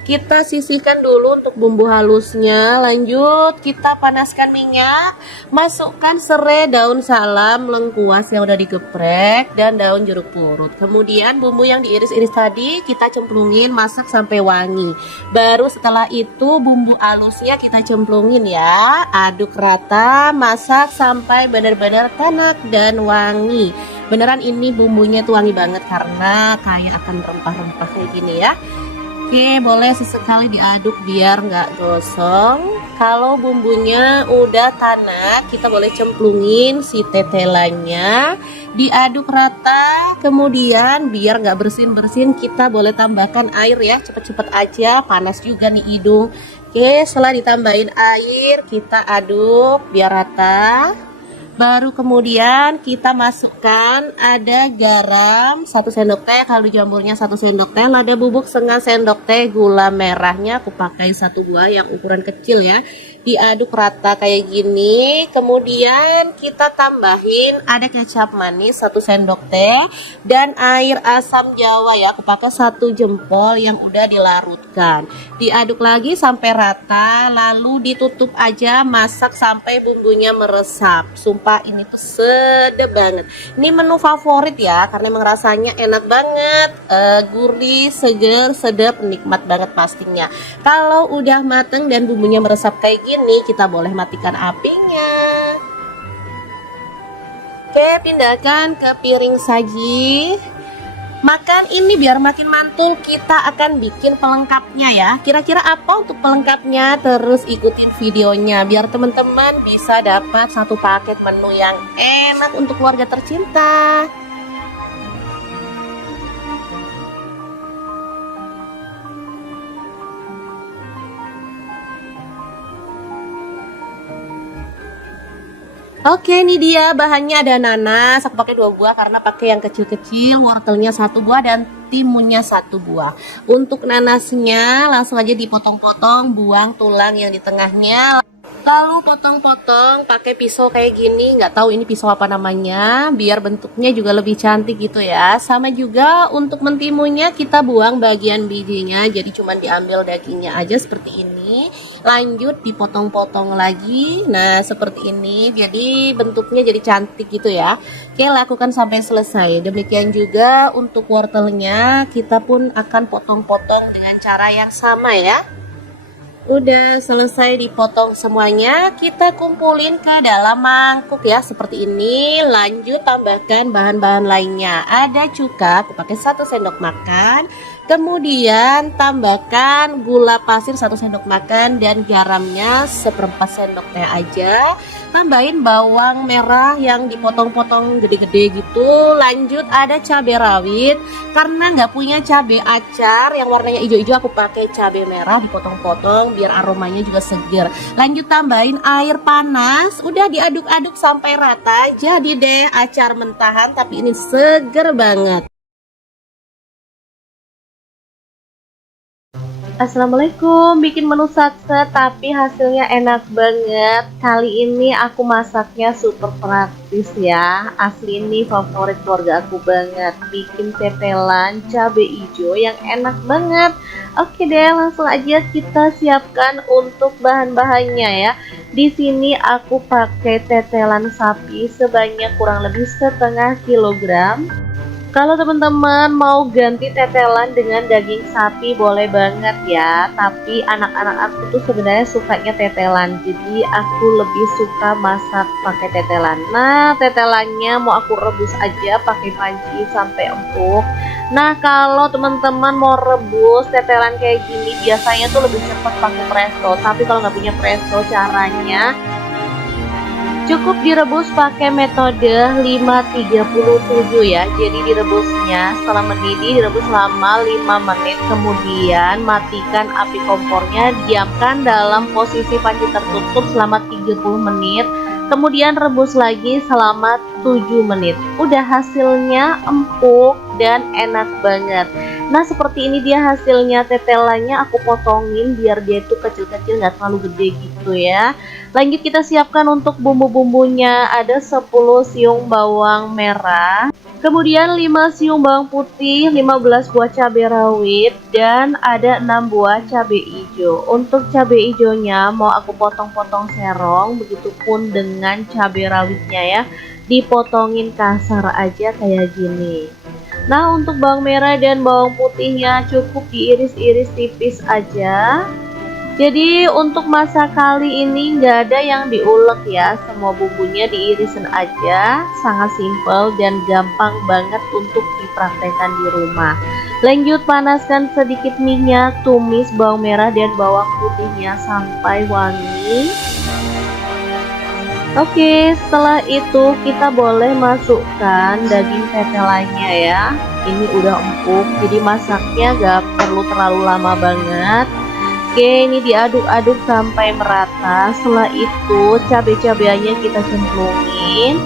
kita sisihkan dulu untuk bumbu halusnya. Lanjut kita panaskan minyak, masukkan serai, daun salam, lengkuas yang udah digeprek, dan daun jeruk purut. Kemudian bumbu yang diiris-iris tadi kita cemplungin, masak sampai wangi. Baru setelah itu bumbu halusnya kita cemplungin ya. Aduk rata, masak sampai benar-benar tanak dan wangi. Beneran ini bumbunya tuh wangi banget karena kayak akan rempah-rempah kayak gini ya. Oke, boleh sesekali diaduk biar nggak gosong. Kalau bumbunya udah tanak, kita boleh cemplungin si tetelannya, diaduk rata. Kemudian biar nggak bersin-bersin, kita boleh tambahkan air ya, cepet-cepet aja, panas juga nih hidung. Oke, setelah ditambahin air, kita aduk biar rata. Baru kemudian kita masukkan ada garam 1 sendok teh, kaldu jamurnya 1 sendok teh, lada bubuk setengah sendok teh, gula merahnya aku pakai 1 buah yang ukuran kecil ya. Diaduk rata kayak gini. Kemudian kita tambahin ada kecap manis 1 sendok teh dan air asam jawa ya, aku pakai 1 jempol yang udah dilarutkan. Diaduk lagi sampai rata, lalu ditutup aja, masak sampai bumbunya meresap. Sumpah ini tuh sedap banget. Ini menu favorit ya karena emang rasanya enak banget, gurih, seger, sedap, nikmat banget pastinya. Kalau udah mateng dan bumbunya meresap kayak gini, kita boleh matikan apinya. Oke, pindahkan ke piring saji. makan ini biar makin mantul, kita akan bikin pelengkapnya ya. Kira-kira apa untuk pelengkapnya? Terus ikutin videonya biar teman-teman bisa dapat satu paket menu yang enak untuk keluarga tercinta. Oke, ini dia bahannya. Ada nanas, aku pakai 2 buah karena pakai yang kecil-kecil, wortelnya 1 buah dan timunnya 1 buah. Untuk nanasnya langsung aja dipotong-potong, buang tulang yang di tengahnya. Lalu potong-potong pakai pisau kayak gini, nggak tahu ini pisau apa namanya, biar bentuknya juga lebih cantik gitu ya. Sama juga untuk mentimunnya kita buang bagian bijinya, jadi cuma diambil dagingnya aja seperti ini. Lanjut dipotong-potong lagi, nah seperti ini, jadi bentuknya jadi cantik gitu ya. Oke, lakukan sampai selesai. Demikian juga untuk wortelnya, kita pun akan potong-potong dengan cara yang sama ya. Udah selesai dipotong semuanya, kita kumpulin ke dalam mangkuk ya seperti ini. Lanjut tambahkan bahan-bahan lainnya. Ada cuka, aku pakai 1 sendok makan. Kemudian tambahkan gula pasir 1 sendok makan dan garamnya 1/4 sendok teh aja. Tambahin bawang merah yang dipotong-potong gede-gede gitu. Lanjut ada cabai rawit. Karena nggak punya cabai acar yang warnanya hijau-hijau, aku pakai cabai merah dipotong-potong biar aromanya juga seger. Lanjut tambahin air panas. Udah diaduk-aduk sampai rata. Jadi deh acar mentahan tapi ini seger banget. Assalamualaikum, bikin menu satset tapi hasilnya enak banget. Kali ini aku masaknya super praktis ya. Asli ini favorit keluarga aku banget. Bikin tetelan cabai hijau yang enak banget. Oke deh, langsung aja kita siapkan untuk bahan-bahannya ya. Di sini aku pakai tetelan sapi sebanyak kurang lebih 1/2 kilogram. Kalau teman-teman mau ganti tetelan dengan daging sapi boleh banget ya. Tapi anak-anak aku tuh sebenarnya sukanya tetelan, jadi aku lebih suka masak pakai tetelan. Nah, tetelannya mau aku rebus aja pakai panci sampai empuk. Nah, kalau teman-teman mau rebus tetelan kayak gini biasanya tuh lebih cepat pakai presto. Tapi kalau nggak punya presto, caranya cukup direbus pakai metode 537 ya. Jadi direbusnya setelah mendidih, direbus selama 5 menit. Kemudian matikan api kompornya, diamkan dalam posisi panci tertutup selama 30 menit. Kemudian rebus lagi selama 7 menit. Udah hasilnya empuk dan enak banget. Nah, seperti ini dia hasilnya. Tetelannya aku potongin biar dia itu kecil-kecil, nggak terlalu gede gitu ya. Lanjut kita siapkan untuk bumbu-bumbunya. Ada 10 siung bawang merah, kemudian 5 siung bawang putih, 15 buah cabai rawit, dan ada 6 buah cabai hijau. Untuk cabai hijaunya mau aku potong-potong serong, begitupun dengan cabai rawitnya ya. Dipotongin kasar aja kayak gini. Nah, untuk bawang merah dan bawang putihnya cukup diiris-iris tipis aja. Jadi untuk masak kali ini nggak ada yang diulek ya, semua bumbunya diirisin aja, sangat simple dan gampang banget untuk dipraktekkan di rumah. Lanjut panaskan sedikit minyak, tumis bawang merah dan bawang putihnya sampai wangi. Oke, setelah itu kita boleh masukkan daging tetelannya ya. Ini udah empuk, jadi masaknya gak perlu terlalu lama banget. Oke, ini diaduk-aduk sampai merata. Setelah itu cabai-cabainya kita cemplungin,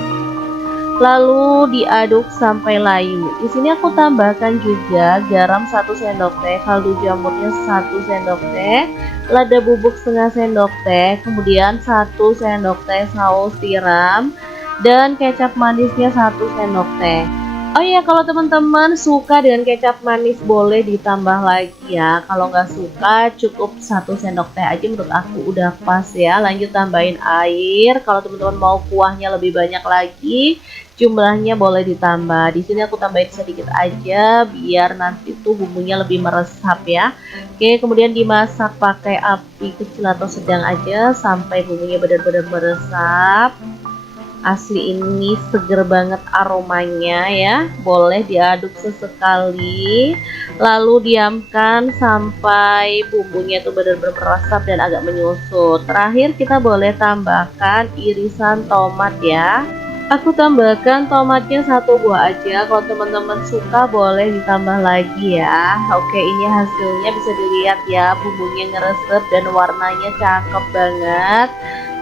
lalu diaduk sampai layu. Di sini aku tambahkan juga garam 1 sendok teh, kaldu jamurnya 1 sendok teh, lada bubuk setengah sendok teh, kemudian 1 sendok teh saus tiram, dan kecap manisnya 1 sendok teh. Oh iya, kalau teman-teman suka dengan kecap manis boleh ditambah lagi ya. Kalau nggak suka cukup 1 sendok teh aja, menurut aku udah pas ya. Lanjut tambahin air. Kalau teman-teman mau kuahnya lebih banyak lagi, jumlahnya boleh ditambah. Di sini aku tambahin sedikit aja biar nanti tuh bumbunya lebih meresap ya. Oke, kemudian dimasak pakai api kecil atau sedang aja sampai bumbunya benar-benar meresap. Asli ini seger banget aromanya ya. Boleh diaduk sesekali, lalu diamkan sampai bumbunya itu benar-benar meresap dan agak menyusut. Terakhir kita boleh tambahkan irisan tomat ya. Aku tambahkan tomatnya 1 buah aja. Kalau teman-teman suka boleh ditambah lagi ya. Oke, ini hasilnya bisa dilihat ya, bumbunya ngeresep dan warnanya cakep banget.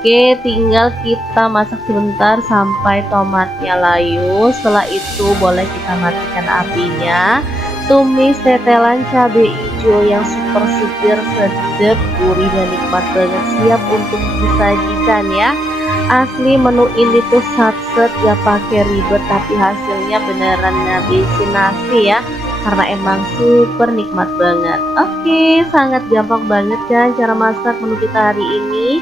Oke, tinggal kita masak sebentar sampai tomatnya layu. Setelah itu boleh kita matikan apinya. Tumis tetelan cabai hijau yang super segar, sedap, gurih dan nikmat banget, siap untuk disajikan ya. Asli menu ini tuh satset, gak pakai ribet, tapi hasilnya beneran ngabisin nasi ya, karena emang super nikmat banget. Oke, sangat gampang banget kan cara masak menu kita hari ini.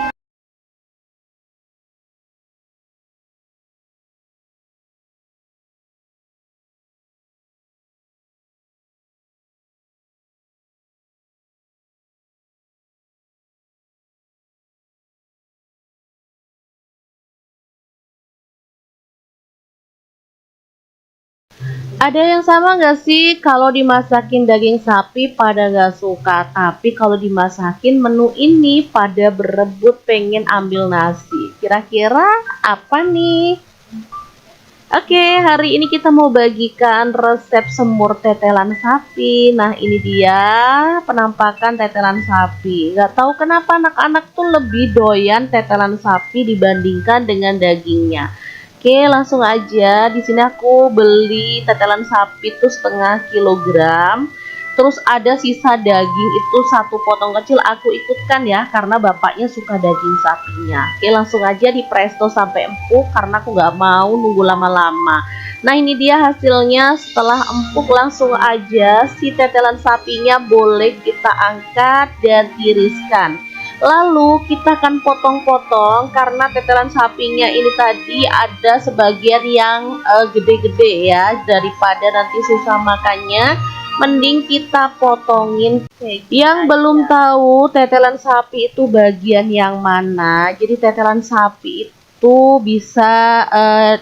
Ada yang sama nggak sih kalau dimasakin daging sapi pada nggak suka, tapi kalau dimasakin menu ini pada berebut pengen ambil nasi. Kira-kira apa nih? Oke, hari ini kita mau bagikan resep semur tetelan sapi. Nah, ini dia penampakan tetelan sapi. Nggak tahu kenapa anak-anak tuh lebih doyan tetelan sapi dibandingkan dengan dagingnya. Oke, langsung aja. Di sini aku beli tetelan sapi tuh 1/2 kilogram. Terus ada sisa daging itu 1 potong kecil, aku ikutkan ya karena bapaknya suka daging sapinya. Oke, langsung aja di presto sampai empuk karena aku nggak mau nunggu lama-lama. Nah, ini dia hasilnya. Setelah empuk langsung aja si tetelan sapinya boleh kita angkat dan tiriskan. Lalu kita akan potong-potong karena tetelan sapinya ini tadi ada sebagian yang gede-gede ya, daripada nanti susah makannya. Mending kita potongin. Yang belum tahu tetelan sapi itu bagian yang mana, jadi tetelan sapi itu bisa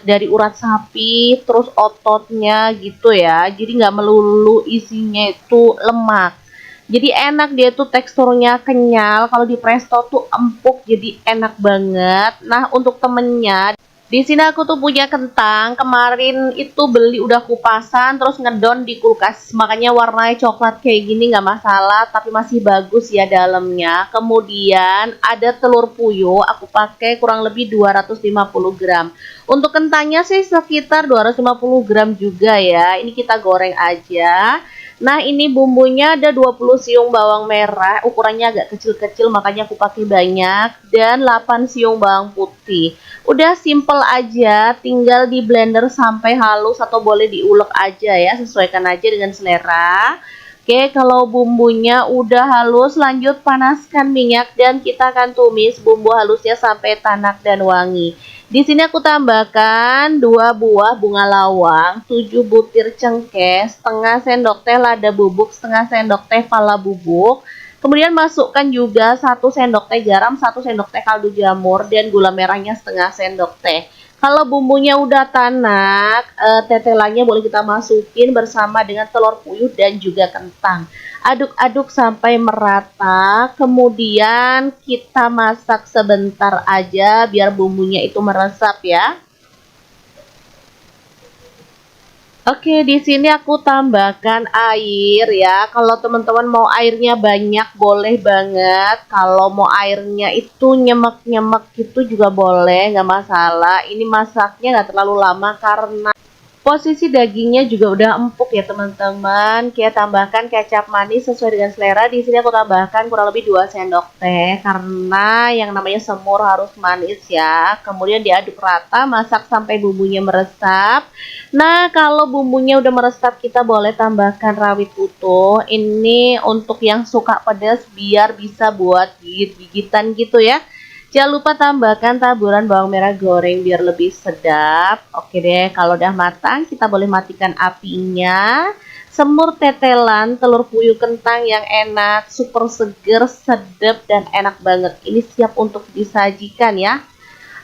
dari urat sapi, terus ototnya gitu ya. Jadi nggak melulu isinya itu lemak. Jadi enak, dia tuh teksturnya kenyal. Kalau di presto tuh empuk, jadi enak banget. Nah, untuk temennya, di sini aku tuh punya kentang, kemarin itu beli udah kupasan, terus ngedon di kulkas, makanya warnanya coklat kayak gini nggak masalah, tapi masih bagus ya dalamnya. Kemudian ada telur puyuh, aku pakai kurang lebih 250 gram. Untuk kentangnya sih sekitar 250 gram juga ya, ini kita goreng aja. Nah, ini bumbunya ada 20 siung bawang merah, ukurannya agak kecil-kecil makanya aku pakai banyak, dan 8 siung bawang putih. Udah simple aja, tinggal di blender sampai halus atau boleh diulek aja ya, sesuaikan aja dengan selera. Oke, kalau bumbunya udah halus, lanjut panaskan minyak dan kita akan tumis bumbu halusnya sampai tanak dan wangi. Di sini aku tambahkan 2 buah bunga lawang, 7 butir cengkeh, setengah sendok teh lada bubuk, setengah sendok teh pala bubuk. Kemudian masukkan juga 1 sendok teh garam, 1 sendok teh kaldu jamur, dan gula merahnya setengah sendok teh. Kalau bumbunya udah tanak, tetelannya boleh kita masukin bersama dengan telur puyuh dan juga kentang. Aduk-aduk sampai merata, kemudian kita masak sebentar aja biar bumbunya itu meresap ya. Oke, di sini aku tambahkan air ya. Kalau teman-teman mau airnya banyak boleh banget. Kalau mau airnya itu nyemek-nyemek gitu juga boleh, nggak masalah. Ini masaknya nggak terlalu lama karena posisi dagingnya juga udah empuk ya teman-teman. Kita tambahkan kecap manis sesuai dengan selera. Di sini aku tambahkan kurang lebih 2 sendok teh karena yang namanya semur harus manis ya. Kemudian diaduk rata, masak sampai bumbunya meresap. Nah, kalau bumbunya udah meresap kita boleh tambahkan rawit utuh. Ini untuk yang suka pedas biar bisa buat gigit-gigitan gitu ya. Jangan lupa tambahkan taburan bawang merah goreng biar lebih sedap. Oke deh, kalau udah matang kita boleh matikan apinya. Semur tetelan telur puyuh kentang yang enak, super seger, sedap dan enak banget. Ini siap untuk disajikan ya.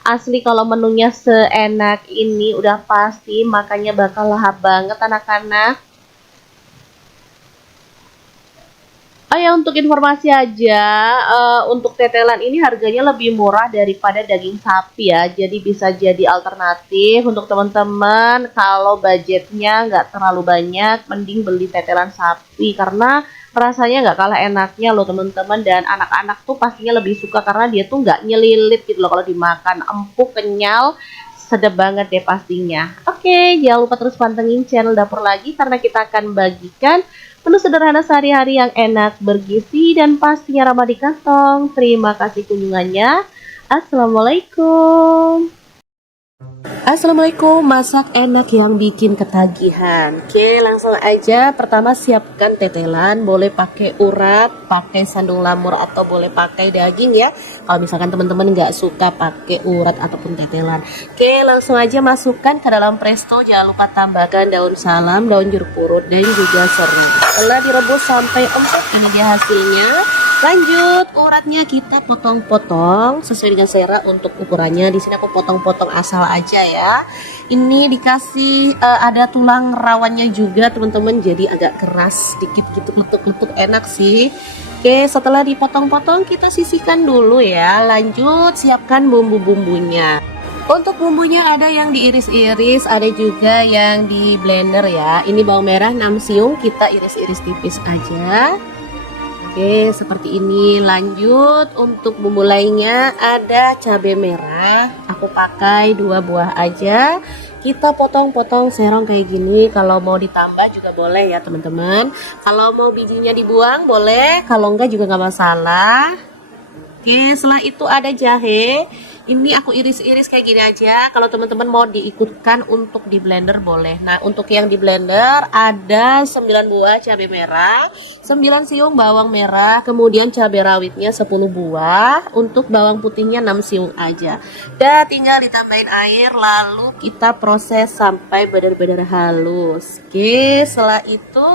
Asli kalau menunya seenak ini udah pasti makannya bakal lahap banget anak-anak. Oh ya, untuk informasi aja, untuk tetelan ini harganya lebih murah daripada daging sapi ya. Jadi bisa jadi alternatif untuk teman-teman kalau budgetnya nggak terlalu banyak, mending beli tetelan sapi karena rasanya nggak kalah enaknya loh teman-teman. Dan anak-anak tuh pastinya lebih suka karena dia tuh nggak nyelilit gitu loh kalau dimakan, empuk, kenyal, sedap banget deh pastinya. Oke, jangan lupa terus pantengin channel Dapur Lagi karena kita akan bagikan menu sederhana sehari-hari yang enak, bergizi, dan pastinya ramah di kantong. Terima kasih kunjungannya. Assalamualaikum. Assalamualaikum, masak enak yang bikin ketagihan. Oke, langsung aja. Pertama siapkan tetelan, boleh pakai urat, pakai sandung lamur atau boleh pakai daging ya. Kalau misalkan teman-teman nggak suka pakai urat ataupun tetelan. Oke, langsung aja masukkan ke dalam presto. Jangan lupa tambahkan daun salam, daun jeruk purut, dan juga serai. Setelah direbus sampai empuk, ini dia hasilnya. Lanjut, uratnya kita potong-potong sesuai dengan selera untuk ukurannya. Di sini aku potong-potong asal aja ya. Ini dikasih ada tulang rawannya juga teman-teman, jadi agak keras sedikit gitu, letuk-letuk enak sih. Oke, setelah dipotong-potong kita sisihkan dulu ya. Lanjut, siapkan bumbu-bumbunya. Untuk bumbunya ada yang diiris-iris, ada juga yang di blender ya. Ini bawang merah 6 siung, kita iris-iris tipis aja. Oke, seperti ini. Lanjut, untuk bumbu lainnya ada cabai merah. Aku pakai 2 buah aja. Kita potong-potong serong kayak gini. Kalau mau ditambah juga boleh ya teman-teman. Kalau mau bijinya dibuang boleh, kalau enggak juga nggak masalah. Oke, setelah itu ada jahe. Ini aku iris-iris kayak gini aja. Kalau teman-teman mau diikutkan untuk di blender boleh. Nah, untuk yang di blender ada 9 buah cabai merah, 9 siung bawang merah, kemudian cabai rawitnya 10 buah. Untuk bawang putihnya 6 siung aja. Dan tinggal ditambahin air lalu kita proses sampai benar-benar halus. Oke, setelah itu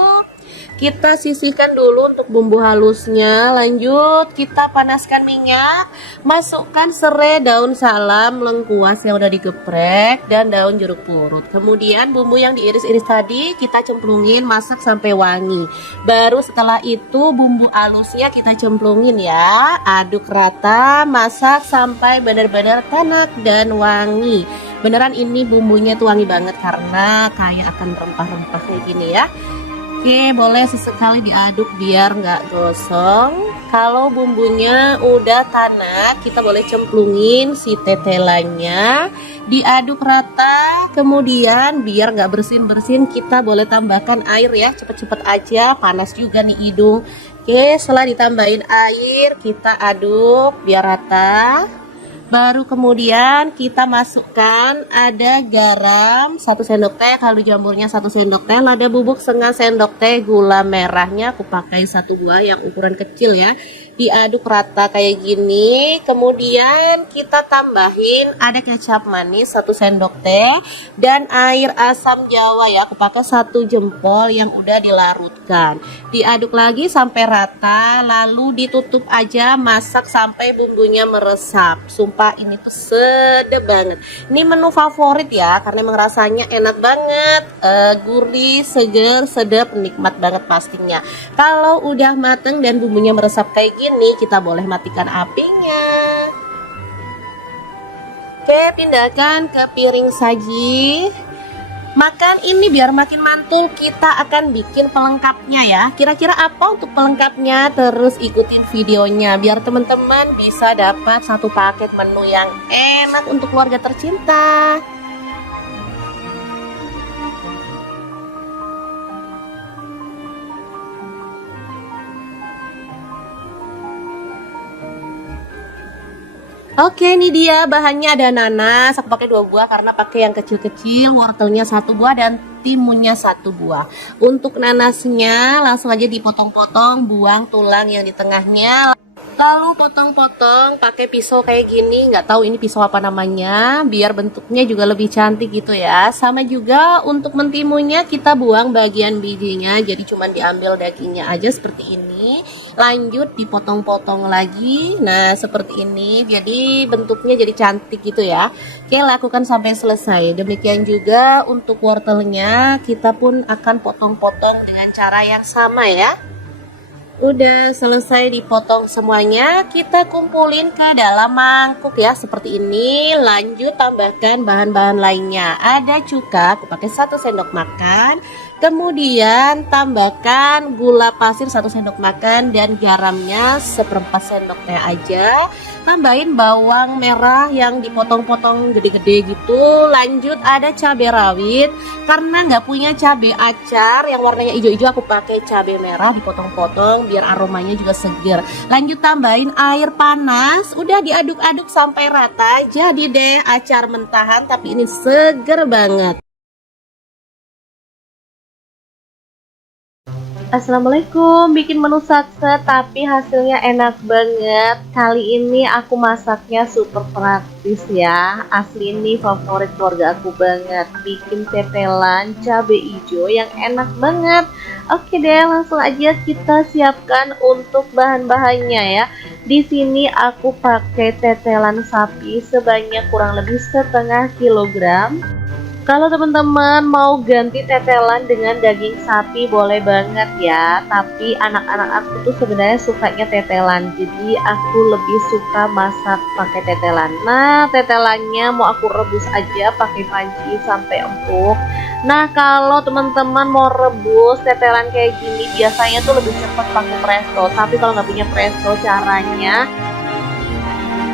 kita sisihkan dulu untuk bumbu halusnya. Lanjut, kita panaskan minyak, masukkan serai, daun salam, lengkuas yang udah digeprek, dan daun jeruk purut. Kemudian bumbu yang diiris-iris tadi kita cemplungin, masak sampai wangi. Baru setelah itu bumbu halusnya kita cemplungin ya. Aduk rata, masak sampai benar-benar tanak dan wangi. Beneran ini bumbunya tuh wangi banget karena kayak akan rempah-rempah kayak gini ya. Oke, boleh sesekali diaduk biar nggak gosong. Kalau bumbunya udah tanak, kita boleh cemplungin si tetelannya, diaduk rata. Kemudian biar nggak bersin-bersin, kita boleh tambahkan air ya, cepet-cepet aja, panas juga nih hidung. Oke, setelah ditambahin air, kita aduk biar rata. Baru kemudian kita masukkan ada garam 1 sendok teh, kaldu jamurnya 1 sendok teh, lada bubuk setengah sendok teh, gula merahnya aku pakai 1 buah yang ukuran kecil ya. Diaduk rata kayak gini. Kemudian kita tambahin ada kecap manis 1 sendok teh dan air asam jawa ya, aku pakai 1 jempol yang udah dilarutkan. Diaduk lagi sampai rata, lalu ditutup aja, masak sampai bumbunya meresap. Sumpah ini tuh sedap banget. Ini menu favorit ya, karena emang rasanya enak banget, gurih, seger, sedap, nikmat banget pastinya. Kalau udah mateng dan bumbunya meresap kayak gini, kita boleh matikan apinya. Oke, pindahkan ke piring saji. Makan ini biar makin mantul, kita akan bikin pelengkapnya ya. Kira-kira apa untuk pelengkapnya? Terus ikutin videonya biar teman-teman bisa dapat 1 paket menu yang enak untuk keluarga tercinta. Oke, ini dia bahannya. Ada nanas, aku pakai 2 buah karena pakai yang kecil-kecil, wortelnya 1 buah dan timunnya 1 buah. Untuk nanasnya langsung aja dipotong-potong, buang tulang yang di tengahnya. Lalu potong-potong pakai pisau kayak gini, nggak tahu ini pisau apa namanya, biar bentuknya juga lebih cantik gitu ya. Sama juga untuk mentimunnya kita buang bagian bijinya, jadi cuma diambil dagingnya aja seperti ini. Lanjut dipotong-potong lagi, nah seperti ini, jadi bentuknya jadi cantik gitu ya. Oke, lakukan sampai selesai. Demikian juga untuk wortelnya, kita pun akan potong-potong dengan cara yang sama ya. Udah selesai dipotong semuanya, kita kumpulin ke dalam mangkuk ya seperti ini. Lanjut tambahkan bahan-bahan lainnya. Ada cuka, aku pakai 1 sendok makan. Kemudian tambahkan gula pasir 1 sendok makan dan garamnya 1/4 sendok teh aja. Tambahin bawang merah yang dipotong-potong gede-gede gitu. Lanjut ada cabai rawit. Karena nggak punya cabai acar yang warnanya hijau-hijau, aku pakai cabai merah dipotong-potong biar aromanya juga seger. Lanjut tambahin air panas, udah diaduk-aduk sampai rata. Jadi deh acar mentahan, tapi ini seger banget. Assalamualaikum, bikin menu satset tapi hasilnya enak banget. Kali ini aku masaknya super praktis ya. Asli ini favorit keluarga aku banget. Bikin tetelan cabai hijau yang enak banget. Oke deh, langsung aja kita siapkan untuk bahan-bahannya ya. Di sini aku pakai tetelan sapi sebanyak kurang lebih 1/2 kilogram. Kalau teman-teman mau ganti tetelan dengan daging sapi boleh banget ya. Tapi anak-anak aku tuh sebenarnya sukanya tetelan. Jadi aku lebih suka masak pakai tetelan. Nah, tetelannya mau aku rebus aja pakai panci sampai empuk. Nah, kalau teman-teman mau rebus tetelan kayak gini biasanya tuh lebih cepat pakai presto. Tapi kalau nggak punya presto, caranya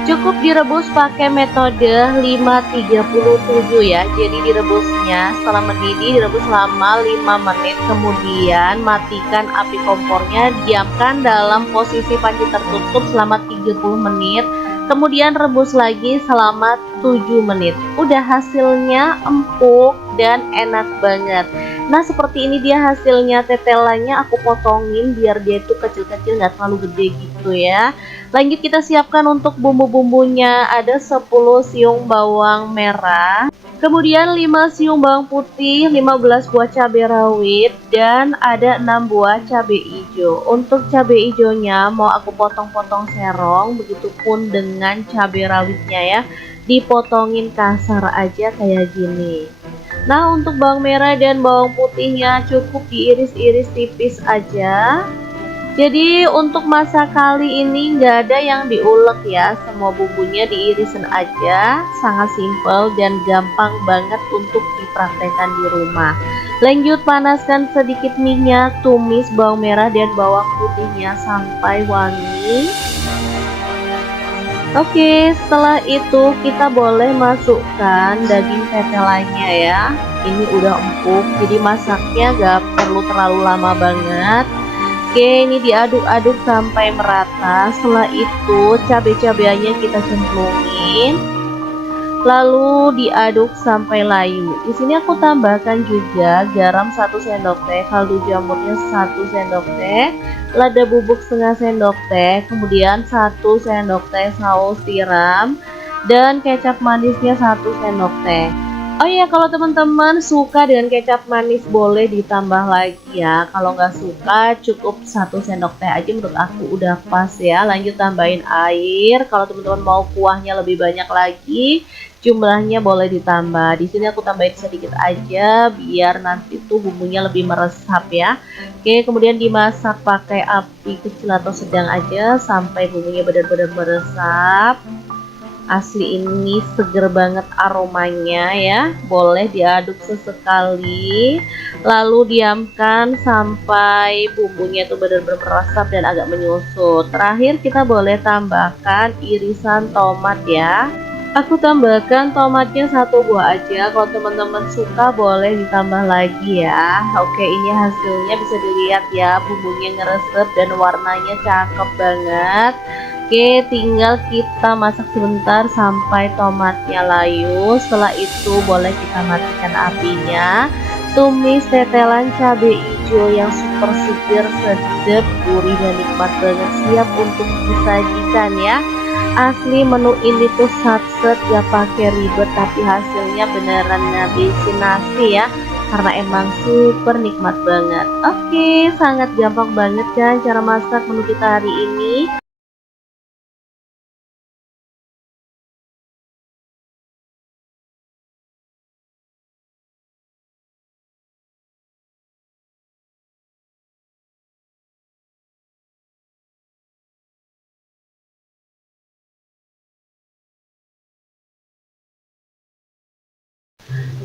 cukup direbus pakai metode 537 ya. Jadi direbusnya setelah mendidih, direbus selama 5 menit. Kemudian matikan api kompornya, diamkan dalam posisi panci tertutup selama 30 menit. Kemudian rebus lagi selama 7 menit. Udah hasilnya empuk dan enak banget. Nah, seperti ini dia hasilnya. Tetelannya aku potongin biar dia itu kecil-kecil, nggak terlalu gede gitu ya. Lanjut kita siapkan untuk bumbu-bumbunya. Ada 10 siung bawang merah, kemudian 5 siung bawang putih, 15 buah cabai rawit, dan ada 6 buah cabai hijau. Untuk cabai hijaunya mau aku potong-potong serong, begitupun dengan cabai rawitnya ya. Dipotongin kasar aja kayak gini. Nah, untuk bawang merah dan bawang putihnya cukup diiris-iris tipis aja. Jadi untuk masak kali ini nggak ada yang diulek ya, semua bumbunya diirisin aja, sangat simpel dan gampang banget untuk dipraktekkan di rumah. Lanjut panaskan sedikit minyak, tumis bawang merah dan bawang putihnya sampai wangi. Oke, setelah itu kita boleh masukkan daging tetelannya ya. Ini udah empuk, jadi masaknya nggak perlu terlalu lama banget. Oke, ini diaduk-aduk sampai merata. Setelah itu cabai-cabeannya kita cemplungin, lalu diaduk sampai layu. Di sini aku tambahkan juga garam 1 sendok teh, kaldu jamurnya 1 sendok teh, lada bubuk setengah sendok teh, kemudian 1 sendok teh saus tiram, dan kecap manisnya 1 sendok teh. Oh iya, kalau teman-teman suka dengan kecap manis boleh ditambah lagi ya. Kalau nggak suka cukup 1 sendok teh aja, menurut aku udah pas ya. Lanjut tambahin air. Kalau teman-teman mau kuahnya lebih banyak lagi, jumlahnya boleh ditambah. Di sini aku tambahin sedikit aja biar nanti tuh bumbunya lebih meresap ya. Oke, kemudian dimasak pakai api kecil atau sedang aja sampai bumbunya benar-benar meresap. Asli ini seger banget aromanya ya. Boleh diaduk sesekali, lalu diamkan sampai bumbunya itu benar-benar meresap dan agak menyusut. Terakhir kita boleh tambahkan irisan tomat ya. Aku tambahkan tomatnya 1 buah aja. Kalau teman-teman suka boleh ditambah lagi ya. Oke, ini hasilnya bisa dilihat ya, bumbunya ngeresep dan warnanya cakep banget. Oke, tinggal kita masak sebentar sampai tomatnya layu. Setelah itu boleh kita matikan apinya. Tumis tetelan cabai hijau yang super super segar, sedap, gurih dan nikmat banget, siap untuk disajikan ya. Asli menu ini tuh satset, gak pakai ribet, tapi hasilnya beneran ngabisin nasi ya, karena emang super nikmat banget. Oke, sangat gampang banget kan cara masak menu kita hari ini.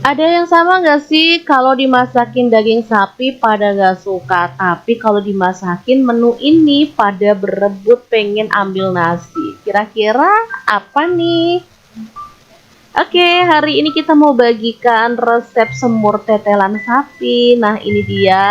Ada yang sama nggak sih kalau dimasakin daging sapi pada nggak suka, tapi kalau dimasakin menu ini pada berebut pengen ambil nasi. Kira-kira apa nih? Oke, hari ini kita mau bagikan resep semur tetelan sapi. Nah, ini dia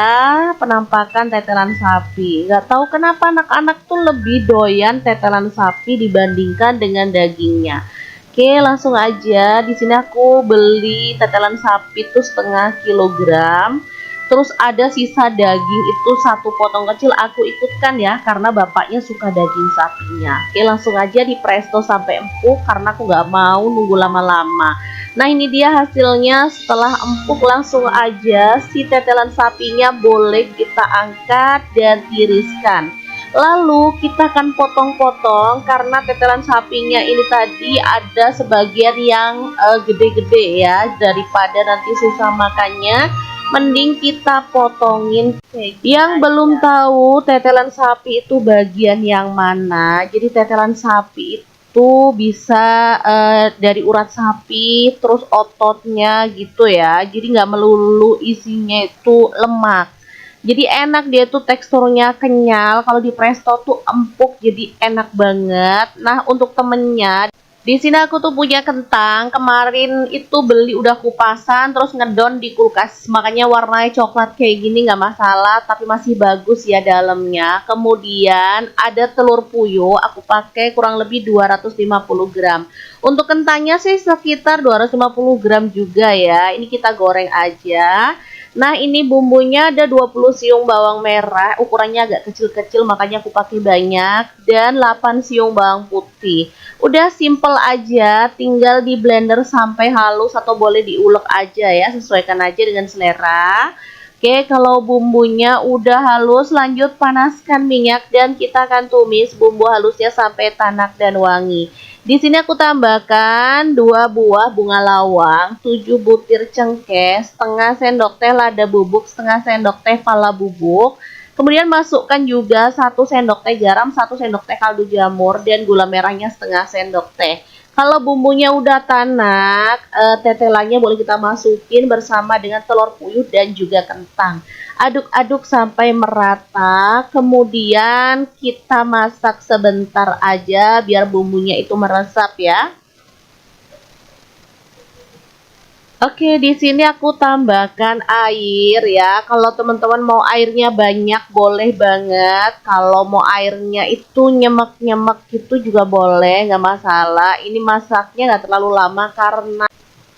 penampakan tetelan sapi. Nggak tahu kenapa anak-anak tuh lebih doyan tetelan sapi dibandingkan dengan dagingnya. Oke, langsung aja. Di sini aku beli tetelan sapi tuh 1/2 kilogram. Terus ada sisa daging itu 1 potong kecil, aku ikutkan ya karena bapaknya suka daging sapinya. Oke, langsung aja di presto sampai empuk karena aku nggak mau nunggu lama-lama. Nah, ini dia hasilnya. Setelah empuk langsung aja si tetelan sapinya boleh kita angkat dan tiriskan. Lalu kita akan potong-potong karena tetelan sapinya ini tadi ada sebagian yang gede-gede ya, daripada nanti susah makannya. Mending kita potongin. Yang belum tahu tetelan sapi itu bagian yang mana, jadi tetelan sapi itu bisa dari urat sapi, terus ototnya gitu ya, jadi nggak melulu isinya itu lemak. Jadi enak, dia tuh teksturnya kenyal, kalau di presto tuh empuk, jadi enak banget. Nah, untuk temennya, di sini aku tuh punya kentang, kemarin itu beli udah kupasan, terus ngedon di kulkas, makanya warnanya coklat kayak gini nggak masalah, tapi masih bagus ya dalamnya. Kemudian ada telur puyuh, aku pakai kurang lebih 250 gram. Untuk kentangnya sih sekitar 250 gram juga ya, ini kita goreng aja. Nah, ini bumbunya ada 20 siung bawang merah, ukurannya agak kecil-kecil makanya aku pakai banyak, dan 8 siung bawang putih. Udah simple aja, tinggal di blender sampai halus atau boleh diulek aja ya, sesuaikan aja dengan selera. Oke, kalau bumbunya udah halus, lanjut panaskan minyak dan kita akan tumis bumbu halusnya sampai tanak dan wangi. Di sini aku tambahkan 2 buah bunga lawang, 7 butir cengkeh, setengah sendok teh lada bubuk, setengah sendok teh pala bubuk. Kemudian masukkan juga 1 sendok teh garam, 1 sendok teh kaldu jamur, dan gula merahnya setengah sendok teh. Kalau bumbunya udah tanak, tetelannya boleh kita masukin bersama dengan telur puyuh dan juga kentang. Aduk-aduk sampai merata, kemudian kita masak sebentar aja biar bumbunya itu meresap ya. Oke, di sini aku tambahkan air ya. Kalau teman-teman mau airnya banyak boleh banget. Kalau mau airnya itu nyemek-nyemek gitu juga boleh, nggak masalah. Ini masaknya nggak terlalu lama karena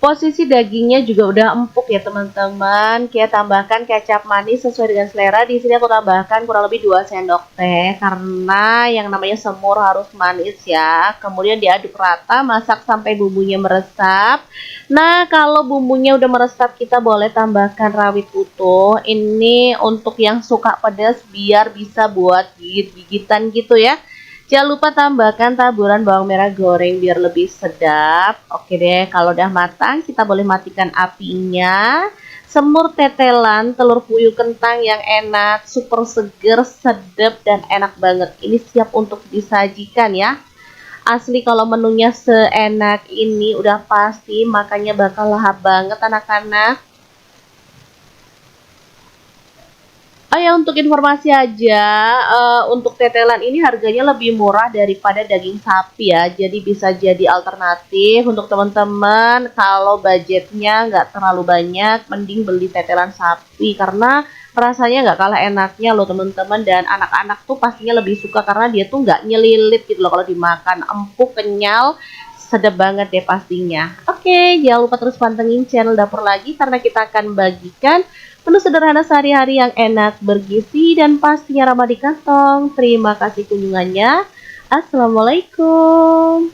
posisi dagingnya juga udah empuk ya teman-teman. Kita tambahkan kecap manis sesuai dengan selera. Di sini aku tambahkan kurang lebih 2 sendok teh karena yang namanya semur harus manis ya. Kemudian diaduk rata, masak sampai bumbunya meresap. Nah, kalau bumbunya udah meresap kita boleh tambahkan rawit utuh. Ini untuk yang suka pedas biar bisa buat gigit-gigitan gitu ya. Jangan lupa tambahkan taburan bawang merah goreng biar lebih sedap. Oke deh, kalau udah matang kita boleh matikan apinya. Semur tetelan telur puyuh kentang yang enak, super seger, sedap, dan enak banget. Ini siap untuk disajikan ya. Asli kalau menunya seenak ini udah pasti makannya bakal lahap banget anak-anak. Oh ya, untuk informasi aja, untuk tetelan ini harganya lebih murah daripada daging sapi ya. Jadi bisa jadi alternatif untuk teman-teman kalau budgetnya nggak terlalu banyak, mending beli tetelan sapi karena rasanya nggak kalah enaknya loh teman-teman. Dan anak-anak tuh pastinya lebih suka karena dia tuh nggak nyelilit gitu loh kalau dimakan, empuk, kenyal, sedap banget deh pastinya. Oke, jangan lupa terus pantengin channel Dapur Lagi karena kita akan bagikan Menu sederhana sehari-hari yang enak, bergizi, dan pastinya ramah di kantong. Terima kasih kunjungannya. Assalamualaikum.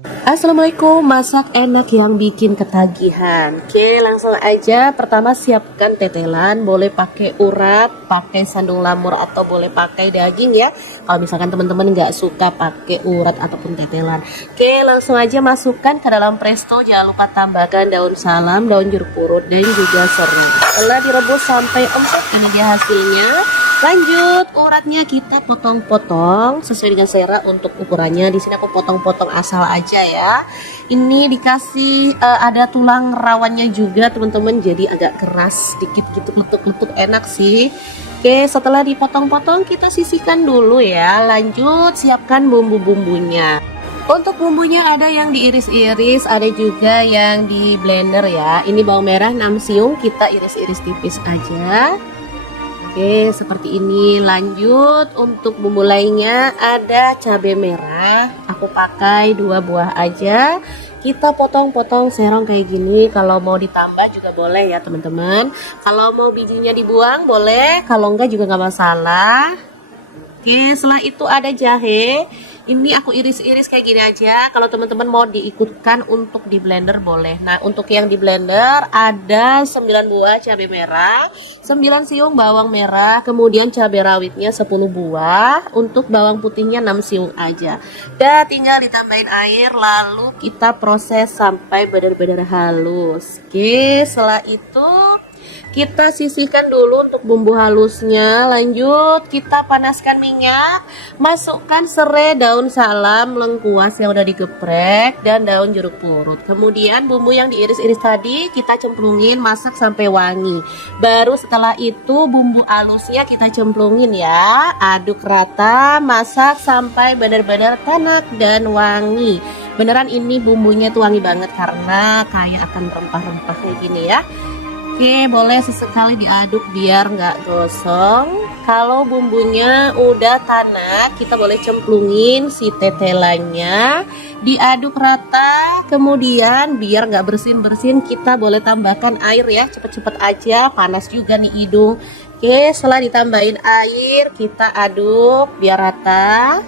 Assalamualaikum, masak enak yang bikin ketagihan. Oke, langsung aja. Pertama siapkan tetelan, boleh pakai urat, pakai sandung lamur atau boleh pakai daging ya. Kalau misalkan teman-teman nggak suka pakai urat ataupun tetelan. Oke, langsung aja masukkan ke dalam presto. Jangan lupa tambahkan daun salam, daun jeruk purut, dan juga serai. Setelah direbus sampai empuk, ini dia hasilnya. Lanjut, uratnya kita potong-potong sesuai dengan selera untuk ukurannya. Di sini aku potong-potong asal aja ya. Ini dikasih ada tulang rawannya juga teman-teman, jadi agak keras sedikit gitu, letuk-letuk enak sih. Oke, setelah dipotong-potong kita sisihkan dulu ya. Lanjut, siapkan bumbu-bumbunya. Untuk bumbunya ada yang diiris-iris, ada juga yang di blender ya. Ini bawang merah 6 siung, kita iris-iris tipis aja. Oke, seperti ini. Lanjut, untuk bumbu lainnya ada cabai merah. Aku pakai 2 buah aja. Kita potong-potong serong kayak gini. Kalau mau ditambah juga boleh ya teman-teman. Kalau mau bijinya dibuang boleh, kalau enggak juga nggak masalah. Oke, setelah itu ada jahe. Ini aku iris-iris kayak gini aja. Kalau teman-teman mau diikutkan untuk di blender boleh. Nah, untuk yang di blender ada 9 buah cabai merah, 9 siung bawang merah, kemudian cabai rawitnya 10 buah. Untuk bawang putihnya 6 siung aja. Dan tinggal ditambahin air lalu kita proses sampai benar-benar halus. Oke, setelah itu kita sisihkan dulu untuk bumbu halusnya. Lanjut, kita panaskan minyak, masukkan serai, daun salam, lengkuas yang udah digeprek, dan daun jeruk purut. Kemudian bumbu yang diiris-iris tadi kita cemplungin, masak sampai wangi. Baru setelah itu bumbu halusnya kita cemplungin ya. Aduk rata, masak sampai benar-benar tanak dan wangi. Beneran ini bumbunya tuh wangi banget karena kayak akan rempah-rempah kayak gini ya. Oke, boleh sesekali diaduk biar nggak gosong. Kalau bumbunya udah tanak, kita boleh cemplungin si tetelannya, diaduk rata. Kemudian biar nggak bersin-bersin, kita boleh tambahkan air ya, cepet-cepet aja, panas juga nih hidung. Oke, setelah ditambahin air, kita aduk biar rata.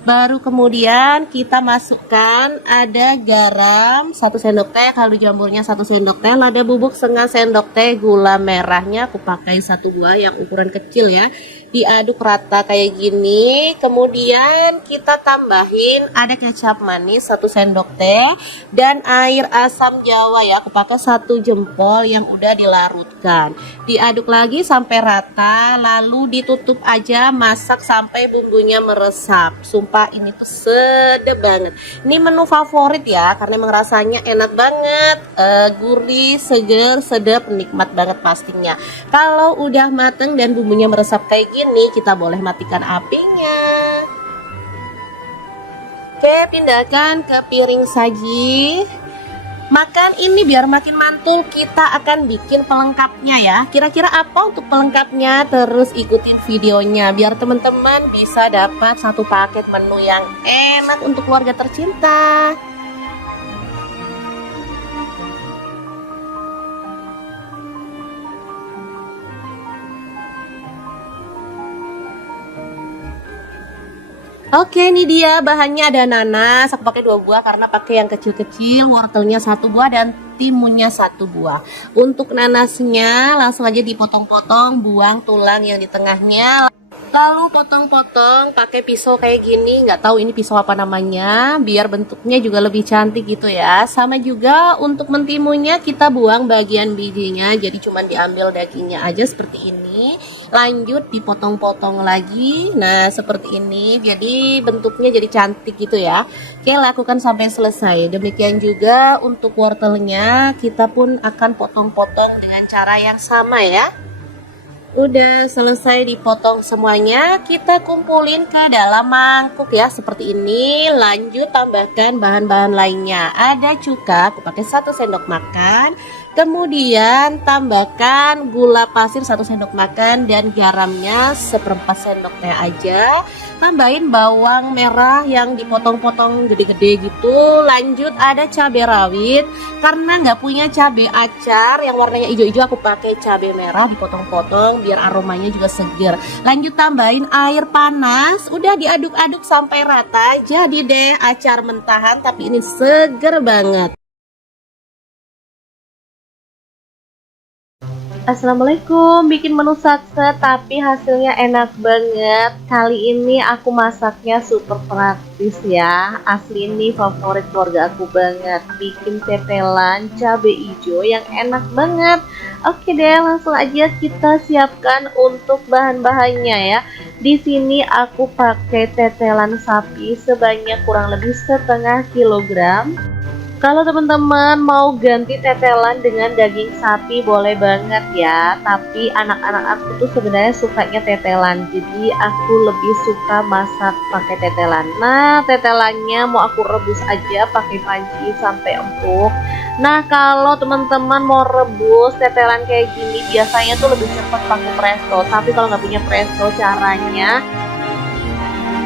Baru kemudian kita masukkan ada garam 1 sendok teh, kaldu jamurnya 1 sendok teh, lada bubuk setengah sendok teh, gula merahnya aku pakai 1 buah yang ukuran kecil ya. Diaduk rata kayak gini. Kemudian kita tambahin ada kecap manis 1 sendok teh dan air asam jawa ya, aku pakai 1 jempol yang udah dilarutkan. Diaduk lagi sampai rata, lalu ditutup aja, masak sampai bumbunya meresap. Sumpah ini tuh sedap banget. Ini menu favorit ya, karena emang rasanya enak banget, gurih, seger, sedap, nikmat banget pastinya. Kalau udah mateng dan bumbunya meresap kayak gini, kita boleh matikan apinya. Oke, pindahkan ke piring saji. Makan ini biar makin mantul, kita akan bikin pelengkapnya ya. Kira-kira apa untuk pelengkapnya? Terus ikutin videonya biar teman-teman bisa dapat 1 paket menu yang enak untuk keluarga tercinta. Oke, ini dia bahannya. Ada nanas, aku pakai 2 buah karena pakai yang kecil-kecil, wortelnya 1 buah dan timunnya 1 buah. Untuk nanasnya langsung aja dipotong-potong, buang tulang yang di tengahnya. Lalu potong-potong pakai pisau kayak gini, nggak tahu ini pisau apa namanya, biar bentuknya juga lebih cantik gitu ya. Sama juga untuk mentimunnya kita buang bagian bijinya, jadi cuman diambil dagingnya aja seperti ini. Lanjut dipotong-potong lagi, nah seperti ini, jadi bentuknya jadi cantik gitu ya. Oke, lakukan sampai selesai. Demikian juga untuk wortelnya, kita pun akan potong-potong dengan cara yang sama ya. Udah selesai dipotong semuanya, kita kumpulin ke dalam mangkuk ya seperti ini. Lanjut tambahkan bahan-bahan lainnya. Ada cuka, aku pakai 1 sendok makan. Kemudian tambahkan gula pasir 1 sendok makan dan garamnya 1/4 sendok teh aja. Tambahin bawang merah yang dipotong-potong gede-gede gitu. Lanjut ada cabai rawit. Karena nggak punya cabai acar yang warnanya hijau-hijau, aku pakai cabai merah dipotong-potong biar aromanya juga seger. Lanjut tambahin air panas. Udah diaduk-aduk sampai rata. Jadi deh acar mentahan tapi ini seger banget. Assalamualaikum, bikin menu satset tapi hasilnya enak banget. Kali ini aku masaknya super praktis ya. Asli ini favorit keluarga aku banget. Bikin tetelan cabai hijau yang enak banget. Oke deh, langsung aja kita siapkan untuk bahan-bahannya ya. Di sini aku pakai tetelan sapi sebanyak kurang lebih 1/2 kilogram. Kalau teman-teman mau ganti tetelan dengan daging sapi boleh banget ya. Tapi anak-anak aku tuh sebenarnya sukanya tetelan. Jadi aku lebih suka masak pakai tetelan. Nah, tetelannya mau aku rebus aja pakai panci sampai empuk. Nah, kalau teman-teman mau rebus tetelan kayak gini biasanya tuh lebih cepat pakai presto. Tapi kalau nggak punya presto, caranya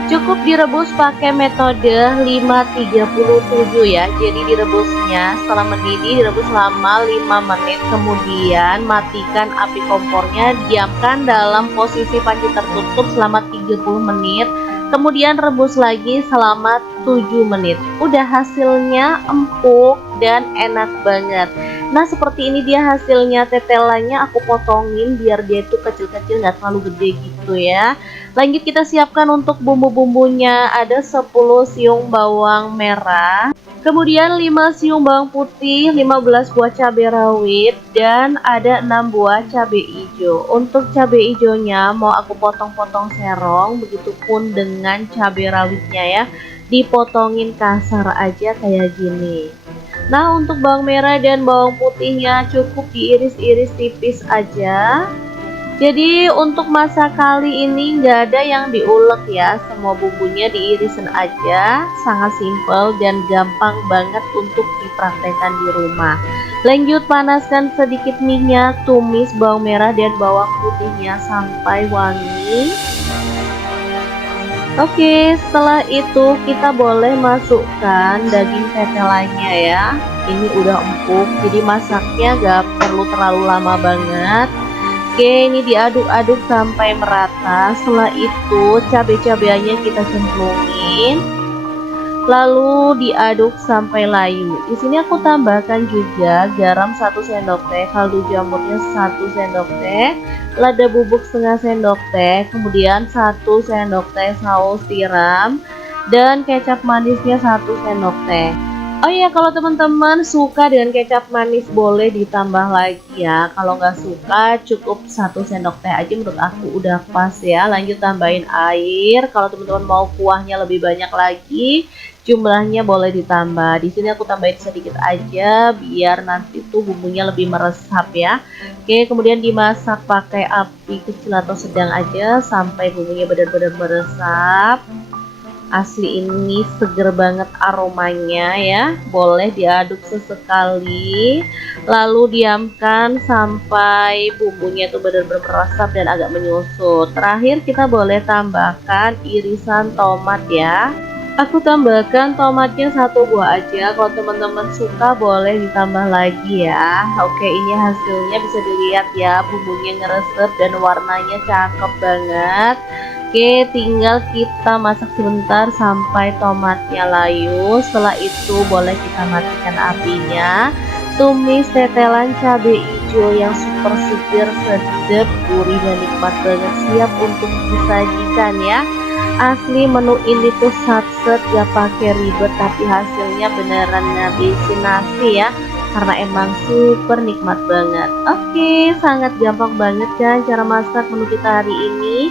cukup direbus pakai metode 537 ya. Jadi direbusnya setelah mendidih direbus selama 5 menit. Kemudian matikan api kompornya, diamkan dalam posisi panci tertutup selama 30 menit. Kemudian rebus lagi selama 7 menit. Udah hasilnya empuk dan enak banget. Nah, seperti ini dia hasilnya. Tetelannya aku potongin biar dia itu kecil-kecil, nggak terlalu gede gitu ya. Lanjut kita siapkan untuk bumbu-bumbunya. Ada 10 siung bawang merah, kemudian 5 siung bawang putih, 15 buah cabai rawit, dan ada 6 buah cabai hijau. Untuk cabai hijaunya mau aku potong-potong serong, begitupun dengan cabai rawitnya ya. Dipotongin kasar aja kayak gini. Nah, untuk bawang merah dan bawang putihnya cukup diiris-iris tipis aja. Jadi untuk masak kali ini nggak ada yang diulek ya, semua bumbunya diirisin aja, sangat simpel dan gampang banget untuk dipraktekkan di rumah. Lanjut panaskan sedikit minyak, tumis bawang merah dan bawang putihnya sampai wangi. Oke, setelah itu kita boleh masukkan daging tetelannya ya. Ini udah empuk, jadi masaknya nggak perlu terlalu lama banget. Oke, ini diaduk-aduk sampai merata. Setelah itu cabai-cabainya kita cemplungin, lalu diaduk sampai layu. Di sini aku tambahkan juga garam 1 sendok teh, kaldu jamurnya 1 sendok teh, lada bubuk setengah sendok teh, kemudian 1 sendok teh saus tiram, dan kecap manisnya 1 sendok teh. Oh iya, kalau teman-teman suka dengan kecap manis boleh ditambah lagi ya. Kalau nggak suka cukup 1 sendok teh aja, menurut aku udah pas ya. Lanjut tambahin air. Kalau teman-teman mau kuahnya lebih banyak lagi, jumlahnya boleh ditambah. Di sini aku tambahin sedikit aja biar nanti tuh bumbunya lebih meresap ya. Oke, kemudian dimasak pakai api kecil atau sedang aja sampai bumbunya benar-benar meresap. Asli ini seger banget aromanya ya. Boleh diaduk sesekali, lalu diamkan sampai bumbunya itu benar-benar meresap dan agak menyusut. Terakhir kita boleh tambahkan irisan tomat ya. Aku tambahkan tomatnya 1 buah aja. Kalau teman-teman suka boleh ditambah lagi ya. Oke, ini hasilnya bisa dilihat ya, bumbunya ngeresep dan warnanya cakep banget. Oke, tinggal kita masak sebentar sampai tomatnya layu. Setelah itu boleh kita matikan apinya. Tumis tetelan cabai hijau yang super segar, sedap, gurih dan nikmat banget, siap untuk disajikan ya. Asli menu ini tuh satset, gak pakai ribet tapi hasilnya beneran ngabisin nasi ya. Karena emang super nikmat banget. Oke, sangat gampang banget kan cara masak menu kita hari ini.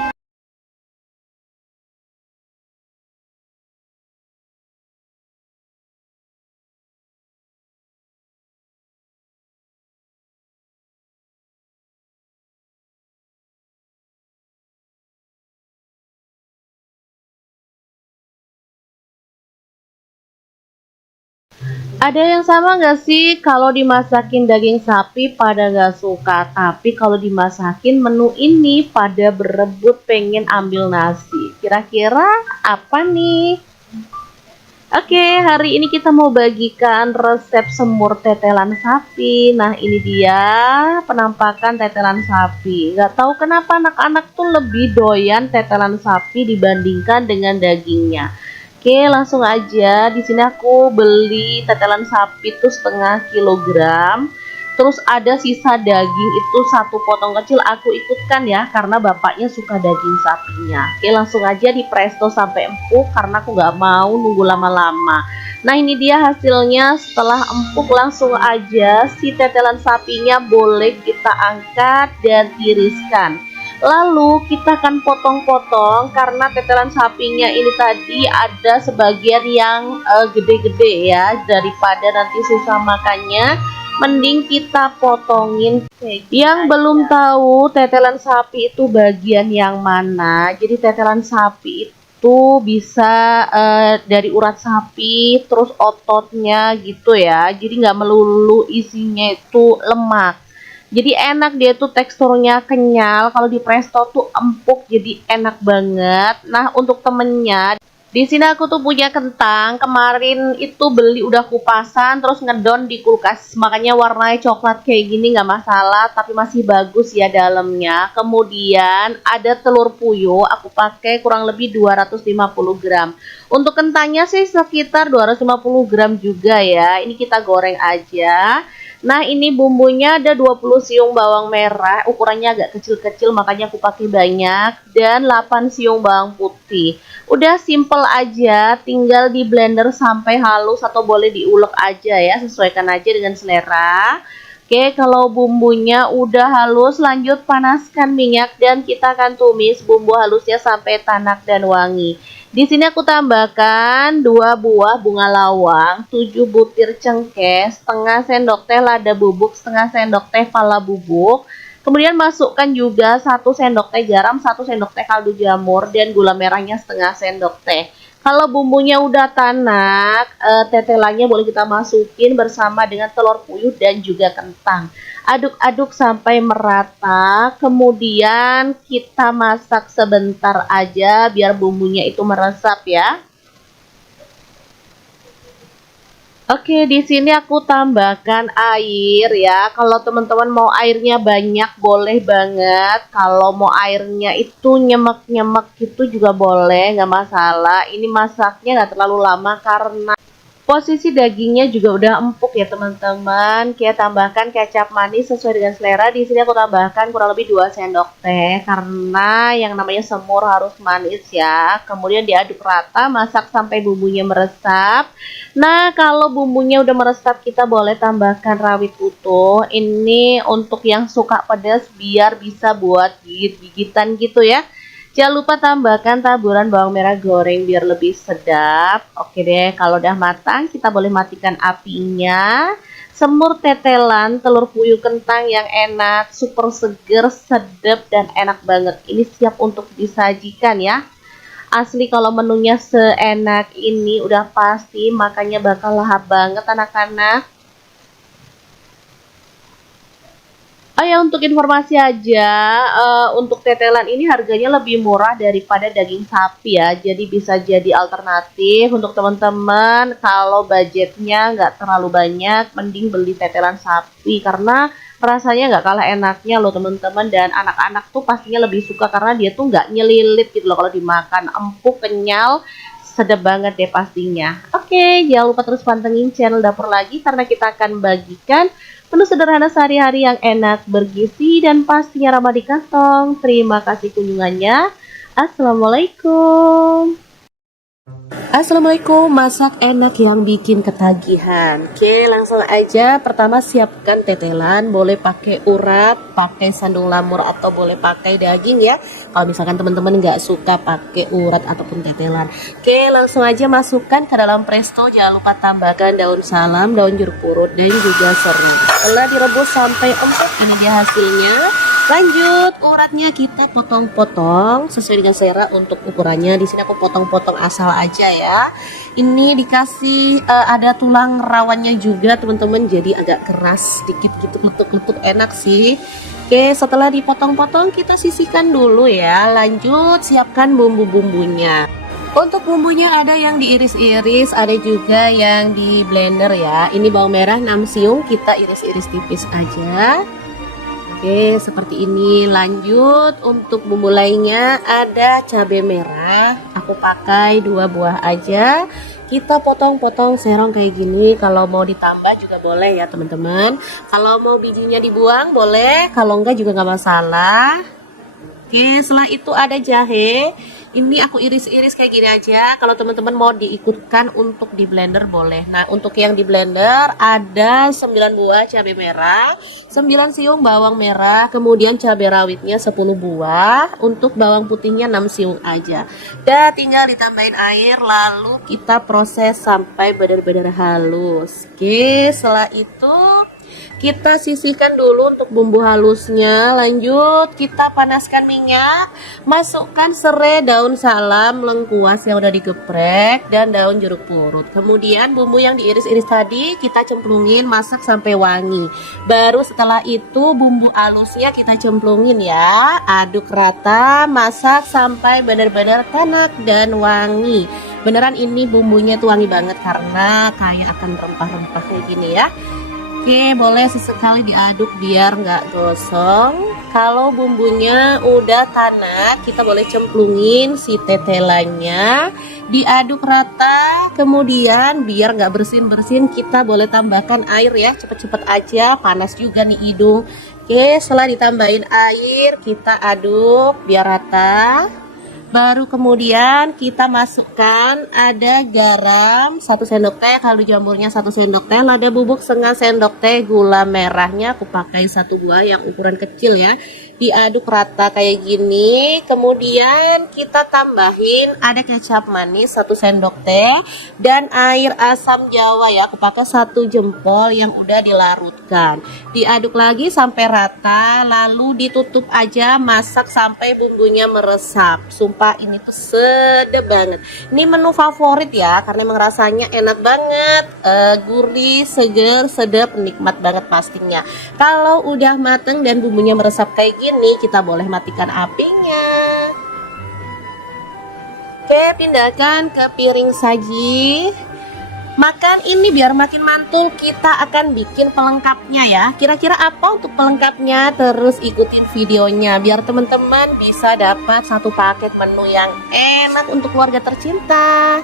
Ada yang sama nggak sih kalau dimasakin daging sapi pada nggak suka, tapi kalau dimasakin menu ini pada berebut pengen ambil nasi. Kira-kira apa nih? Oke, hari ini kita mau bagikan resep semur tetelan sapi. Nah, ini dia penampakan tetelan sapi. Nggak tahu kenapa anak-anak tuh lebih doyan tetelan sapi dibandingkan dengan dagingnya. Oke, langsung aja. Di sini aku beli tetelan sapi tuh 1/2 kilogram. Terus ada sisa daging itu 1 potong kecil aku ikutkan ya, karena bapaknya suka daging sapinya. Oke, langsung aja di presto sampai empuk karena aku nggak mau nunggu lama-lama. Nah, ini dia hasilnya. Setelah empuk langsung aja si tetelan sapinya boleh kita angkat dan tiriskan. Lalu kita akan potong-potong karena tetelan sapinya ini tadi ada sebagian yang gede-gede ya, daripada nanti susah makannya. Mending kita potongin. Yang belum tahu tetelan sapi itu bagian yang mana, jadi tetelan sapi itu bisa dari urat sapi, terus ototnya gitu ya, jadi nggak melulu isinya itu lemak. Jadi enak, dia tuh teksturnya kenyal, kalau di presto tuh empuk, jadi enak banget. Nah, untuk temennya, di sini aku tuh punya kentang, kemarin itu beli udah kupasan, terus ngedon di kulkas, makanya warnanya coklat kayak gini nggak masalah, tapi masih bagus ya dalamnya. Kemudian ada telur puyuh, aku pakai kurang lebih 250 gram. Untuk kentangnya sih sekitar 250 gram juga ya, ini kita goreng aja. Nah, ini bumbunya ada 20 siung bawang merah, ukurannya agak kecil-kecil makanya aku pakai banyak, dan 8 siung bawang putih. Udah simple aja, tinggal di blender sampai halus atau boleh diulek aja ya, sesuaikan aja dengan selera. Oke, kalau bumbunya udah halus, lanjut panaskan minyak dan kita akan tumis bumbu halusnya sampai tanak dan wangi. Di sini aku tambahkan 2 buah bunga lawang, 7 butir cengkeh, setengah sendok teh lada bubuk, setengah sendok teh pala bubuk. Kemudian masukkan juga 1 sendok teh garam, 1 sendok teh kaldu jamur, dan gula merahnya setengah sendok teh. Kalau bumbunya udah tanak, tetelannya boleh kita masukin bersama dengan telur puyuh dan juga kentang. Aduk-aduk sampai merata, kemudian kita masak sebentar aja biar bumbunya itu meresap ya. Oke, di sini aku tambahkan air ya. Kalau teman-teman mau airnya banyak boleh banget. Kalau mau airnya itu nyemek-nyemek gitu juga boleh, nggak masalah. Ini masaknya nggak terlalu lama karena posisi dagingnya juga udah empuk ya teman-teman. Kita tambahkan kecap manis sesuai dengan selera. Di sini aku tambahkan kurang lebih 2 sendok teh karena yang namanya semur harus manis ya. Kemudian diaduk rata, masak sampai bumbunya meresap. Nah, kalau bumbunya udah meresap kita boleh tambahkan rawit utuh. Ini untuk yang suka pedas biar bisa buat gigit-gigitan gitu ya. Jangan lupa tambahkan taburan bawang merah goreng biar lebih sedap. Oke deh, kalau udah matang kita boleh matikan apinya. Semur tetelan telur puyuh kentang yang enak, super seger, sedap, dan enak banget. Ini siap untuk disajikan ya. Asli kalau menunya seenak ini udah pasti makanya bakal lahap banget anak-anak. Oh ya, untuk informasi aja, untuk tetelan ini harganya lebih murah daripada daging sapi ya. Jadi bisa jadi alternatif untuk teman-teman kalau budgetnya nggak terlalu banyak, mending beli tetelan sapi karena rasanya nggak kalah enaknya loh teman-teman. Dan anak-anak tuh pastinya lebih suka karena dia tuh nggak nyelilit gitu loh kalau dimakan, empuk, kenyal, sedap banget deh pastinya. Oke, jangan lupa terus pantengin channel Dapur Lagi karena kita akan bagikan menu sederhana sehari-hari yang enak, bergizi, dan pastinya ramah di kantong. Terima kasih kunjungannya. Assalamualaikum. Assalamualaikum, masak enak yang bikin ketagihan. Oke, langsung aja. Pertama siapkan tetelan, boleh pakai urat, pakai sandung lamur, atau boleh pakai daging ya. Kalau misalkan teman-teman nggak suka pakai urat ataupun tetelan. Oke, langsung aja masukkan ke dalam presto. Jangan lupa tambahkan daun salam, daun jeruk purut, dan juga serai. Setelah direbus sampai empuk, ini dia hasilnya. Lanjut, uratnya kita potong-potong sesuai dengan selera untuk ukurannya. Di sini aku potong-potong asal aja ya. Ini dikasih ada tulang rawannya juga teman-teman, jadi agak keras sedikit gitu, letuk-letuk, enak sih. Oke, setelah dipotong-potong kita sisihkan dulu ya. Lanjut, siapkan bumbu-bumbunya. Untuk bumbunya ada yang diiris-iris, ada juga yang di blender ya. Ini bawang merah 6 siung, kita iris-iris tipis aja. Oke, seperti ini. Lanjut, untuk bumbu lainnya ada cabai merah. Aku pakai 2 buah aja. Kita potong-potong serong kayak gini. Kalau mau ditambah juga boleh ya teman-teman. Kalau mau bijinya dibuang boleh, kalau enggak juga nggak masalah. Oke, setelah itu ada jahe. Ini aku iris-iris kayak gini aja. Kalau teman-teman mau diikutkan untuk di blender boleh. Nah, untuk yang di blender ada 9 buah cabai merah, 9 siung bawang merah, kemudian cabai rawitnya 10 buah. Untuk bawang putihnya 6 siung aja. Dan tinggal ditambahin air lalu kita proses sampai benar-benar halus. Oke, setelah itu kita sisihkan dulu untuk bumbu halusnya. Lanjut, kita panaskan minyak, masukkan serai, daun salam, lengkuas yang udah digeprek, dan daun jeruk purut. Kemudian bumbu yang diiris-iris tadi kita cemplungin, masak sampai wangi. Baru setelah itu bumbu halusnya kita cemplungin ya. Aduk rata, masak sampai benar-benar tanak dan wangi. Beneran ini bumbunya tuh wangi banget karena kayak akan rempah-rempah kayak gini ya. Oke, boleh sesekali diaduk biar nggak gosong. Kalau bumbunya udah tanak, kita boleh cemplungin si tetelannya, diaduk rata. Kemudian biar nggak bersin-bersin, kita boleh tambahkan air ya, cepet-cepet aja, panas juga nih hidung. Oke, setelah ditambahin air, kita aduk biar rata. Baru kemudian kita masukkan ada garam 1 sendok teh, kaldu jamurnya 1 sendok teh, lada bubuk setengah sendok teh, gula merahnya aku pakai 1 buah yang ukuran kecil ya. Diaduk rata kayak gini. Kemudian kita tambahin ada kecap manis 1 sendok teh dan air asam jawa ya, aku pakai 1 jempol yang udah dilarutkan. Diaduk lagi sampai rata, lalu ditutup aja, masak sampai bumbunya meresap. Sumpah ini tuh sedap banget. Ini menu favorit ya, karena emang rasanya enak banget, gurih, seger, sedap, nikmat banget pastinya. Kalau udah mateng dan bumbunya meresap kayak gini, kita boleh matikan apinya. Oke, pindahkan ke piring saji. Makan ini biar makin mantul, kita akan bikin pelengkapnya ya. Kira-kira apa untuk pelengkapnya? Terus ikutin videonya biar teman-teman bisa dapat 1 paket menu yang enak untuk keluarga tercinta.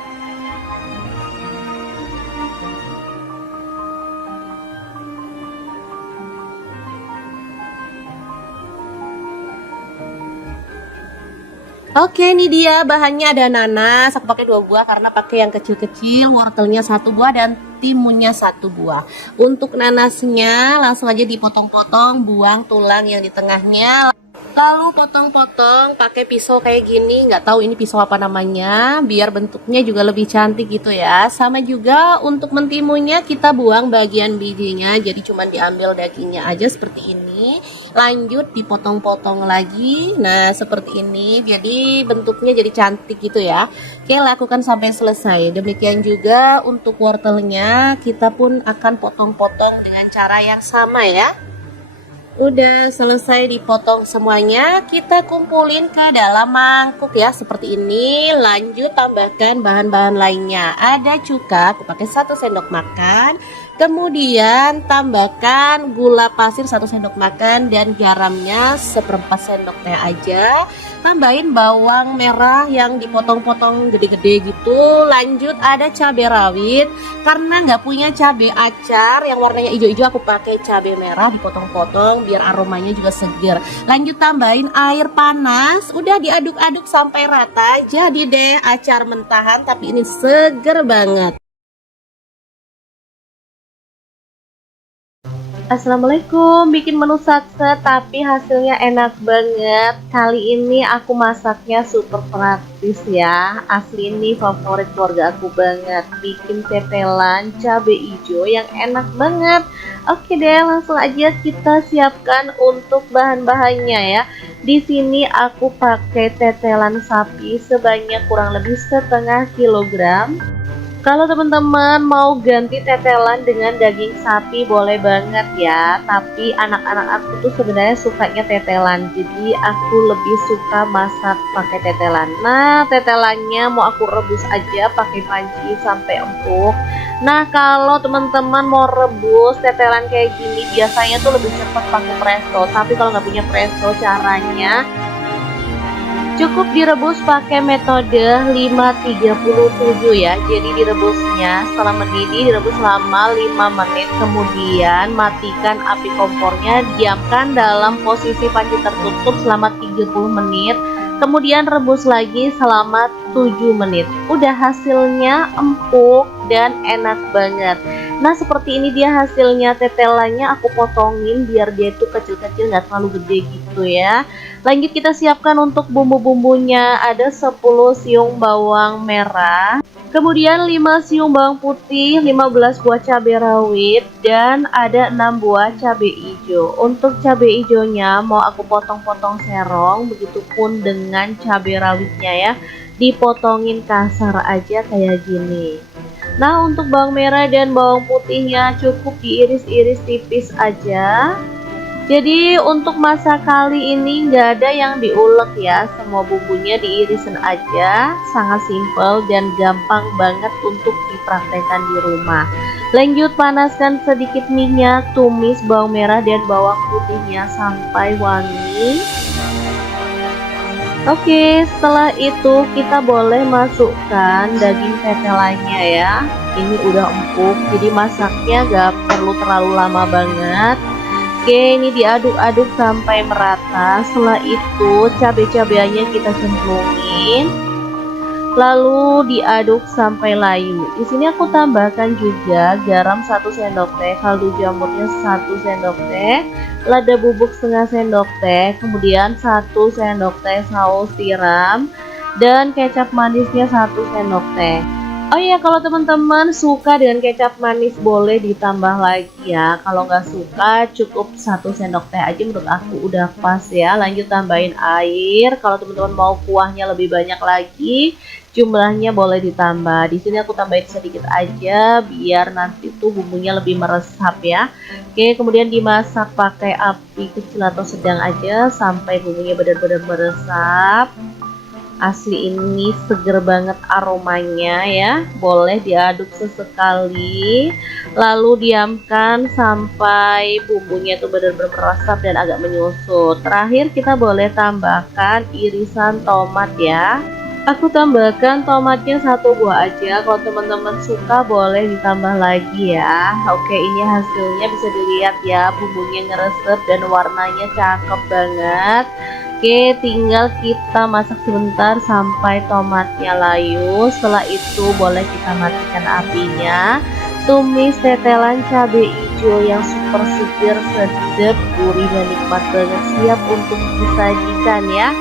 Oke, ini dia bahannya. Ada nanas, aku pakai 2 buah karena pakai yang kecil-kecil, wortelnya 1 buah dan timunnya 1 buah. Untuk nanasnya langsung aja dipotong-potong, buang tulang yang di tengahnya. Lalu potong-potong pakai pisau kayak gini, nggak tahu ini pisau apa namanya, biar bentuknya juga lebih cantik gitu ya. Sama juga untuk mentimunnya kita buang bagian bijinya, jadi cuma diambil dagingnya aja seperti ini. Lanjut dipotong-potong lagi, nah seperti ini, jadi bentuknya jadi cantik gitu ya. Oke, lakukan sampai selesai. Demikian juga untuk wortelnya, kita pun akan potong-potong dengan cara yang sama ya. Udah selesai dipotong semuanya, kita kumpulin ke dalam mangkuk ya seperti ini. Lanjut tambahkan bahan-bahan lainnya. Ada cuka, aku pakai 1 sendok makan. Kemudian tambahkan gula pasir 1 sendok makan dan garamnya 1/4 sendok teh aja. Tambahin bawang merah yang dipotong-potong gede-gede gitu. Lanjut ada cabai rawit. Karena nggak punya cabai acar yang warnanya hijau-hijau, aku pakai cabai merah dipotong-potong biar aromanya juga seger. Lanjut tambahin air panas. Udah diaduk-aduk sampai rata. Jadi deh acar mentahan tapi ini seger banget. Assalamualaikum, bikin menu satset tapi hasilnya enak banget. Kali ini aku masaknya super praktis ya. Asli ini favorit keluarga aku banget. Bikin tetelan cabe hijau yang enak banget. Oke deh, langsung aja kita siapkan untuk bahan-bahannya ya. Di sini aku pakai tetelan sapi sebanyak kurang lebih setengah kilogram. Kalau teman-teman mau ganti tetelan dengan daging sapi boleh banget ya. Tapi anak-anak aku tuh sebenarnya sukanya tetelan. Jadi aku lebih suka masak pakai tetelan. Nah, tetelannya mau aku rebus aja pakai panci sampai empuk. Nah, kalau teman-teman mau rebus tetelan kayak gini biasanya tuh lebih cepat pakai presto. Tapi kalau nggak punya presto, caranya cukup direbus pakai metode 537 ya. Jadi direbusnya setelah mendidih direbus selama 5 menit. Kemudian matikan api kompornya, diamkan dalam posisi panci tertutup selama 30 menit. Kemudian rebus lagi selama 7 menit. Udah hasilnya empuk dan enak banget. Nah, seperti ini dia hasilnya. Tetelannya aku potongin biar dia itu kecil-kecil, nggak terlalu gede gitu ya. Lanjut kita siapkan untuk bumbu-bumbunya. Ada 10 siung bawang merah, kemudian 5 siung bawang putih, 15 buah cabai rawit, dan ada 6 buah cabai hijau. Untuk cabai hijaunya mau aku potong-potong serong, begitupun dengan cabai rawitnya ya. Dipotongin kasar aja kayak gini. Nah, untuk bawang merah dan bawang putihnya cukup diiris-iris tipis aja. Jadi untuk masak kali ini nggak ada yang diulek ya, semua bumbunya diirisin aja, sangat simple dan gampang banget untuk dipraktekkan di rumah. Lanjut panaskan sedikit minyak, tumis bawang merah dan bawang putihnya sampai wangi. Oke, setelah itu kita boleh masukkan daging tetelannya ya. Ini udah empuk, jadi masaknya gak perlu terlalu lama banget. Oke, ini diaduk-aduk sampai merata. Setelah itu cabai-cabeannya kita cemplungin, lalu diaduk sampai layu. Di sini aku tambahkan juga garam 1 sendok teh, kaldu jamurnya 1 sendok teh, lada bubuk setengah sendok teh, kemudian 1 sendok teh saus tiram, dan kecap manisnya 1 sendok teh. Oh iya, kalau teman-teman suka dengan kecap manis boleh ditambah lagi ya. Kalau nggak suka cukup 1 sendok teh aja, menurut aku udah pas ya. Lanjut tambahin air. Kalau teman-teman mau kuahnya lebih banyak lagi, jumlahnya boleh ditambah. Di sini aku tambahin sedikit aja biar nanti tuh bumbunya lebih meresap ya. Oke, kemudian dimasak pakai api kecil atau sedang aja sampai bumbunya benar-benar meresap. Asli ini seger banget aromanya ya. Boleh diaduk sesekali, lalu diamkan sampai bumbunya itu benar-benar meresap dan agak menyusut. Terakhir kita boleh tambahkan irisan tomat ya. Aku tambahkan tomatnya 1 buah aja. Kalau teman-teman suka boleh ditambah lagi ya. Oke, ini hasilnya bisa dilihat ya, bumbunya ngeresep dan warnanya cakep banget. Oke, tinggal kita masak sebentar sampai tomatnya layu. Setelah itu boleh kita matikan apinya. Tumis tetelan cabai hijau yang super seger, sedap, gurih dan nikmat banget, siap untuk disajikan ya.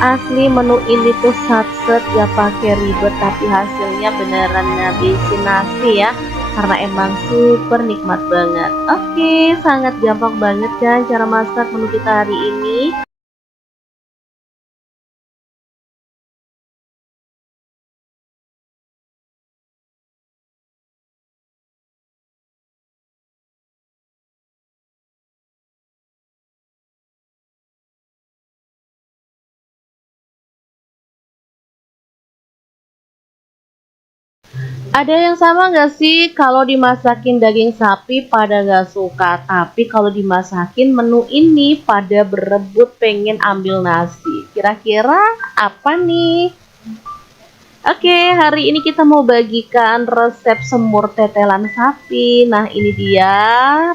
Asli menu ini tuh satset, gak pakai ribet, tapi hasilnya beneran ngabisin nasi ya. Karena emang super nikmat banget. Oke, sangat gampang banget kan cara masak menu kita hari ini. Ada yang sama nggak sih kalau dimasakin daging sapi pada nggak suka, tapi kalau dimasakin menu ini pada berebut pengen ambil nasi. Kira-kira apa nih? Oke, hari ini kita mau bagikan resep semur tetelan sapi. Nah, ini dia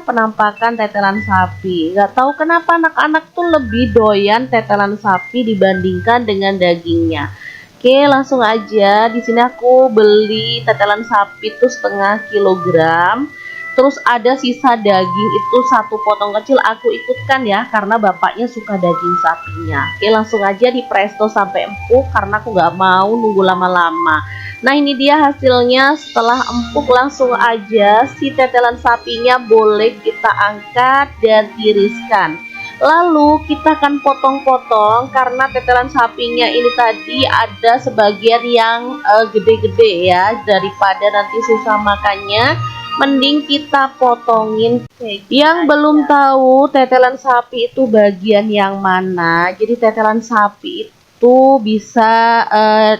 penampakan tetelan sapi. Nggak tahu kenapa anak-anak tuh lebih doyan tetelan sapi dibandingkan dengan dagingnya. Oke, langsung aja. Di sini aku beli tetelan sapi tuh setengah kilogram. Terus ada sisa daging itu satu potong kecil aku ikutkan ya, karena bapaknya suka daging sapinya. Oke, langsung aja di presto sampai empuk karena aku nggak mau nunggu lama-lama. Nah, ini dia hasilnya. Setelah empuk langsung aja si tetelan sapinya boleh kita angkat dan tiriskan. Lalu kita akan potong-potong karena tetelan sapinya ini tadi ada sebagian yang gede-gede ya, daripada nanti susah makannya. Mending kita potongin. Yang belum tahu tetelan sapi itu bagian yang mana, jadi tetelan sapi itu bisa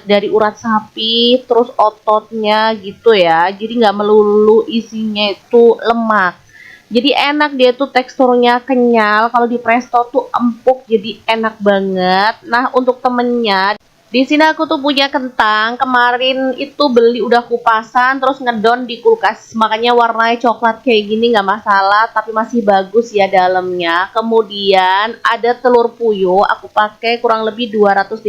dari urat sapi, terus ototnya gitu ya. Jadi nggak melulu isinya itu lemak. Jadi enak, dia tuh teksturnya kenyal. Kalau di presto tuh empuk, jadi enak banget. Nah, untuk temennya, di sini aku tuh punya kentang. Kemarin itu beli udah kupasan, terus ngedon di kulkas. Makanya warnanya coklat kayak gini nggak masalah, tapi masih bagus ya dalamnya. Kemudian ada telur puyuh, aku pakai kurang lebih 250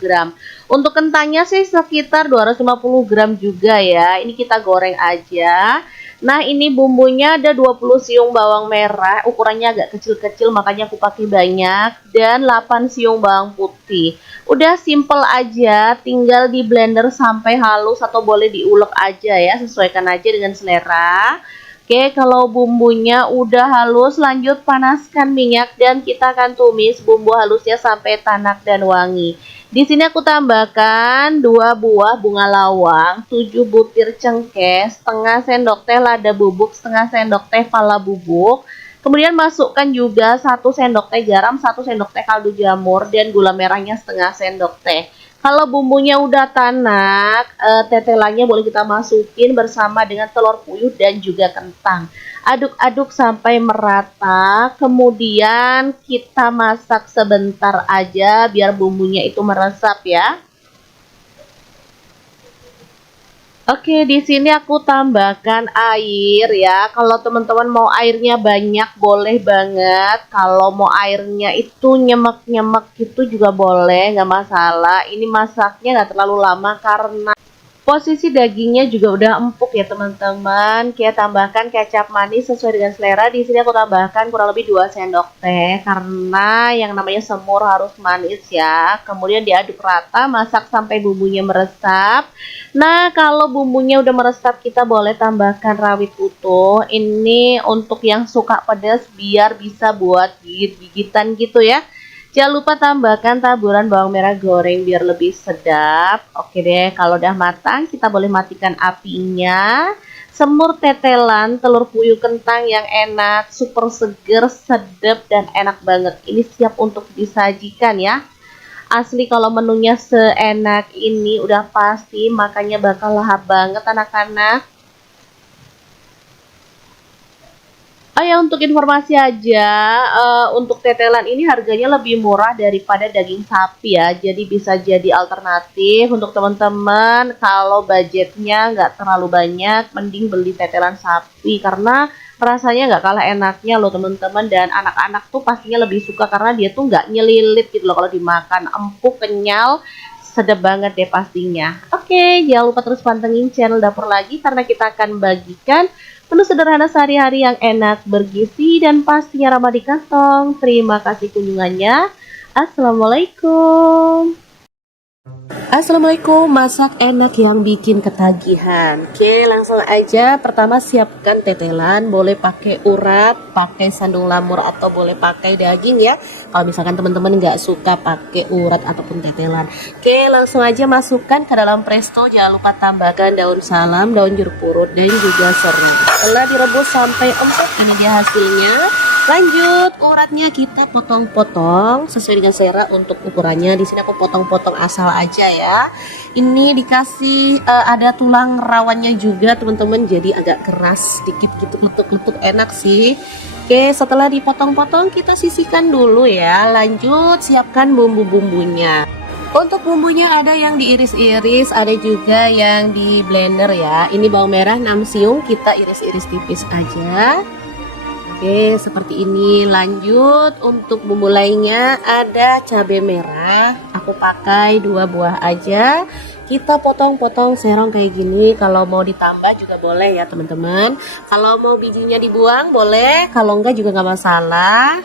gram. Untuk kentangnya sih sekitar 250 gram juga ya. Ini kita goreng aja. Nah, ini bumbunya ada 20 siung bawang merah, ukurannya agak kecil-kecil makanya aku pakai banyak, dan 8 siung bawang putih. Udah simple aja, tinggal di blender sampai halus atau boleh diulek aja ya, sesuaikan aja dengan selera. Oke, kalau bumbunya udah halus, lanjut panaskan minyak dan kita akan tumis bumbu halusnya sampai tanak dan wangi. Di sini aku tambahkan 2 buah bunga lawang, 7 butir cengkeh, setengah sendok teh lada bubuk, setengah sendok teh pala bubuk. Kemudian masukkan juga 1 sendok teh garam, 1 sendok teh kaldu jamur, dan gula merahnya setengah sendok teh. Kalau bumbunya udah tanak, tetelannya boleh kita masukin bersama dengan telur puyuh dan juga kentang. Aduk-aduk sampai merata, kemudian kita masak sebentar aja biar bumbunya itu meresap ya. Oke, di sini aku tambahkan air ya. Kalau teman-teman mau airnya banyak boleh banget. Kalau mau airnya itu nyemek-nyemek gitu juga boleh, nggak masalah. Ini masaknya nggak terlalu lama karena posisi dagingnya juga udah empuk ya teman-teman. Kita tambahkan kecap manis sesuai dengan selera. Di sini aku tambahkan kurang lebih 2 sendok teh karena yang namanya semur harus manis ya. Kemudian diaduk rata, masak sampai bumbunya meresap. Nah, kalau bumbunya udah meresap kita boleh tambahkan rawit utuh. Ini untuk yang suka pedas biar bisa buat gigit-gigitan gitu ya. Jangan lupa tambahkan taburan bawang merah goreng biar lebih sedap. Oke deh, kalau udah matang kita boleh matikan apinya. Semur tetelan telur puyuh kentang yang enak, super seger, sedap, dan enak banget. Ini siap untuk disajikan ya. Asli kalau menunya seenak ini udah pasti makannya bakal lahap banget anak-anak. Oh ya, untuk informasi aja, untuk tetelan ini harganya lebih murah daripada daging sapi ya. Jadi bisa jadi alternatif untuk teman-teman kalau budgetnya nggak terlalu banyak, mending beli tetelan sapi karena rasanya nggak kalah enaknya loh teman-teman. Dan anak-anak tuh pastinya lebih suka karena dia tuh nggak nyelilit gitu loh kalau dimakan, empuk, kenyal, sedap banget deh pastinya. Oke, jangan lupa terus pantengin channel Dapur Lagi karena kita akan bagikan menu sederhana sehari-hari yang enak, bergizi, dan pastinya ramah di kantong. Terima kasih kunjungannya. Assalamualaikum. Assalamualaikum, masak enak yang bikin ketagihan. Oke, langsung aja. Pertama siapkan tetelan, boleh pakai urat, pakai sandung lamur, atau boleh pakai daging ya. Kalau misalkan teman-teman nggak suka pakai urat ataupun tetelan. Oke, langsung aja masukkan ke dalam presto. Jangan lupa tambahkan daun salam, daun jeruk purut, dan juga serai. Setelah direbus sampai empuk, ini dia hasilnya. Lanjut, uratnya kita potong-potong sesuai dengan selera untuk ukurannya. Di sini aku potong-potong asal aja ya. Ini dikasih ada tulang rawannya juga teman-teman, jadi agak keras sedikit gitu, letuk-letuk, enak sih. Oke, setelah dipotong-potong kita sisihkan dulu ya. Lanjut, siapkan bumbu-bumbunya. Untuk bumbunya ada yang diiris-iris, ada juga yang di blender ya. Ini bawang merah 6 siung, kita iris-iris tipis aja. Oke, seperti ini. Lanjut untuk bumbu lainnya ada cabai merah. Aku pakai 2 buah aja. Kita potong-potong serong kayak gini. Kalau mau ditambah juga boleh ya teman-teman. Kalau mau bijinya dibuang boleh. Kalau enggak juga nggak masalah.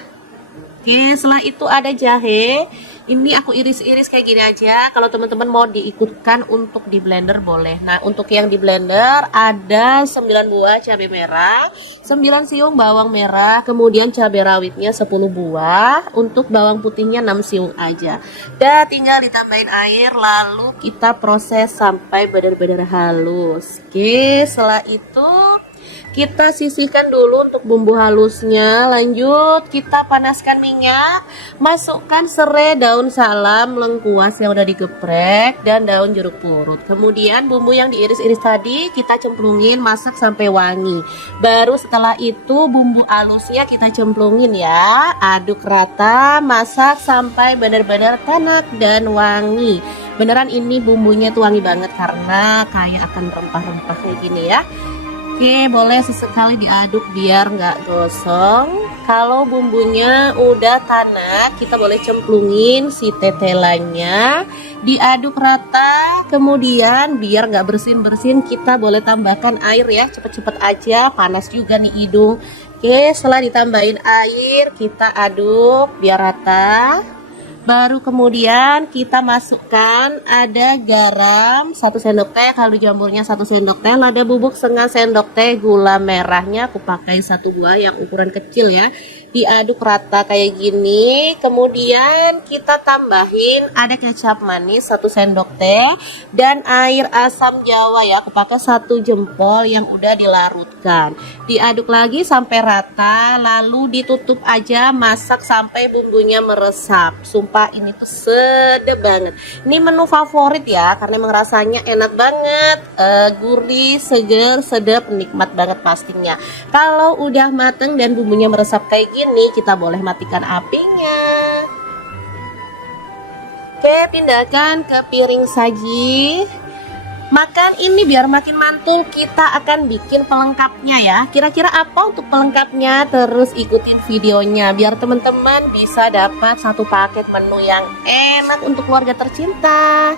Oke, setelah itu ada jahe. Ini aku iris-iris kayak gini aja. Kalau teman-teman mau diikutkan untuk di blender boleh. Nah, untuk yang di blender ada 9 buah cabai merah, 9 siung bawang merah, kemudian cabai rawitnya 10 buah, untuk bawang putihnya 6 siung aja. Dan tinggal ditambahin air lalu kita proses sampai benar-benar halus. Oke, setelah itu kita sisihkan dulu untuk bumbu halusnya. Lanjut kita panaskan minyak, masukkan serai, daun salam, lengkuas yang udah digeprek, dan daun jeruk purut. Kemudian bumbu yang diiris-iris tadi kita cemplungin, masak sampai wangi. Baru setelah itu bumbu halusnya kita cemplungin ya, aduk rata, masak sampai benar-benar tanak dan wangi. Beneran ini bumbunya tuh wangi banget karena kayak akan rempah-rempah kayak gini ya. Oke, boleh sesekali diaduk biar nggak gosong. Kalau bumbunya udah tanak, kita boleh cemplungin si tetelannya, diaduk rata. Kemudian biar nggak bersin-bersin, kita boleh tambahkan air ya, cepet-cepet aja, panas juga nih hidung. Oke, setelah ditambahin air, kita aduk biar rata. Baru kemudian kita masukkan ada garam 1 sendok teh, kaldu jamurnya 1 sendok teh, lada bubuk setengah sendok teh, gula merahnya aku pakai 1 buah yang ukuran kecil ya. Diaduk rata kayak gini. Kemudian kita tambahin ada kecap manis 1 sendok teh dan air asam jawa ya, aku pakai 1 jempol yang udah dilarutkan. Diaduk lagi sampai rata, lalu ditutup aja, masak sampai bumbunya meresap. Sumpah ini tuh sedap banget. Ini menu favorit ya, karena emang rasanya enak banget, gurih, seger, sedap, nikmat banget pastinya. Kalau udah mateng dan bumbunya meresap kayak gini, kita boleh matikan apinya. Oke, pindahkan ke piring saji. Makan ini biar makin mantul, kita akan bikin pelengkapnya ya. Kira-kira apa untuk pelengkapnya? Terus ikutin videonya biar teman-teman bisa dapat satu paket menu yang enak untuk keluarga tercinta.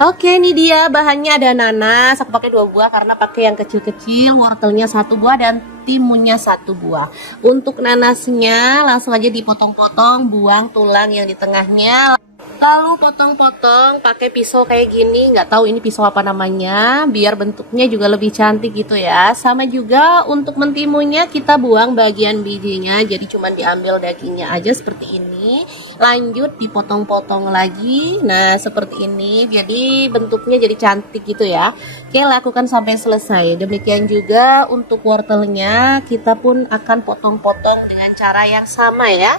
Oke, ini dia bahannya. Ada nanas, aku pakai 2 buah karena pakai yang kecil-kecil, wortelnya 1 buah dan timunnya 1 buah. Untuk nanasnya langsung aja dipotong-potong, buang tulang yang di tengahnya. Lalu potong-potong pakai pisau kayak gini, nggak tahu ini pisau apa namanya, biar bentuknya juga lebih cantik gitu ya. Sama juga untuk mentimunnya kita buang bagian bijinya, jadi cuma diambil dagingnya aja seperti ini. Lanjut dipotong-potong lagi, nah seperti ini, jadi bentuknya jadi cantik gitu ya. Oke, lakukan sampai selesai. Demikian juga untuk wortelnya, kita pun akan potong-potong dengan cara yang sama ya.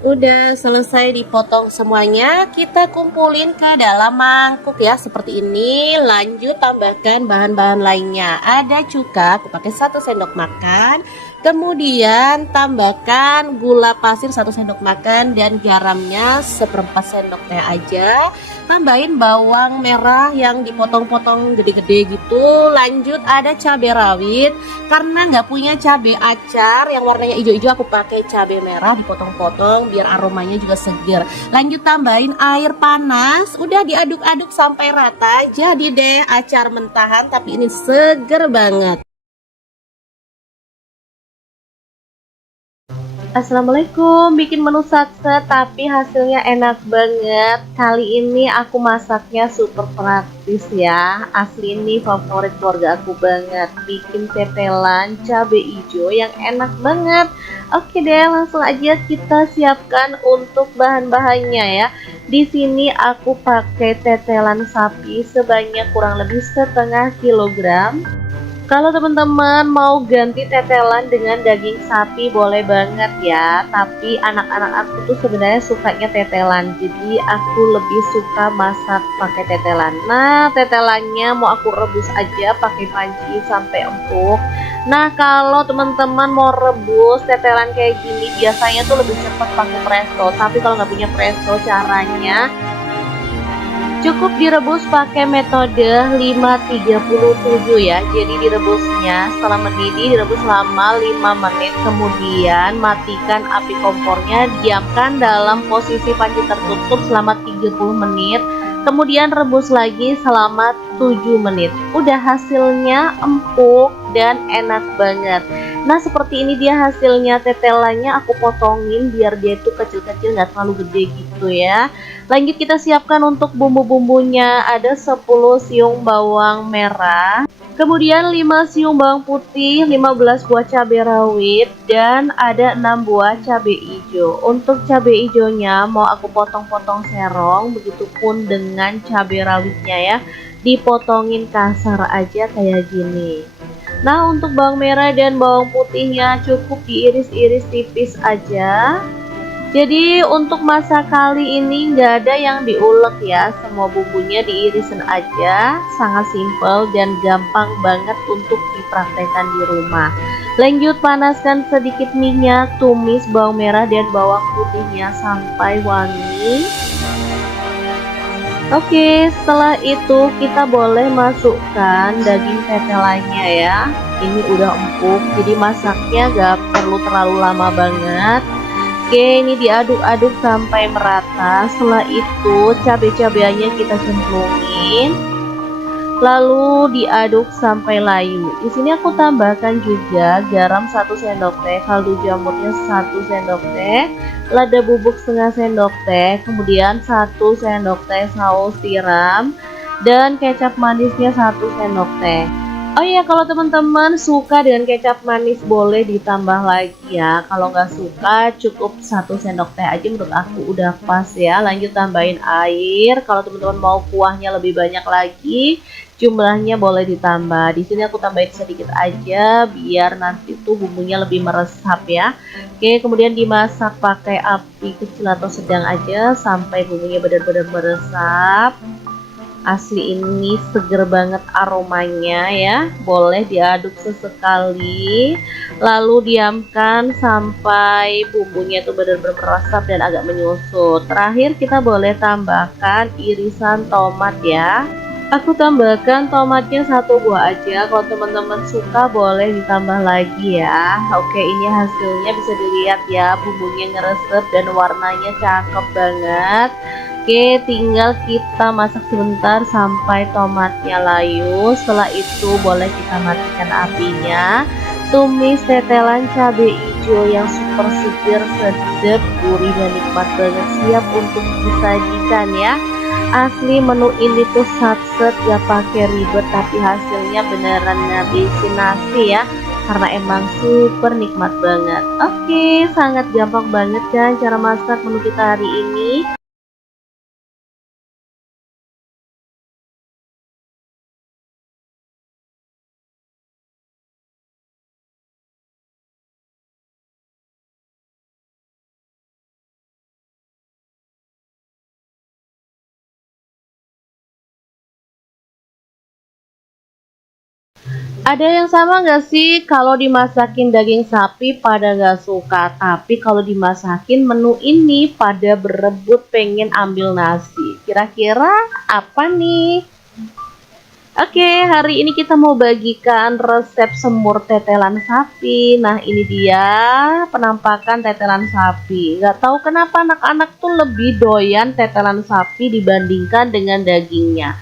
Udah selesai dipotong semuanya, kita kumpulin ke dalam mangkuk ya seperti ini. Lanjut tambahkan bahan-bahan lainnya. Ada cuka, aku pakai 1 sendok makan. Kemudian tambahkan gula pasir 1 sendok makan dan garamnya 1/4 sendok teh aja. Tambahin bawang merah yang dipotong-potong gede-gede gitu. Lanjut ada cabai rawit. Karena nggak punya cabai acar yang warnanya hijau-hijau, aku pakai cabai merah dipotong-potong biar aromanya juga seger. Lanjut tambahin air panas, udah diaduk-aduk sampai rata. Jadi deh acar mentahan tapi ini seger banget. Assalamualaikum, bikin menu satset tapi hasilnya enak banget. Kali ini aku masaknya super praktis ya. Asli ini favorit keluarga aku banget. Bikin tetelan cabai hijau yang enak banget. Oke deh, langsung aja kita siapkan untuk bahan-bahannya ya. Di sini aku pakai tetelan sapi sebanyak kurang lebih 1/2 kilogram. Kalau teman-teman mau ganti tetelan dengan daging sapi boleh banget ya. Tapi anak-anak aku tuh sebenarnya sukanya tetelan. Jadi aku lebih suka masak pakai tetelan. Nah, tetelannya mau aku rebus aja pakai panci sampai empuk. Nah, kalau teman-teman mau rebus tetelan kayak gini biasanya tuh lebih cepat pakai presto. Tapi kalau nggak punya presto, caranya cukup direbus pakai metode 537 ya. Jadi direbusnya setelah mendidih direbus selama 5 menit. Kemudian matikan api kompornya, diamkan dalam posisi panci tertutup selama 30 menit. Kemudian rebus lagi selama 7 menit. Udah hasilnya empuk dan enak banget. Nah, seperti ini dia hasilnya. Tetelannya aku potongin biar dia itu kecil-kecil, nggak terlalu gede gitu ya. Lanjut kita siapkan untuk bumbu-bumbunya. Ada 10 siung bawang merah, kemudian 5 siung bawang putih, 15 buah cabai rawit, dan ada 6 buah cabai hijau. Untuk cabai hijaunya mau aku potong-potong serong, begitupun dengan cabai rawitnya ya. Dipotongin kasar aja kayak gini. Nah, untuk bawang merah dan bawang putihnya cukup diiris-iris tipis aja. Jadi untuk masak kali ini nggak ada yang diulek ya, semua bumbunya diirisin aja, sangat simpel dan gampang banget untuk dipraktekkan di rumah. Lanjut panaskan sedikit minyak, tumis bawang merah dan bawang putihnya sampai wangi. Oke, setelah itu kita boleh masukkan daging tetelannya ya. Ini udah empuk, jadi masaknya gak perlu terlalu lama banget. Oke, ini diaduk-aduk sampai merata. Setelah itu cabai-cabainya kita cemplungin, lalu diaduk sampai layu. Di sini aku tambahkan juga garam 1 sendok teh, kaldu jamurnya 1 sendok teh, lada bubuk setengah sendok teh, kemudian 1 sendok teh saus tiram, dan kecap manisnya 1 sendok teh. Oh iya, kalau teman-teman suka dengan kecap manis boleh ditambah lagi ya. Kalau nggak suka cukup 1 sendok teh aja, menurut aku udah pas ya. Lanjut tambahin air. Kalau teman-teman mau kuahnya lebih banyak lagi, jumlahnya boleh ditambah. Di sini aku tambahin sedikit aja biar nanti tuh bumbunya lebih meresap ya. Oke, kemudian dimasak pakai api kecil atau sedang aja sampai bumbunya benar-benar meresap. Asli ini seger banget aromanya ya. Boleh diaduk sesekali, lalu diamkan sampai bumbunya itu benar-benar meresap dan agak menyusut. Terakhir kita boleh tambahkan irisan tomat ya. Aku tambahkan tomatnya 1 buah aja. Kalau teman-teman suka boleh ditambah lagi ya. Oke, ini hasilnya bisa dilihat ya, bumbunya ngeresep dan warnanya cakep banget. Oke, tinggal kita masak sebentar sampai tomatnya layu. Setelah itu boleh kita matikan apinya. Tumis tetelan cabai hijau yang super segar, sedap, gurih dan nikmat banget, siap untuk disajikan ya. Asli menu ini tuh satset, gak pakai ribet, tapi hasilnya beneran ngabisin nasi ya, karena emang super nikmat banget. Oke, sangat gampang banget kan cara masak menu kita hari ini. Ada yang sama nggak sih kalau dimasakin daging sapi pada nggak suka, tapi kalau dimasakin menu ini pada berebut pengen ambil nasi. Kira-kira apa nih? Oke, hari ini kita mau bagikan resep semur tetelan sapi. Nah, ini dia penampakan tetelan sapi. Nggak tahu kenapa anak-anak tuh lebih doyan tetelan sapi dibandingkan dengan dagingnya.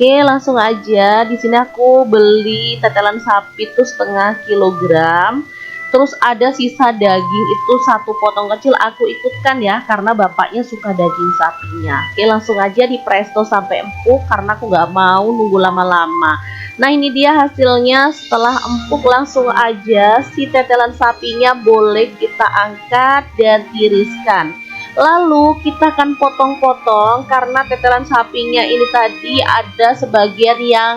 Oke, langsung aja. Di sini aku beli tetelan sapi tuh 1/2 kilogram. Terus ada sisa daging itu 1 potong kecil, aku ikutkan ya karena bapaknya suka daging sapinya. Oke, langsung aja di presto sampai empuk karena aku nggak mau nunggu lama-lama. Nah, ini dia hasilnya. Setelah empuk langsung aja si tetelan sapinya boleh kita angkat dan tiriskan. Lalu kita akan potong-potong karena tetelan sapinya ini tadi ada sebagian yang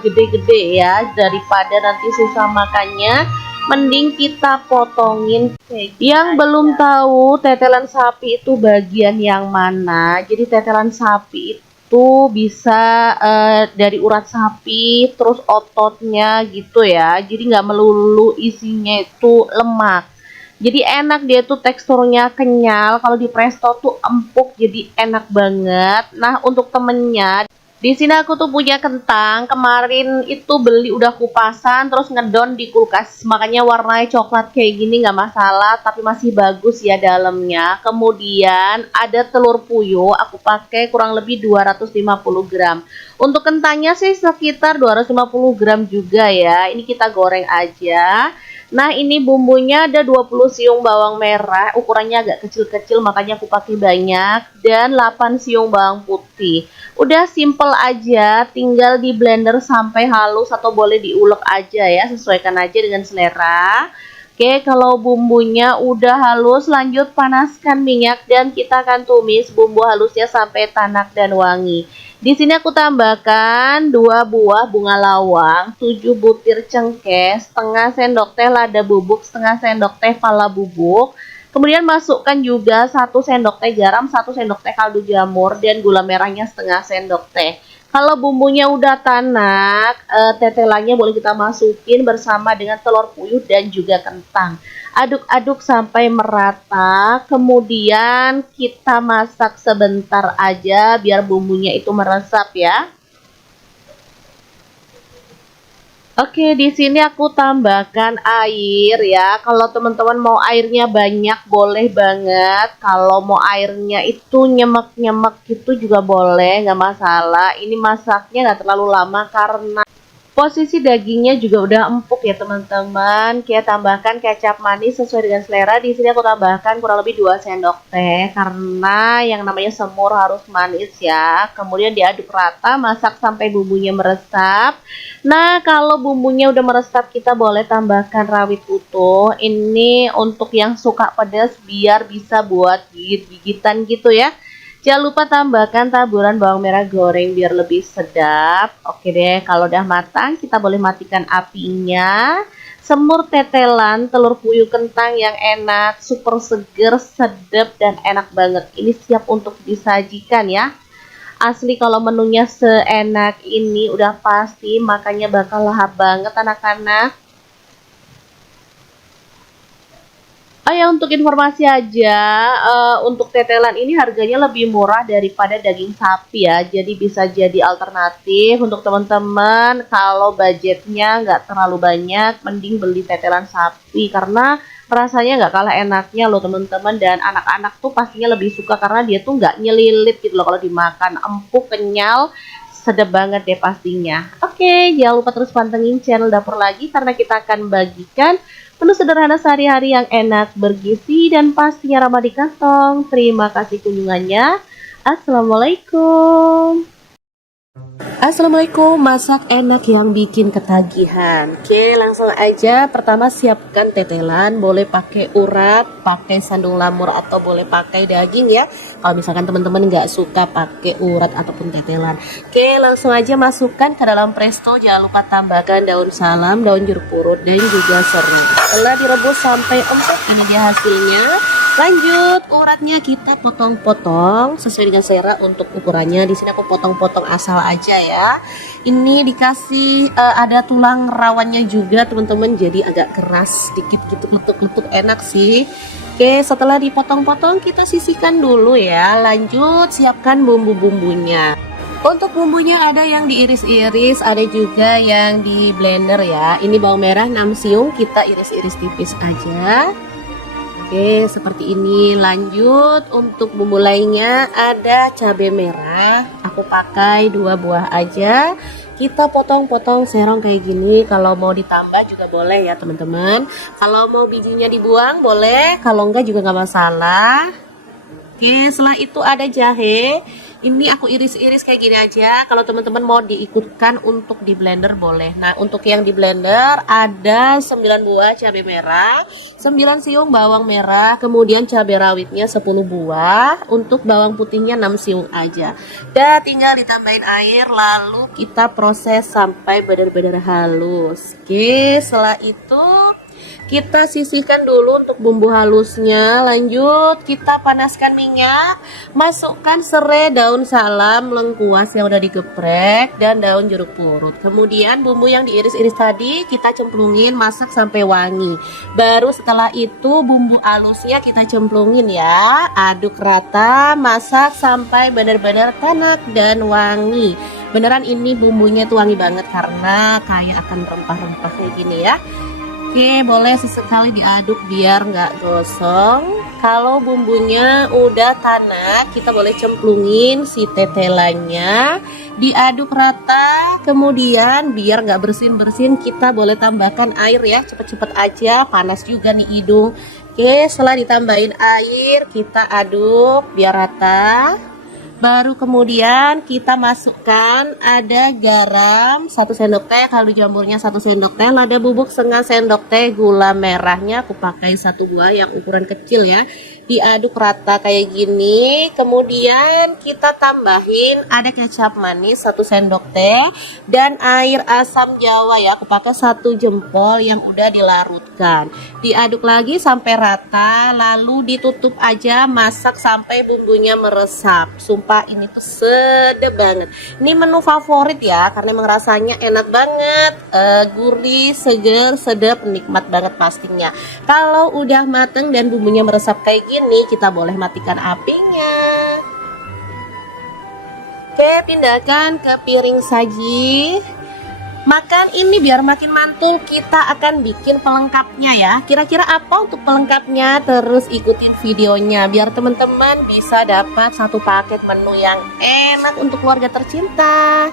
gede-gede ya, daripada nanti susah makannya. Mending kita potongin. Yang belum tahu tetelan sapi itu bagian yang mana, jadi tetelan sapi itu bisa dari urat sapi terus ototnya gitu ya, jadi nggak melulu isinya itu lemak. Jadi enak, dia tuh teksturnya kenyal, kalau di presto tuh empuk, jadi enak banget. Nah untuk temennya, di sini aku tuh punya kentang, kemarin itu beli udah kupasan terus ngedon di kulkas, makanya warnanya coklat kayak gini nggak masalah, tapi masih bagus ya dalamnya. Kemudian ada telur puyuh, aku pakai kurang lebih 250 gram. Untuk kentangnya sih sekitar 250 gram juga ya, ini kita goreng aja. Nah ini bumbunya ada 20 siung bawang merah, ukurannya agak kecil-kecil makanya aku pakai banyak, dan 8 siung bawang putih. Udah simple aja, tinggal di blender sampai halus atau boleh diulek aja ya, sesuaikan aja dengan selera. Oke, kalau bumbunya udah halus, lanjut panaskan minyak dan kita akan tumis bumbu halusnya sampai tanak dan wangi. Di sini aku tambahkan 2 buah bunga lawang, 7 butir cengkeh, setengah sendok teh lada bubuk, setengah sendok teh pala bubuk. Kemudian masukkan juga 1 sendok teh garam, 1 sendok teh kaldu jamur, dan gula merahnya setengah sendok teh. Kalau bumbunya udah tanak, tetelannya boleh kita masukin bersama dengan telur puyuh dan juga kentang. Aduk-aduk sampai merata, kemudian kita masak sebentar aja biar bumbunya itu meresap ya. Oke, di sini aku tambahkan air ya. Kalau teman-teman mau airnya banyak boleh banget. Kalau mau airnya itu nyemek-nyemek gitu juga boleh, nggak masalah. Ini masaknya nggak terlalu lama karena posisi dagingnya juga udah empuk ya teman-teman. Kita tambahkan kecap manis sesuai dengan selera. Di sini aku tambahkan kurang lebih 2 sendok teh karena yang namanya semur harus manis ya. Kemudian diaduk rata, masak sampai bumbunya meresap. Nah, kalau bumbunya udah meresap kita boleh tambahkan rawit utuh. Ini untuk yang suka pedas biar bisa buat gigit-gigitan gitu ya. Jangan lupa tambahkan taburan bawang merah goreng biar lebih sedap. Oke deh, kalau udah matang kita boleh matikan apinya. Semur tetelan telur puyuh kentang yang enak, super seger, sedap, dan enak banget. Ini siap untuk disajikan ya. Asli kalau menunya seenak ini udah pasti makannya bakal lahap banget anak-anak. Oh ya, untuk informasi aja, untuk tetelan ini harganya lebih murah daripada daging sapi ya. Jadi bisa jadi alternatif untuk teman-teman kalau budgetnya nggak terlalu banyak, mending beli tetelan sapi karena rasanya nggak kalah enaknya loh teman-teman. Dan anak-anak tuh pastinya lebih suka karena dia tuh nggak nyelilit gitu loh kalau dimakan, empuk, kenyal, sedap banget deh pastinya. Oke, jangan lupa terus pantengin channel Dapur Lagi karena kita akan bagikan menu sederhana sehari-hari yang enak, bergizi, dan pastinya ramah di kantong. Terima kasih kunjungannya. Assalamualaikum. Assalamualaikum, masak enak yang bikin ketagihan. Oke, langsung aja. Pertama siapkan tetelan, boleh pakai urat, pakai sandung lamur, atau boleh pakai daging ya. Kalau misalkan teman-teman nggak suka pakai urat ataupun tetelan. Oke, langsung aja masukkan ke dalam presto. Jangan lupa tambahkan daun salam, daun jeruk purut, dan juga serai. Setelah direbus sampai empuk, ini dia hasilnya. Lanjut, uratnya kita potong-potong sesuai dengan selera untuk ukurannya. Di sini aku potong-potong asal aja ya. Ini dikasih ada tulang rawannya juga teman-teman, jadi agak keras sedikit gitu, letuk-letuk, enak sih. Oke, setelah dipotong-potong kita sisihkan dulu ya. Lanjut, siapkan bumbu-bumbunya. Untuk bumbunya ada yang diiris-iris, ada juga yang di blender ya. Ini bawang merah 6 siung, kita iris-iris tipis aja. Oke, seperti ini. Lanjut, untuk bumbu lainnya ada cabai merah. Aku pakai 2 buah aja. Kita potong-potong serong kayak gini. Kalau mau ditambah juga boleh ya teman-teman. Kalau mau bijinya dibuang boleh, kalau enggak juga nggak masalah. Oke, setelah itu ada jahe. Ini aku iris-iris kayak gini aja. Kalau teman-teman mau diikutkan untuk di blender boleh. Nah, untuk yang di blender ada 9 buah cabai merah, 9 siung bawang merah, kemudian cabai rawitnya 10 buah, untuk bawang putihnya 6 siung aja. Dan tinggal ditambahin air lalu kita proses sampai benar-benar halus. Oke, setelah itu kita sisihkan dulu untuk bumbu halusnya. Lanjut kita panaskan minyak, masukkan serai, daun salam, lengkuas yang udah digeprek, dan daun jeruk purut. Kemudian bumbu yang diiris-iris tadi kita cemplungin, masak sampai wangi. Baru setelah itu bumbu halusnya kita cemplungin ya, aduk rata, masak sampai benar-benar tanak dan wangi. Beneran ini bumbunya tuh wangi banget karena kayak akan rempah-rempah kayak gini ya. Oke, boleh sesekali diaduk biar nggak gosong. Kalau bumbunya udah tanak, kita boleh cemplungin si tetelannya, diaduk rata. Kemudian biar nggak bersin-bersin, kita boleh tambahkan air ya, cepet-cepet aja, panas juga nih hidung. Oke, setelah ditambahin air, kita aduk biar rata. Baru kemudian kita masukkan ada garam 1 sendok teh, kaldu jamurnya 1 sendok teh, lada bubuk setengah sendok teh, gula merahnya aku pakai 1 buah yang ukuran kecil ya. Diaduk rata kayak gini. Kemudian kita tambahin ada kecap manis 1 sendok teh dan air asam jawa ya, aku pakai 1 jempol yang udah dilarutkan. Diaduk lagi sampai rata, lalu ditutup aja, masak sampai bumbunya meresap. Sumpah ini tuh sedap banget. Ini menu favorit ya, karena emang rasanya enak banget, gurih, seger, sedap, nikmat banget pastinya. Kalau udah mateng dan bumbunya meresap kayak gini, kita boleh matikan apinya. Oke, pindahkan ke piring saji. Makan ini biar makin mantul, kita akan bikin pelengkapnya ya. Kira-kira apa untuk pelengkapnya? Terus ikutin videonya biar teman-teman bisa dapat 1 paket menu yang enak untuk keluarga tercinta.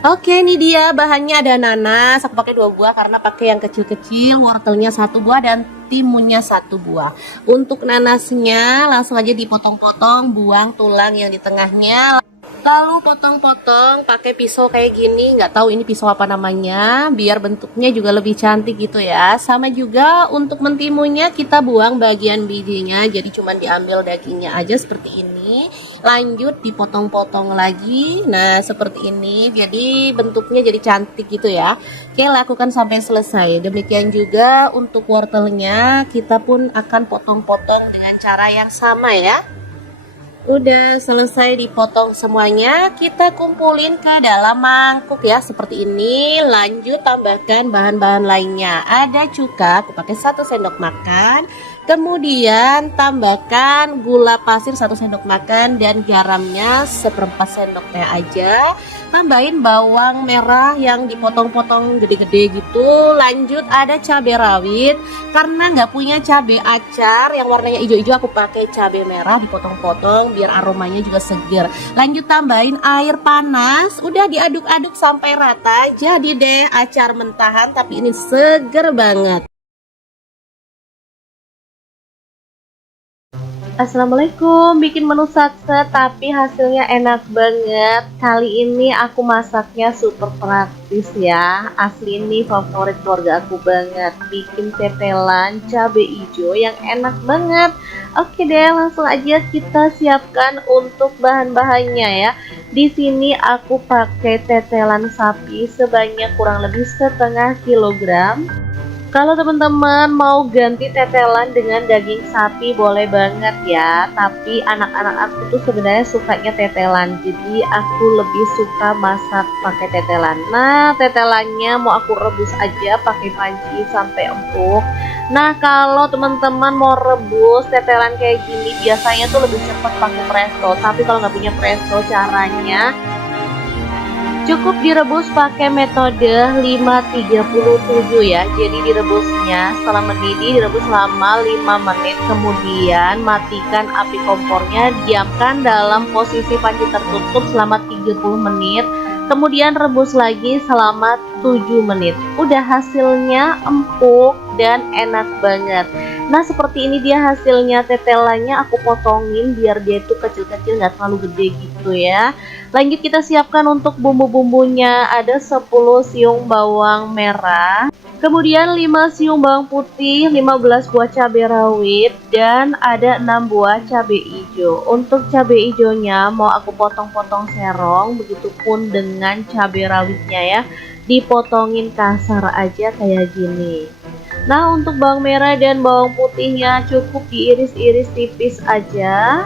Oke, ini dia bahannya. Ada nanas, aku pakai 2 buah karena pakai yang kecil-kecil, wortelnya 1 buah dan timunnya 1 buah. Untuk nanasnya langsung aja dipotong-potong, buang tulang yang di tengahnya. Lalu potong-potong pakai pisau kayak gini, nggak tahu ini pisau apa namanya, biar bentuknya juga lebih cantik gitu ya. Sama juga untuk mentimunnya kita buang bagian bijinya, jadi cuman diambil dagingnya aja seperti ini. Lanjut dipotong-potong lagi, nah seperti ini, jadi bentuknya jadi cantik gitu ya. Oke, lakukan sampai selesai. Demikian juga untuk wortelnya, kita pun akan potong-potong dengan cara yang sama ya. Udah selesai dipotong semuanya, kita kumpulin ke dalam mangkuk ya seperti ini. Lanjut tambahkan bahan-bahan lainnya. Ada cuka, aku pakai 1 sendok makan. Kemudian tambahkan gula pasir 1 sendok makan dan garamnya 1/4 sendok teh aja. Tambahin bawang merah yang dipotong-potong gede-gede gitu. Lanjut ada cabai rawit, karena nggak punya cabai acar yang warnanya hijau-hijau, aku pakai cabai merah dipotong-potong biar aromanya juga seger. Lanjut tambahin air panas, udah diaduk-aduk sampai rata. Jadi deh acar mentahan tapi ini seger banget. Assalamualaikum, bikin menu satset tapi hasilnya enak banget. Kali ini aku masaknya super praktis ya. Asli ini favorit keluarga aku banget. Bikin tetelan cabai hijau yang enak banget. Oke deh, langsung aja kita siapkan untuk bahan-bahannya ya. Di sini aku pakai tetelan sapi sebanyak kurang lebih 1/2 kilogram. Kalau teman-teman mau ganti tetelan dengan daging sapi boleh banget ya. Tapi anak-anak aku tuh sebenarnya sukanya tetelan, jadi aku lebih suka masak pakai tetelan. Nah, tetelannya mau aku rebus aja pakai panci sampai empuk. Nah, kalau teman-teman mau rebus tetelan kayak gini biasanya tuh lebih cepat pakai presto. Tapi kalau nggak punya presto, caranya cukup direbus pakai metode 537 ya. Jadi direbusnya setelah mendidih, direbus selama 5 menit. Kemudian matikan api kompornya, diamkan dalam posisi panci tertutup selama 30 menit. Kemudian rebus lagi selama 7 menit. Udah, hasilnya empuk dan enak banget. Nah, seperti ini dia hasilnya. Tetelannya aku potongin biar dia itu kecil-kecil, nggak terlalu gede gitu ya. Lanjut kita siapkan untuk bumbu-bumbunya. Ada 10 siung bawang merah, kemudian 5 siung bawang putih, 15 buah cabai rawit, dan ada 6 buah cabai hijau. Untuk cabai hijaunya mau aku potong-potong serong, begitupun dengan cabai rawitnya ya. Dipotongin kasar aja kayak gini. Nah, untuk bawang merah dan bawang putihnya cukup diiris-iris tipis aja.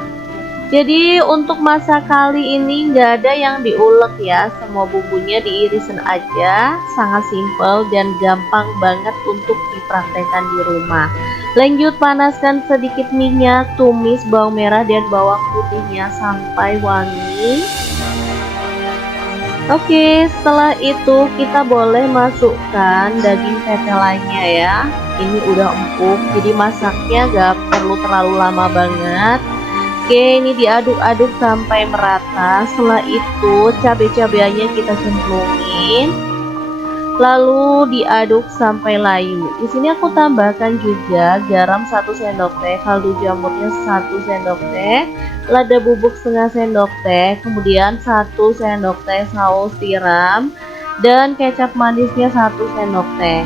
Jadi untuk masak kali ini nggak ada yang diulek ya, semua bumbunya diirisin aja, sangat simpel dan gampang banget untuk dipraktekkan di rumah. Lanjut panaskan sedikit minyak, tumis bawang merah dan bawang putihnya sampai wangi. Oke, setelah itu kita boleh masukkan daging tetelannya ya. Ini udah empuk, jadi masaknya gak perlu terlalu lama banget. Oke, ini diaduk-aduk sampai merata. Setelah itu cabai-cabeannya kita cemplungin, lalu diaduk sampai layu. Di sini aku tambahkan juga garam 1 sendok teh, kaldu jamurnya 1 sendok teh, lada bubuk setengah sendok teh, kemudian 1 sendok teh saus tiram, dan kecap manisnya 1 sendok teh.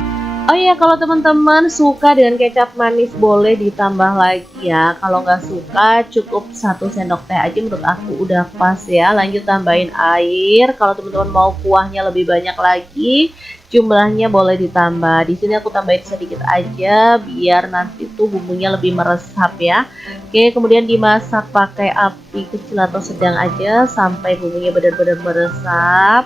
Oh iya, kalau teman-teman suka dengan kecap manis boleh ditambah lagi ya. Kalau nggak suka cukup 1 sendok teh aja, menurut aku udah pas ya. Lanjut tambahin air. Kalau teman-teman mau kuahnya lebih banyak lagi, jumlahnya boleh ditambah. Di sini aku tambahin sedikit aja biar nanti tuh bumbunya lebih meresap ya. Oke, kemudian dimasak pakai api kecil atau sedang aja sampai bumbunya benar-benar meresap.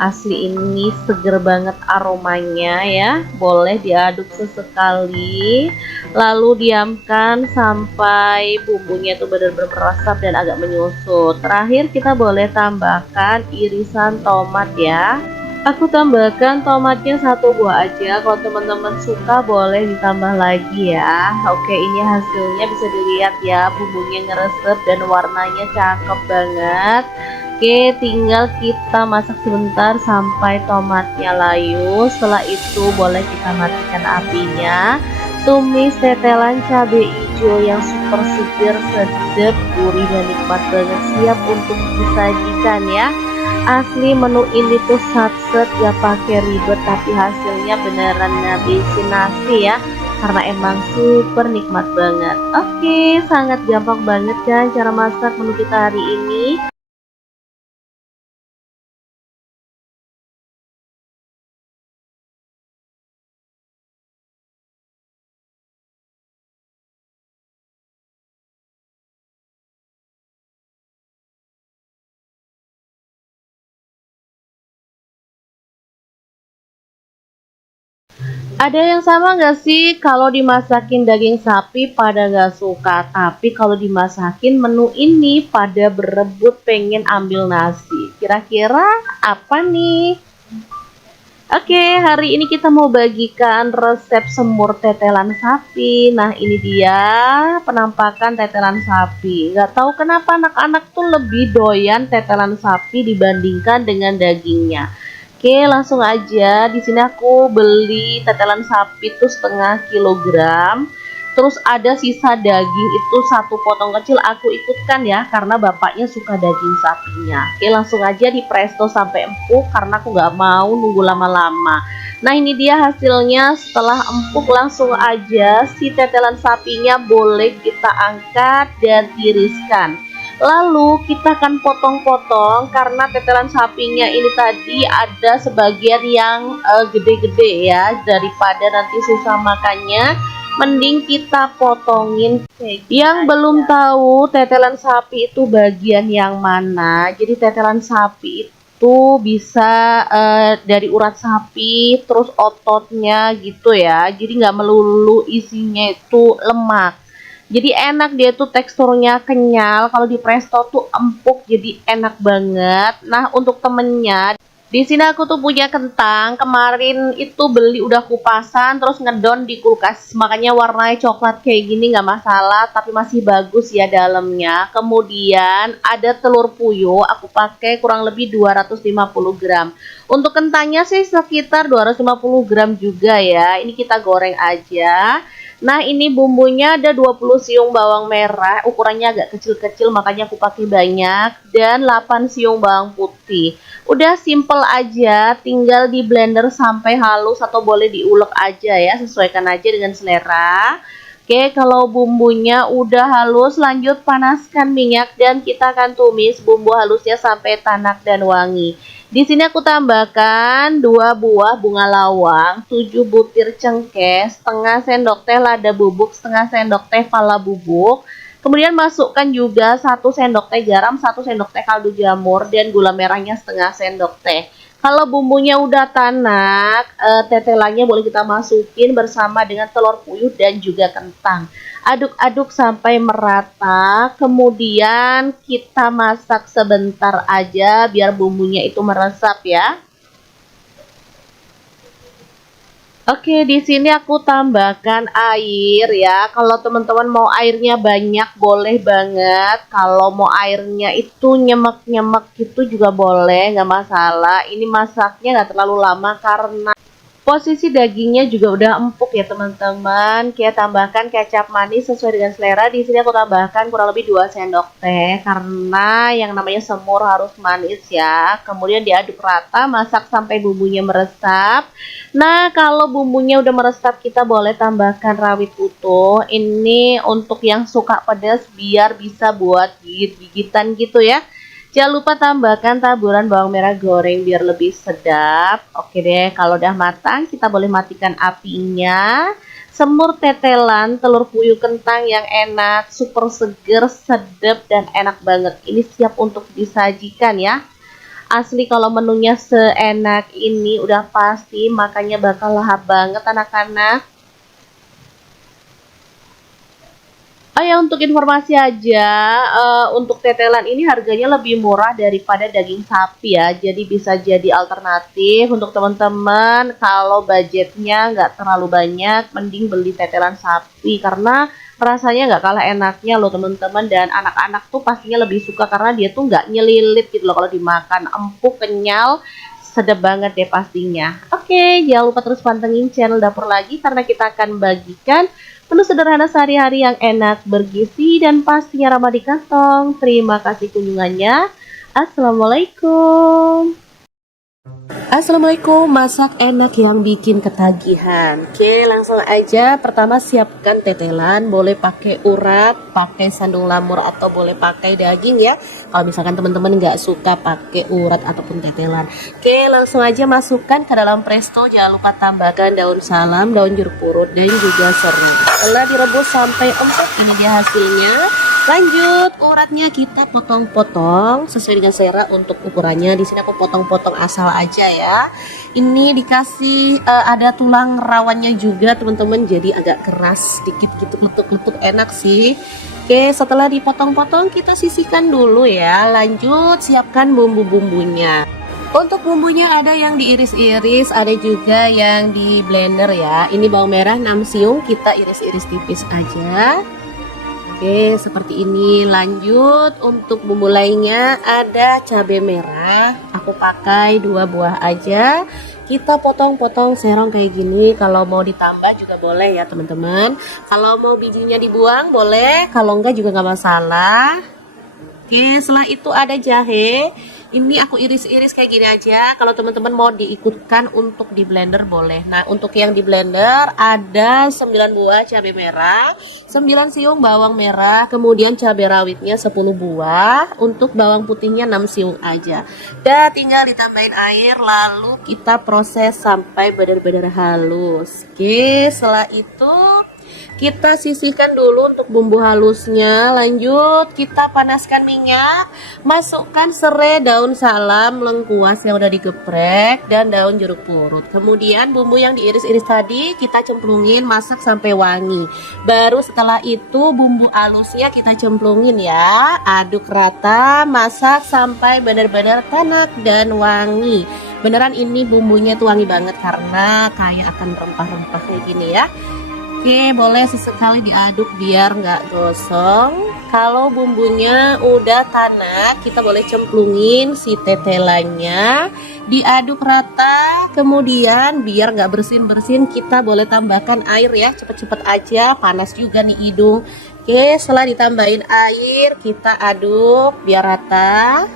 Asli ini seger banget aromanya ya. Boleh diaduk sesekali, lalu diamkan sampai bumbunya itu benar-benar meresap dan agak menyusut. Terakhir kita boleh tambahkan irisan tomat ya. Aku tambahkan tomatnya 1 buah aja. Kalau teman-teman suka boleh ditambah lagi ya. Oke, ini hasilnya bisa dilihat ya, bumbunya ngeresep dan warnanya cakep banget. Oke, tinggal kita masak sebentar sampai tomatnya layu. Setelah itu boleh kita matikan apinya. Tumis tetelan cabai hijau yang super seger, sedap, gurih dan nikmat banget, siap untuk disajikan ya. Asli menu ini tuh satset, gak pakai ribet, tapi hasilnya beneran ngabisin nasi ya, karena emang super nikmat banget. Oke, sangat gampang banget kan cara masak menu kita hari ini. Ada yang sama nggak sih kalau dimasakin daging sapi pada nggak suka, tapi kalau dimasakin menu ini pada berebut pengen ambil nasi? Kira-kira apa nih? Oke, hari ini kita mau bagikan resep semur tetelan sapi. Nah, ini dia penampakan tetelan sapi. Nggak tahu kenapa anak-anak tuh lebih doyan tetelan sapi dibandingkan dengan dagingnya. Oke, langsung aja. Di sini aku beli tetelan sapi tuh 1/2 kilogram. Terus ada sisa daging itu 1 potong kecil, aku ikutkan ya karena bapaknya suka daging sapinya. Oke, langsung aja di presto sampai empuk karena aku nggak mau nunggu lama-lama. Nah, ini dia hasilnya. Setelah empuk langsung aja si tetelan sapinya boleh kita angkat dan tiriskan. Lalu kita akan potong-potong karena tetelan sapinya ini tadi ada sebagian yang gede-gede ya, daripada nanti susah makannya. Mending kita potongin. Yang belum tahu tetelan sapi itu bagian yang mana, jadi tetelan sapi itu bisa dari urat sapi, terus ototnya gitu ya. Jadi nggak melulu isinya itu lemak. Jadi enak, dia tuh teksturnya kenyal. Kalau di presto tuh empuk, jadi enak banget. Nah, untuk temennya Di sini aku tuh punya kentang, kemarin itu beli udah kupasan terus ngedon di kulkas. Makanya warnanya coklat kayak gini nggak masalah, tapi masih bagus ya dalamnya. Kemudian ada telur puyuh, aku pakai kurang lebih 250 gram. Untuk kentangnya sih sekitar 250 gram juga ya. Ini kita goreng aja. Nah, ini bumbunya ada 20 siung bawang merah, ukurannya agak kecil-kecil makanya aku pakai banyak, dan 8 siung bawang putih. Udah simple aja, tinggal di blender sampai halus atau boleh diulek aja ya, sesuaikan aja dengan selera. Oke, kalau bumbunya udah halus, lanjut panaskan minyak dan kita akan tumis bumbu halusnya sampai tanak dan wangi. Di sini aku tambahkan 2 buah bunga lawang, 7 butir cengkeh, setengah sendok teh lada bubuk, setengah sendok teh pala bubuk. Kemudian masukkan juga 1 sendok teh garam, 1 sendok teh kaldu jamur, dan gula merahnya setengah sendok teh. Kalau bumbunya udah tanak, tetelannya boleh kita masukin bersama dengan telur puyuh dan juga kentang. Aduk-aduk sampai merata, kemudian kita masak sebentar aja biar bumbunya itu meresap ya. Oke, di sini aku tambahkan air ya. Kalau teman-teman mau airnya banyak boleh banget. Kalau mau airnya itu nyemek-nyemek gitu juga boleh, nggak masalah. Ini masaknya nggak terlalu lama karena posisi dagingnya juga udah empuk ya teman-teman. Kita tambahkan kecap manis sesuai dengan selera. Di sini aku tambahkan kurang lebih 2 sendok teh karena yang namanya semur harus manis ya. Kemudian diaduk rata, masak sampai bumbunya meresap. Nah, kalau bumbunya udah meresap kita boleh tambahkan rawit utuh. Ini untuk yang suka pedas biar bisa buat gigit-gigitan gitu ya. Jangan lupa tambahkan taburan bawang merah goreng biar lebih sedap. Oke deh, kalau udah matang kita boleh matikan apinya. Semur tetelan telur puyuh kentang yang enak, super seger, sedap, dan enak banget. Ini siap untuk disajikan ya. Asli kalau menunya seenak ini udah pasti makanya bakal lahap banget anak-anak. Oh ya, untuk informasi aja, untuk tetelan ini harganya lebih murah daripada daging sapi ya. Jadi bisa jadi alternatif untuk teman-teman kalau budgetnya nggak terlalu banyak, mending beli tetelan sapi karena rasanya nggak kalah enaknya loh teman-teman. Dan anak-anak tuh pastinya lebih suka karena dia tuh nggak nyelilit gitu loh kalau dimakan, empuk, kenyal, sedap banget deh pastinya. Oke, jangan lupa terus pantengin channel Dapur Lagi karena kita akan bagikan menu sederhana sehari-hari yang enak, bergizi, dan pastinya ramah di kantong. Terima kasih kunjungannya. Assalamualaikum. Assalamualaikum, masak enak yang bikin ketagihan. Oke, langsung aja. Pertama siapkan tetelan, boleh pakai urat, pakai sandung lamur atau boleh pakai daging ya. Kalau misalkan teman-teman nggak suka pakai urat ataupun tetelan. Oke, langsung aja masukkan ke dalam presto. Jangan lupa tambahkan daun salam, daun jeruk purut, dan juga serai. Setelah direbus sampai empuk, ini dia hasilnya. Lanjut, uratnya kita potong-potong sesuai dengan selera untuk ukurannya. Di sini aku potong-potong asal aja ya. Ini dikasih ada tulang rawannya juga teman-teman, jadi agak keras sedikit gitu, letuk-letuk enak sih. Oke, setelah dipotong-potong kita sisihkan dulu ya. Lanjut, siapkan bumbu-bumbunya. Untuk bumbunya ada yang diiris-iris, ada juga yang di blender ya. Ini bawang merah 6 siung, kita iris-iris tipis aja. Oke, seperti ini. Lanjut, untuk bumbu lainnya ada cabai merah. Aku pakai 2 buah aja. Kita potong-potong serong kayak gini. Kalau mau ditambah juga boleh ya teman-teman. Kalau mau bijinya dibuang boleh, kalau enggak juga nggak masalah. Oke, setelah itu ada jahe. Ini aku iris-iris kayak gini aja. Kalau teman-teman mau diikutkan untuk di blender boleh. Nah, untuk yang di blender ada 9 buah cabai merah, 9 siung bawang merah, kemudian cabai rawitnya 10 buah. Untuk bawang putihnya 6 siung aja. Dan tinggal ditambahin air lalu kita proses sampai benar-benar halus. Oke, setelah itu Kita sisihkan dulu untuk bumbu halusnya. Lanjut kita panaskan minyak, masukkan serai, daun salam, lengkuas yang udah digeprek, dan daun jeruk purut. Kemudian bumbu yang diiris-iris tadi kita cemplungin, masak sampai wangi. Baru setelah itu bumbu halusnya kita cemplungin ya, aduk rata, masak sampai benar-benar tanak dan wangi. Beneran ini bumbunya tuh wangi banget karena kayak akan rempah-rempah kayak gini ya. Oke, boleh sesekali diaduk biar nggak gosong. Kalau bumbunya udah tanak, kita boleh cemplungin si tetelannya, diaduk rata. Kemudian biar nggak bersin-bersin, kita boleh tambahkan air ya, cepet-cepet aja, panas juga nih hidung. Oke, setelah ditambahin air, kita aduk biar rata.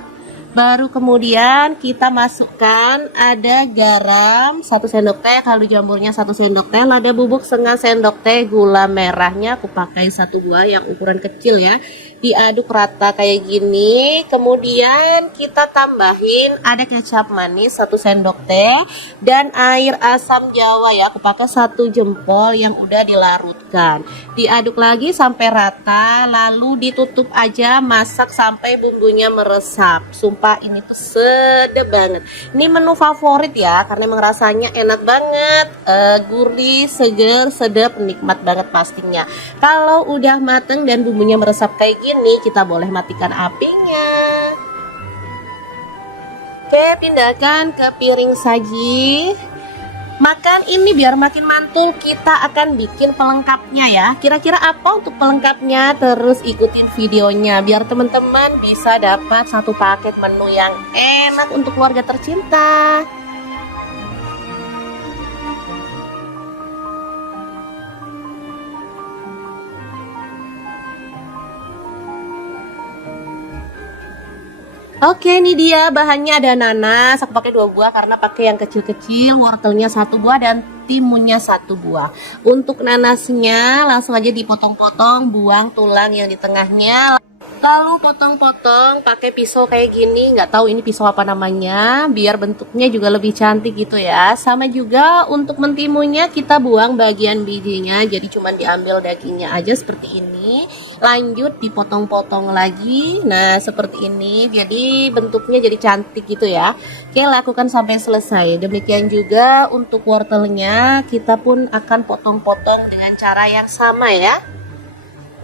Baru kemudian kita masukkan ada garam 1 sendok teh, kaldu jamurnya 1 sendok teh, lada bubuk setengah sendok teh, gula merahnya aku pakai 1 buah yang ukuran kecil ya. Diaduk rata kayak gini. Kemudian kita tambahin ada kecap manis 1 sendok teh dan air asam jawa ya, aku pakai 1 jempol yang udah dilarutkan. Diaduk lagi sampai rata, lalu ditutup aja, masak sampai bumbunya meresap. Sumpah ini tuh sedap banget. Ini menu favorit ya, karena emang rasanya enak banget, gurih, seger, sedap, nikmat banget pastinya. Kalau udah mateng dan bumbunya meresap kayak gini, kita boleh matikan apinya. Oke, pindahkan ke piring saji. Makan ini biar makin mantul, kita akan bikin pelengkapnya ya. Kira-kira apa untuk pelengkapnya? Terus ikutin videonya biar teman-teman bisa dapat 1 paket menu yang enak untuk keluarga tercinta. Oke, ini dia bahannya. Ada nanas, aku pakai 2 buah karena pakai yang kecil-kecil, wortelnya 1 buah dan timunnya 1 buah. Untuk nanasnya langsung aja dipotong-potong, buang tulang yang di tengahnya. Lalu potong-potong pakai pisau kayak gini, nggak tahu ini pisau apa namanya, biar bentuknya juga lebih cantik gitu ya. Sama juga untuk mentimunnya kita buang bagian bijinya, jadi cuma diambil dagingnya aja seperti ini. Lanjut dipotong-potong lagi, nah seperti ini, jadi bentuknya jadi cantik gitu ya. Oke, lakukan sampai selesai. Demikian juga untuk wortelnya, kita pun akan potong-potong dengan cara yang sama ya.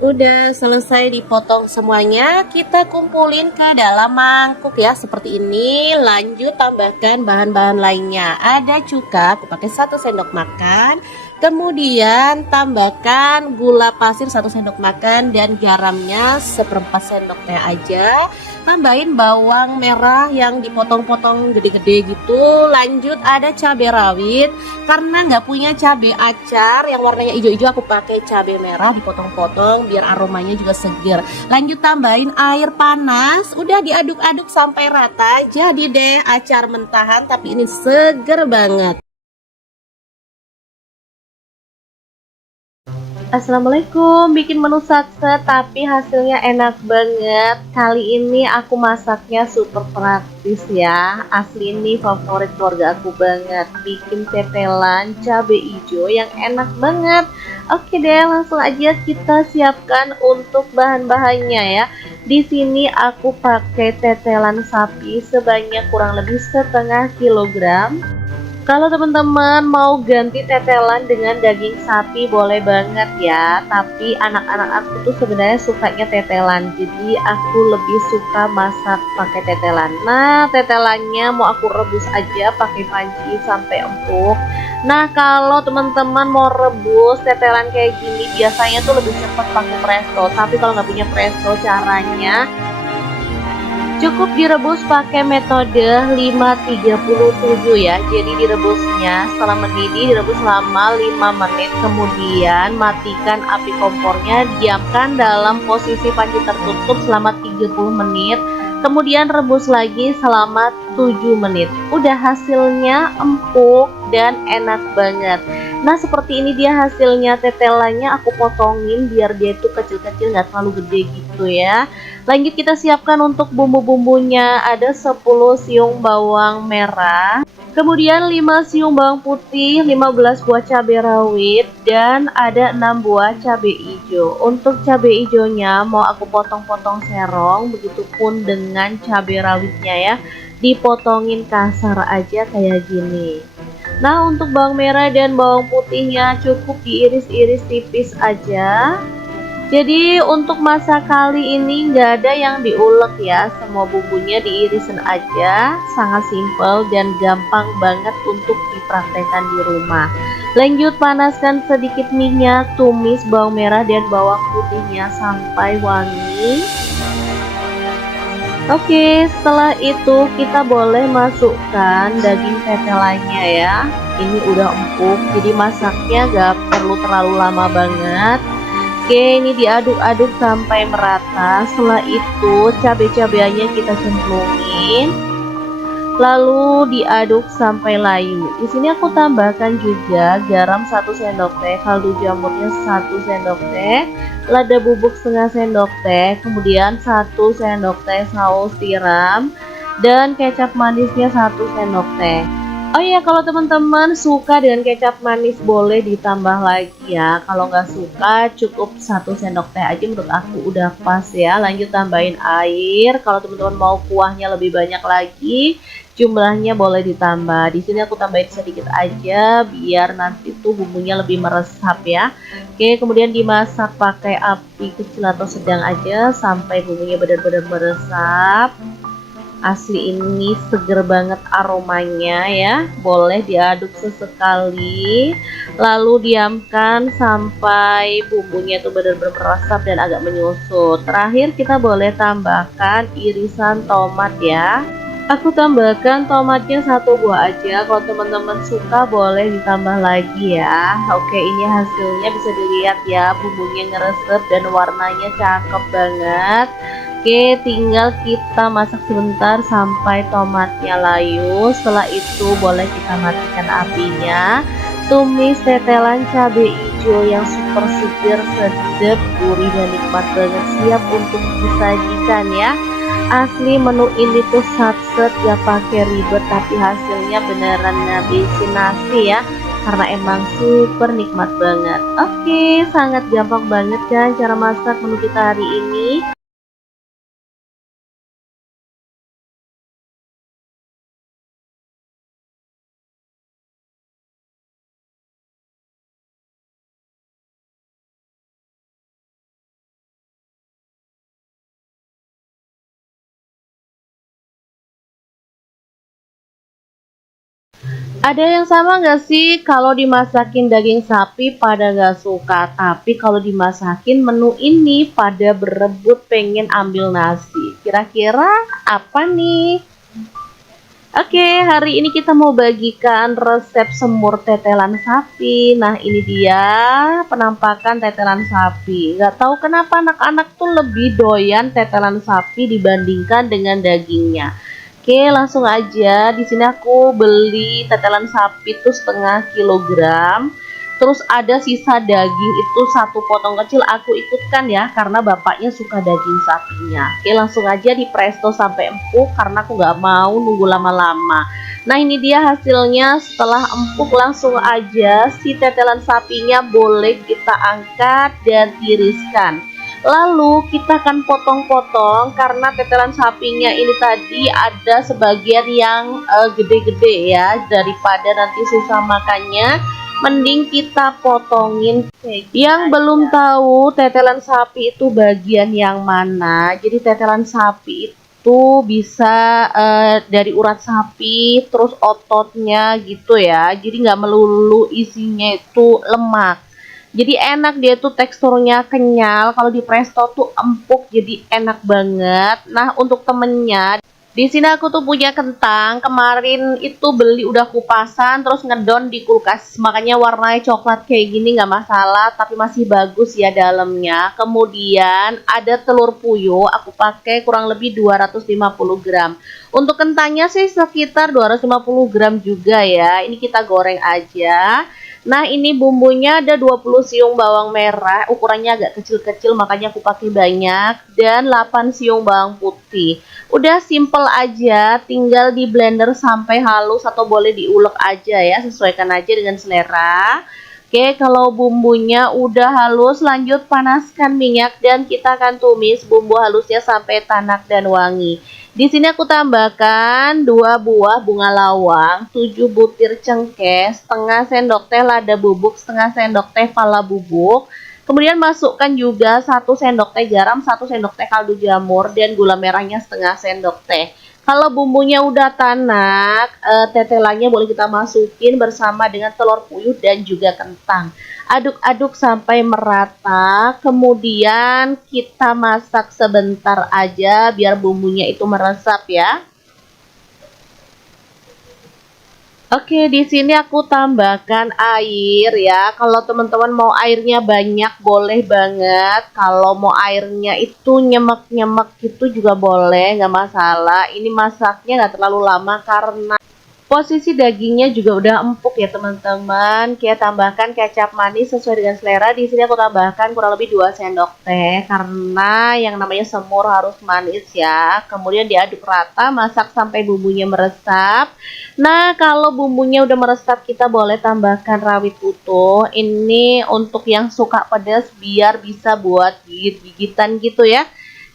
Udah selesai dipotong semuanya, kita kumpulin ke dalam mangkuk ya seperti ini. Lanjut tambahkan bahan-bahan lainnya. Ada cuka, aku pakai 1 sendok makan. Kemudian tambahkan gula pasir 1 sendok makan dan garamnya 1/4 sendok teh aja. Tambahin bawang merah yang dipotong-potong gede-gede gitu. Lanjut ada cabai rawit. Karena nggak punya cabai acar yang warnanya hijau-hijau, aku pakai cabai merah dipotong-potong biar aromanya juga seger. Lanjut tambahin air panas. Udah diaduk-aduk sampai rata. Jadi deh acar mentahan tapi ini seger banget. Assalamualaikum, bikin menu satset tapi hasilnya enak banget. Kali ini aku masaknya super praktis ya. Asli ini favorit keluarga aku banget. Bikin tetelan cabai hijau yang enak banget. Oke deh, langsung aja kita siapkan untuk bahan-bahannya ya. Di sini aku pakai tetelan sapi sebanyak kurang lebih 1/2 kilogram. Kalau teman-teman mau ganti tetelan dengan daging sapi boleh banget ya. Tapi anak-anak aku tuh sebenarnya sukanya tetelan, jadi aku lebih suka masak pakai tetelan. Nah, tetelannya mau aku rebus aja pakai panci sampai empuk. Nah, kalau teman-teman mau rebus tetelan kayak gini biasanya tuh lebih cepat pakai presto. Tapi kalau nggak punya presto, caranya cukup direbus pakai metode 537 ya. Jadi direbusnya setelah mendidih, direbus selama 5 menit. Kemudian matikan api kompornya, diamkan dalam posisi panci tertutup selama 30 menit. Kemudian rebus lagi selama 7 menit. Udah hasilnya empuk dan enak banget. Nah, seperti ini dia hasilnya. Tetelannya aku potongin biar dia itu kecil-kecil, nggak terlalu gede gitu ya. Lanjut kita siapkan untuk bumbu-bumbunya. Ada 10 siung bawang merah, Kemudian 5 siung bawang putih, 15 buah cabai rawit, dan ada 6 buah cabai hijau. Untuk cabai hijaunya mau aku potong-potong serong, begitupun dengan cabai rawitnya ya. Dipotongin kasar aja kayak gini. Nah, untuk bawang merah dan bawang putihnya cukup diiris-iris tipis aja. Jadi untuk masak kali ini nggak ada yang diulek ya, semua bumbunya diirisin aja, sangat simpel dan gampang banget untuk dipraktekkan di rumah. Lanjut panaskan sedikit minyak, tumis bawang merah dan bawang putihnya sampai wangi. Oke, setelah itu kita boleh masukkan daging tetelannya ya. Ini udah empuk, jadi masaknya nggak perlu terlalu lama banget. Oke, ini diaduk-aduk sampai merata. Setelah itu cabai-cabiannya kita cemplungin, lalu diaduk sampai layu. Di sini aku tambahkan juga garam 1 sendok teh, kaldu jamurnya 1 sendok teh, lada bubuk setengah sendok teh, kemudian 1 sendok teh saus tiram, dan kecap manisnya 1 sendok teh. Oh iya, kalau teman-teman suka dengan kecap manis boleh ditambah lagi ya. Kalau nggak suka cukup 1 sendok teh aja, menurut aku udah pas ya. Lanjut tambahin air. Kalau teman-teman mau kuahnya lebih banyak lagi, jumlahnya boleh ditambah. Di sini aku tambahin sedikit aja biar nanti tuh bumbunya lebih meresap ya. Oke, kemudian dimasak pakai api kecil atau sedang aja sampai bumbunya benar-benar meresap. Asli ini seger banget aromanya ya. Boleh diaduk sesekali, lalu diamkan sampai bumbunya itu benar-benar meresap dan agak menyusut. Terakhir kita boleh tambahkan irisan tomat ya. Aku tambahkan tomatnya 1 buah aja. Kalau teman-teman suka boleh ditambah lagi ya. Oke, ini hasilnya bisa dilihat ya, bumbunya ngeresep dan warnanya cakep banget. Oke, tinggal kita masak sebentar sampai tomatnya layu. Setelah itu boleh kita matikan apinya. Tumis tetelan cabai hijau yang super seger, sedap, gurih dan nikmat banget, siap untuk disajikan ya. Asli menu ini tuh sat-set, gak pakai ribet, tapi hasilnya beneran ngabisin nasi ya, karena emang super nikmat banget. Oke, sangat gampang banget kan cara masak menu kita hari ini. Ada yang sama nggak sih kalau dimasakin daging sapi pada nggak suka, tapi kalau dimasakin menu ini pada berebut pengen ambil nasi. Kira-kira apa nih? Oke, hari ini kita mau bagikan resep semur tetelan sapi. Nah, ini dia penampakan tetelan sapi. Nggak tahu kenapa anak-anak tuh lebih doyan tetelan sapi dibandingkan dengan dagingnya. Oke, langsung aja. Di sini aku beli tetelan sapi tuh 1/2 kilogram. Terus ada sisa daging itu 1 potong kecil, aku ikutkan ya karena bapaknya suka daging sapinya. Oke, langsung aja di presto sampai empuk karena aku nggak mau nunggu lama-lama. Nah, ini dia hasilnya. Setelah empuk langsung aja si tetelan sapinya boleh kita angkat dan tiriskan. Lalu kita akan potong-potong karena tetelan sapinya ini tadi ada sebagian yang gede-gede ya, daripada nanti susah makannya. Mending kita potongin. Yang belum tahu tetelan sapi itu bagian yang mana, jadi tetelan sapi itu bisa dari urat sapi, terus ototnya gitu ya, jadi nggak melulu isinya itu lemak. Jadi enak, dia tuh teksturnya kenyal, kalau di presto tuh empuk, jadi enak banget. Nah, untuk temennya, di sini aku tuh punya kentang, kemarin itu beli udah kupasan, terus ngedon di kulkas, makanya warnanya coklat kayak gini nggak masalah, tapi masih bagus ya dalamnya. Kemudian ada telur puyuh, aku pakai kurang lebih 250 gram. Untuk kentangnya sih sekitar 250 gram juga ya, ini kita goreng aja. Nah, ini bumbunya ada 20 siung bawang merah, ukurannya agak kecil-kecil makanya aku pakai banyak, dan 8 siung bawang putih. Udah simple aja, tinggal di blender sampai halus atau boleh diulek aja ya, sesuaikan aja dengan selera. Oke, kalau bumbunya udah halus, lanjut panaskan minyak dan kita akan tumis bumbu halusnya sampai tanak dan wangi. Di sini aku tambahkan 2 buah bunga lawang, 7 butir cengkeh, setengah sendok teh lada bubuk, setengah sendok teh pala bubuk. Kemudian masukkan juga 1 sendok teh garam, 1 sendok teh kaldu jamur, dan gula merahnya setengah sendok teh. Kalau bumbunya udah tanak, tetelannya boleh kita masukin bersama dengan telur puyuh dan juga kentang. Aduk-aduk sampai merata, kemudian kita masak sebentar aja biar bumbunya itu meresap ya. Oke, di sini aku tambahkan air ya. Kalau teman-teman mau airnya banyak boleh banget. Kalau mau airnya itu nyemek-nyemek gitu juga boleh, nggak masalah. Ini masaknya nggak terlalu lama karena posisi dagingnya juga udah empuk ya teman-teman. Kita tambahkan kecap manis sesuai dengan selera. Di sini aku tambahkan kurang lebih 2 sendok teh karena yang namanya semur harus manis ya. Kemudian diaduk rata, masak sampai bumbunya meresap. Nah, kalau bumbunya udah meresap kita boleh tambahkan rawit utuh. Ini untuk yang suka pedas biar bisa buat gigit-gigitan gitu ya.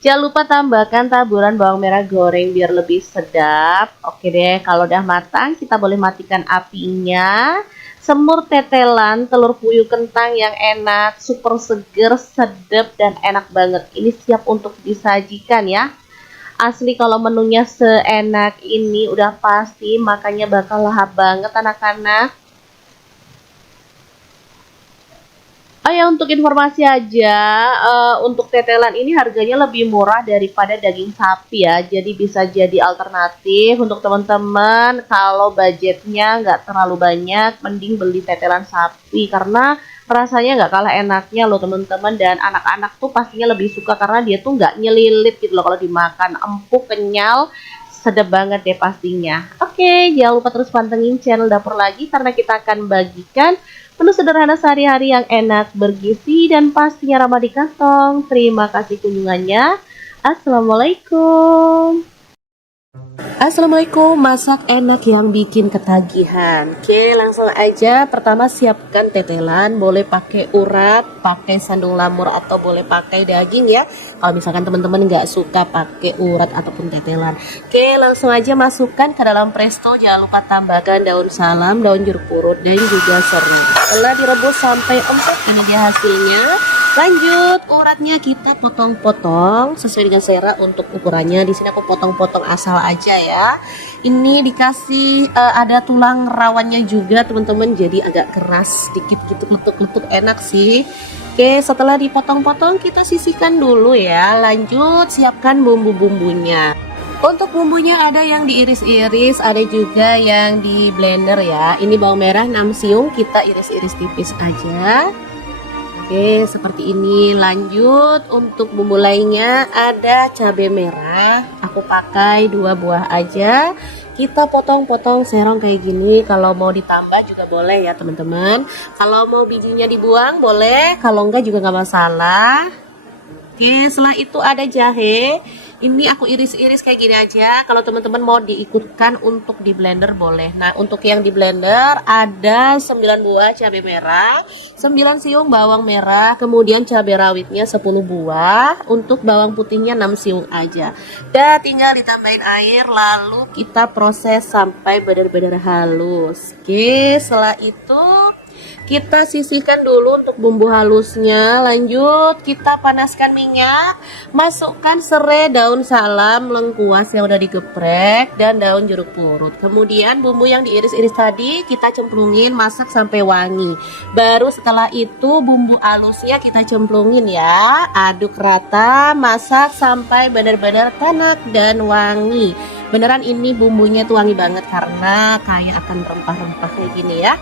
Jangan lupa tambahkan taburan bawang merah goreng biar lebih sedap. Oke deh, kalau udah matang kita boleh matikan apinya. Semur tetelan telur puyuh kentang yang enak, super seger, sedap, dan enak banget. Ini siap untuk disajikan ya. Asli kalau menunya seenak ini udah pasti makanya bakal lahap banget anak-anak. Oh ya, untuk informasi aja, untuk tetelan ini harganya lebih murah daripada daging sapi ya. Jadi bisa jadi alternatif untuk teman-teman kalau budgetnya nggak terlalu banyak, mending beli tetelan sapi karena rasanya nggak kalah enaknya loh teman-teman. Dan anak-anak tuh pastinya lebih suka karena dia tuh nggak nyelilit gitu loh kalau dimakan, empuk, kenyal, sedap banget deh pastinya. Oke, jangan lupa terus pantengin channel Dapur Lagi karena kita akan bagikan menu sederhana sehari-hari yang enak, bergizi, dan pastinya ramah di kantong. Terima kasih kunjungannya. Assalamualaikum. Assalamualaikum, masak enak yang bikin ketagihan. Oke, langsung aja. Pertama siapkan tetelan, boleh pakai urat, pakai sandung lamur, atau boleh pakai daging ya. Kalau misalkan teman-teman nggak suka pakai urat ataupun tetelan. Oke, langsung aja masukkan ke dalam presto. Jangan lupa tambahkan daun salam, daun jeruk purut, dan juga serai. Setelah direbus sampai empuk, ini dia hasilnya. Lanjut, uratnya kita potong-potong sesuai dengan selera untuk ukurannya. Di sini aku potong-potong asal aja ya. Ini dikasih ada tulang rawannya juga teman-teman, jadi agak keras sedikit gitu, letuk-letuk, enak sih. Oke, setelah dipotong-potong kita sisihkan dulu ya. Lanjut, siapkan bumbu-bumbunya. Untuk bumbunya ada yang diiris-iris, ada juga yang di blender ya. Ini bawang merah 6 siung, kita iris-iris tipis aja. Oke, seperti ini. Lanjut, untuk bumbu lainnya ada cabai merah. Aku pakai 2 buah aja. Kita potong-potong serong kayak gini. Kalau mau ditambah juga boleh ya teman-teman. Kalau mau bijinya dibuang boleh, kalau enggak juga nggak masalah. Oke, setelah itu ada jahe. Ini aku iris-iris kayak gini aja. Kalau teman-teman mau diikutkan untuk di blender boleh. Nah, untuk yang di blender ada 9 buah cabai merah, 9 siung bawang merah, kemudian cabai rawitnya 10 buah. Untuk bawang putihnya 6 siung aja. Dan tinggal ditambahin air lalu kita proses sampai benar-benar halus. Oke, setelah itu kita sisihkan dulu untuk bumbu halusnya. Lanjut kita panaskan minyak, masukkan serai, daun salam, lengkuas yang udah digeprek, dan daun jeruk purut. Kemudian bumbu yang diiris-iris tadi kita cemplungin, masak sampai wangi. Baru setelah itu bumbu halusnya kita cemplungin ya. Aduk rata, masak sampai benar-benar tanak dan wangi. Beneran ini bumbunya tuh wangi banget karena kayak akan rempah-rempah kayak gini ya.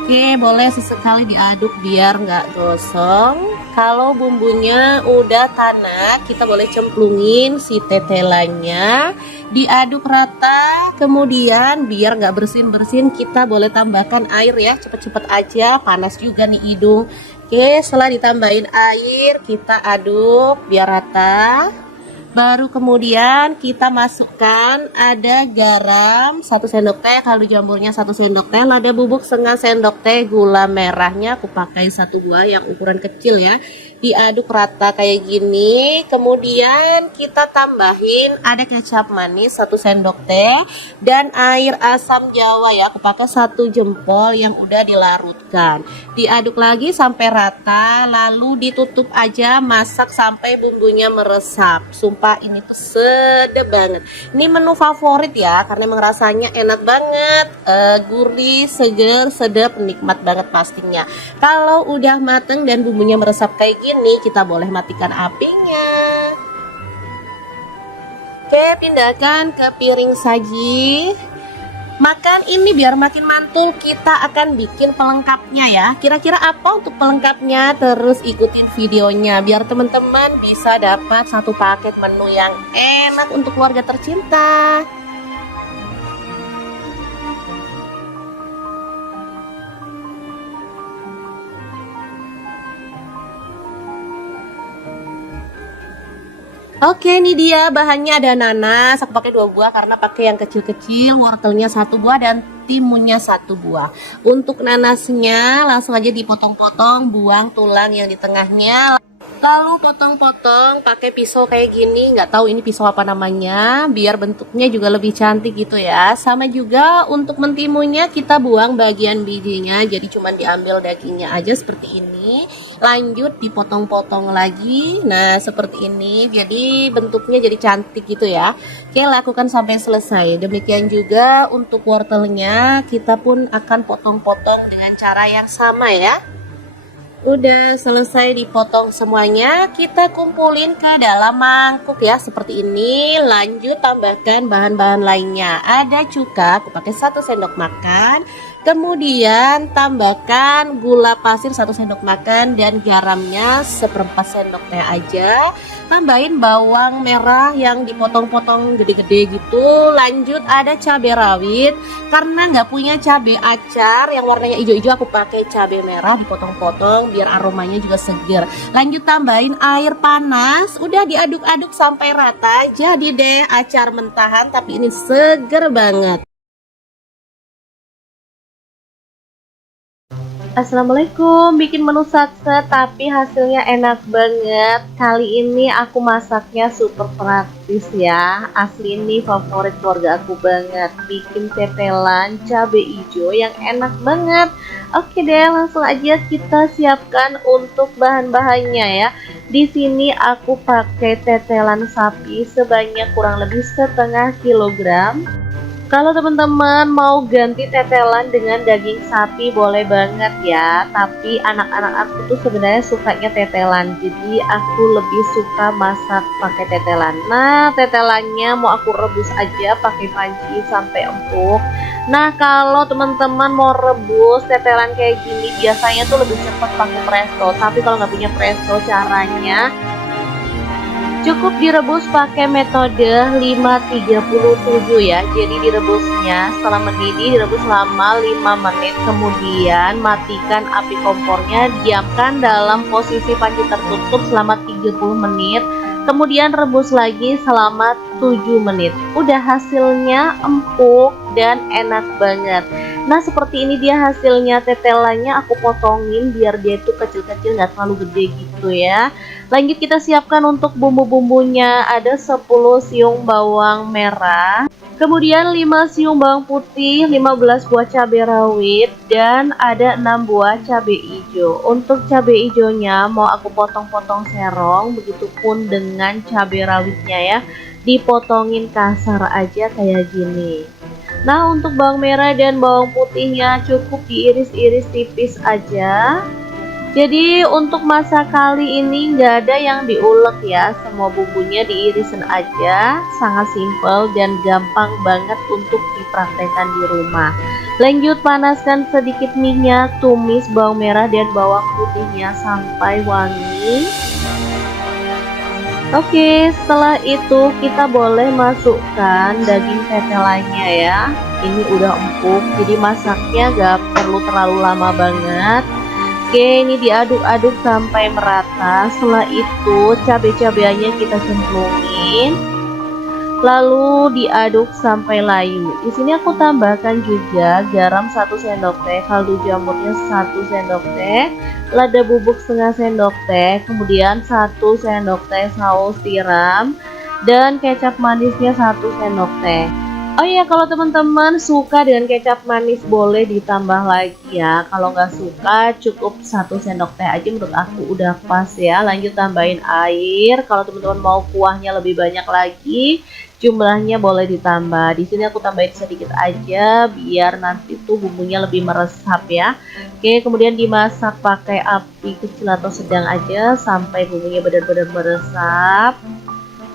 Oke, boleh sesekali diaduk biar nggak gosong. Kalau bumbunya udah tanak, kita boleh cemplungin si tetelannya. diaduk rata. Kemudian biar nggak bersin-bersin, kita boleh tambahkan air ya, cepet-cepet aja, panas juga nih hidung. Oke, setelah ditambahin air, kita aduk biar rata. Baru kemudian kita masukkan ada garam 1 sendok teh, kaldu jamurnya 1 sendok teh, lada bubuk setengah sendok teh, gula merahnya aku pakai 1 buah yang ukuran kecil ya. Diaduk rata kayak gini. Kemudian kita tambahin ada kecap manis 1 sendok teh dan air asam jawa ya, aku pakai 1 jempol yang udah dilarutkan. Diaduk lagi sampai rata, lalu ditutup aja, masak sampai bumbunya meresap. Sumpah ini tuh sedap banget. Ini menu favorit ya, karena emang rasanya enak banget, gurih, seger, sedap, nikmat banget pastinya. Kalau udah mateng dan bumbunya meresap kayak gini, kita boleh matikan apinya. Oke, pindahkan ke piring saji. Makan ini biar makin mantul, kita akan bikin pelengkapnya ya. Kira-kira apa untuk pelengkapnya? Terus ikutin videonya biar teman-teman bisa dapat 1 paket menu yang enak untuk keluarga tercinta. Oke, ini dia bahannya. Ada nanas, aku pakai 2 buah karena pakai yang kecil-kecil, wortelnya 1 buah dan timunnya 1 buah. Untuk nanasnya langsung aja dipotong-potong, buang tulang yang di tengahnya. Lalu potong-potong pakai pisau kayak gini, nggak tahu ini pisau apa namanya, biar bentuknya juga lebih cantik gitu ya. Sama juga untuk mentimunnya kita buang bagian bijinya, jadi cuma diambil dagingnya aja seperti ini. Lanjut dipotong-potong lagi, nah seperti ini, jadi bentuknya jadi cantik gitu ya. Oke, lakukan sampai selesai. Demikian juga untuk wortelnya, kita pun akan potong-potong dengan cara yang sama ya. Udah selesai dipotong semuanya, kita kumpulin ke dalam mangkuk ya seperti ini. Lanjut tambahkan bahan-bahan lainnya. Ada cuka, aku pakai 1 sendok makan. Kemudian tambahkan gula pasir 1 sendok makan dan garamnya 1/4 sendok teh aja. Tambahin bawang merah yang dipotong-potong gede-gede gitu. Lanjut ada cabai rawit, karena nggak punya cabai acar yang warnanya hijau-hijau, aku pakai cabai merah dipotong-potong biar aromanya juga seger. Lanjut tambahin air panas, udah diaduk-aduk sampai rata. Jadi deh acar mentahan, tapi ini seger banget. Assalamualaikum, bikin menu satset tapi hasilnya enak banget. Kali ini aku masaknya super praktis ya. Asli ini favorit keluarga aku banget. Bikin tetelan cabai hijau yang enak banget. Oke deh, langsung aja kita siapkan untuk bahan-bahannya ya. Di sini aku pakai tetelan sapi sebanyak kurang lebih 1/2 kilogram. Kalau teman-teman mau ganti tetelan dengan daging sapi boleh banget ya. Tapi anak-anak aku tuh sebenarnya sukanya tetelan, jadi aku lebih suka masak pakai tetelan. Nah, tetelannya mau aku rebus aja pakai panci sampai empuk. Nah, kalau teman-teman mau rebus tetelan kayak gini biasanya tuh lebih cepat pakai presto. Tapi kalau nggak punya presto, caranya cukup direbus pakai metode 537 ya. Jadi direbusnya setelah mendidih direbus selama 5 menit. Kemudian matikan api kompornya, diamkan dalam posisi panci tertutup selama 30 menit. Kemudian rebus lagi selama 7 menit. Udah hasilnya empuk dan enak banget. Nah, seperti ini dia hasilnya. Tetelannya aku potongin biar dia itu kecil-kecil, nggak terlalu gede gitu ya. Lanjut kita siapkan untuk bumbu-bumbunya. Ada 10 siung bawang merah, kemudian 5 siung bawang putih, 15 buah cabai rawit, dan ada 6 buah cabai hijau. Untuk cabai hijaunya mau aku potong-potong serong, begitupun dengan cabai rawitnya ya. Dipotongin kasar aja kayak gini. Nah, untuk bawang merah dan bawang putihnya cukup diiris-iris tipis aja. Jadi untuk masak kali ini nggak ada yang diulek ya, semua bumbunya diirisin aja. Sangat simpel dan gampang banget untuk dipraktekkan di rumah. Lanjut panaskan sedikit minyak, tumis bawang merah dan bawang putihnya sampai wangi. Oke, setelah itu kita boleh masukkan daging tetelannya ya. Ini udah empuk, jadi masaknya gak perlu terlalu lama banget. Oke, ini diaduk-aduk sampai merata. Setelah itu cabai-cabeannya kita cemplungin, lalu diaduk sampai layu. Di sini aku tambahkan juga garam 1 sendok teh, kaldu jamurnya 1 sendok teh, lada bubuk setengah sendok teh, kemudian 1 sendok teh saus tiram, dan kecap manisnya 1 sendok teh. Oh iya, kalau teman-teman suka dengan kecap manis boleh ditambah lagi ya. Kalau nggak suka cukup 1 sendok teh aja, menurut aku udah pas ya. Lanjut tambahin air. Kalau teman-teman mau kuahnya lebih banyak lagi, jumlahnya boleh ditambah. Di sini aku tambahin sedikit aja biar nanti tuh bumbunya lebih meresap ya. Oke, kemudian dimasak pakai api kecil atau sedang aja sampai bumbunya benar-benar meresap.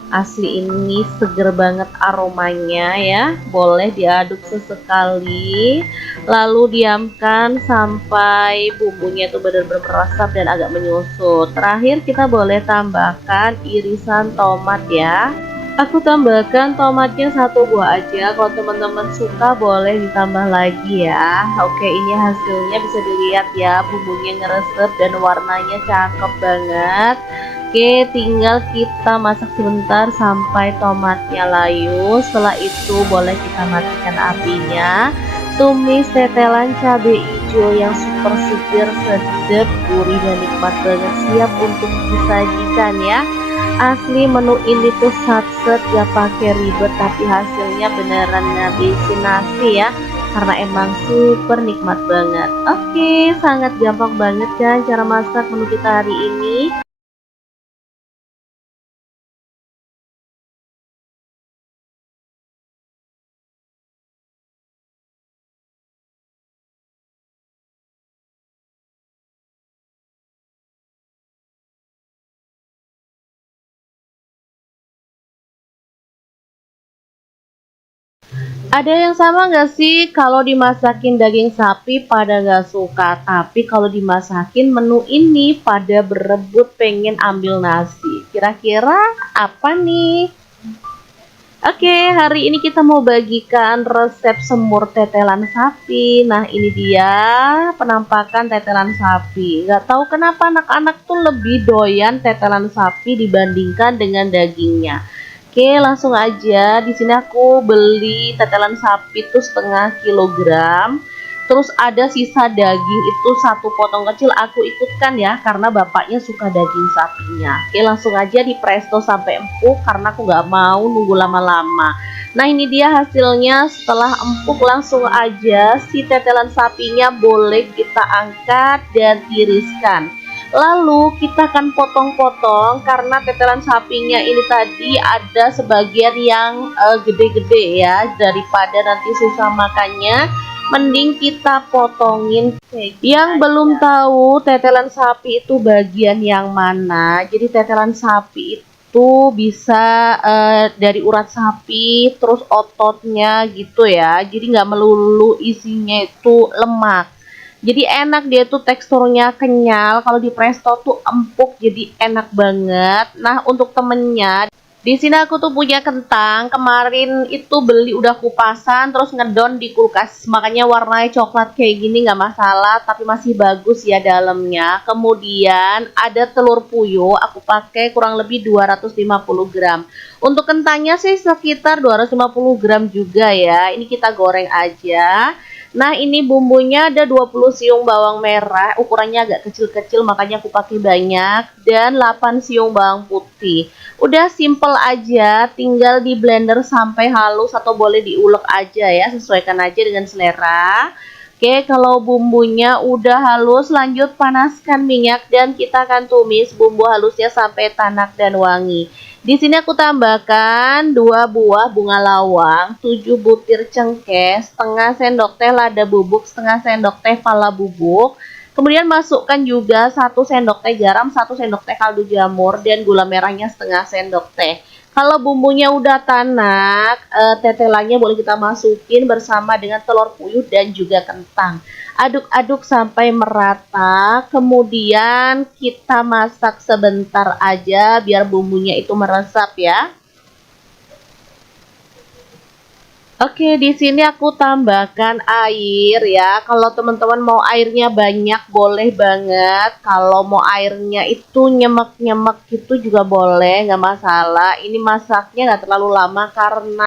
Asli ini seger banget aromanya ya. Boleh diaduk sesekali, lalu diamkan sampai bumbunya itu benar-benar meresap dan agak menyusut. Terakhir kita boleh tambahkan irisan tomat ya. Aku tambahkan tomatnya 1 buah aja. Kalau teman-teman suka boleh ditambah lagi ya. Oke, ini hasilnya bisa dilihat ya, bumbunya ngeresep dan warnanya cakep banget. Oke, tinggal kita masak sebentar sampai tomatnya layu. Setelah itu boleh kita matikan apinya. Tumis tetelan cabai hijau yang super segar, sedap, gurih dan nikmat banget, siap untuk disajikan ya. Asli menu ini tuh satset, gak pakai ribet, tapi hasilnya beneran ngabisin nasi ya, karena emang super nikmat banget. Oke, sangat gampang banget kan cara masak menu kita hari ini. Ada yang sama nggak sih kalau dimasakin daging sapi pada nggak suka, tapi kalau dimasakin menu ini pada berebut pengen ambil nasi. Kira-kira apa nih? Oke, hari ini kita mau bagikan resep semur tetelan sapi. Nah, ini dia penampakan tetelan sapi. Nggak tahu kenapa anak-anak tuh lebih doyan tetelan sapi dibandingkan dengan dagingnya. Oke, langsung aja. Di sini aku beli tetelan sapi tuh 1/2 kilogram. Terus ada sisa daging itu 1 potong kecil, aku ikutkan ya karena bapaknya suka daging sapinya. Oke, langsung aja di presto sampai empuk karena aku nggak mau nunggu lama-lama. Nah, ini dia hasilnya. Setelah empuk langsung aja si tetelan sapinya boleh kita angkat dan tiriskan. Lalu kita akan potong-potong karena tetelan sapinya ini tadi ada sebagian yang gede-gede ya, daripada nanti susah makannya. Mending kita potongin. Yang belum tahu tetelan sapi itu bagian yang mana, jadi tetelan sapi itu bisa dari urat sapi, terus ototnya gitu ya, jadi nggak melulu isinya itu lemak. Jadi enak, dia tuh teksturnya kenyal, kalau di presto tuh empuk, jadi enak banget. Nah, untuk temennya, di sini aku tuh punya kentang, kemarin itu beli udah kupasan, terus ngedon di kulkas, makanya warnanya coklat kayak gini nggak masalah, tapi masih bagus ya dalamnya. Kemudian ada telur puyuh, aku pakai kurang lebih 250 gram. Untuk kentangnya sih sekitar 250 gram juga ya, ini kita goreng aja. Nah, ini bumbunya ada 20 siung bawang merah, ukurannya agak kecil-kecil makanya aku pakai banyak, dan 8 siung bawang putih. Udah simple aja, tinggal di blender sampai halus atau boleh diulek aja ya, sesuaikan aja dengan selera. Oke, kalau bumbunya udah halus, lanjut panaskan minyak dan kita akan tumis bumbu halusnya sampai tanak dan wangi. Di sini aku tambahkan 2 buah bunga lawang, 7 butir cengkeh, setengah sendok teh lada bubuk, setengah sendok teh pala bubuk, Kemudian masukkan juga 1 sendok teh garam, 1 sendok teh kaldu jamur, dan gula merahnya setengah sendok teh. Kalau bumbunya udah tanak, tetelannya boleh kita masukin bersama dengan telur puyuh dan juga kentang. Aduk-aduk sampai merata, kemudian kita masak sebentar aja biar bumbunya itu meresap ya. Oke, di sini aku tambahkan air ya. Kalau teman-teman mau airnya banyak boleh banget. Kalau mau airnya itu nyemek-nyemek gitu juga boleh, nggak masalah. Ini masaknya nggak terlalu lama karena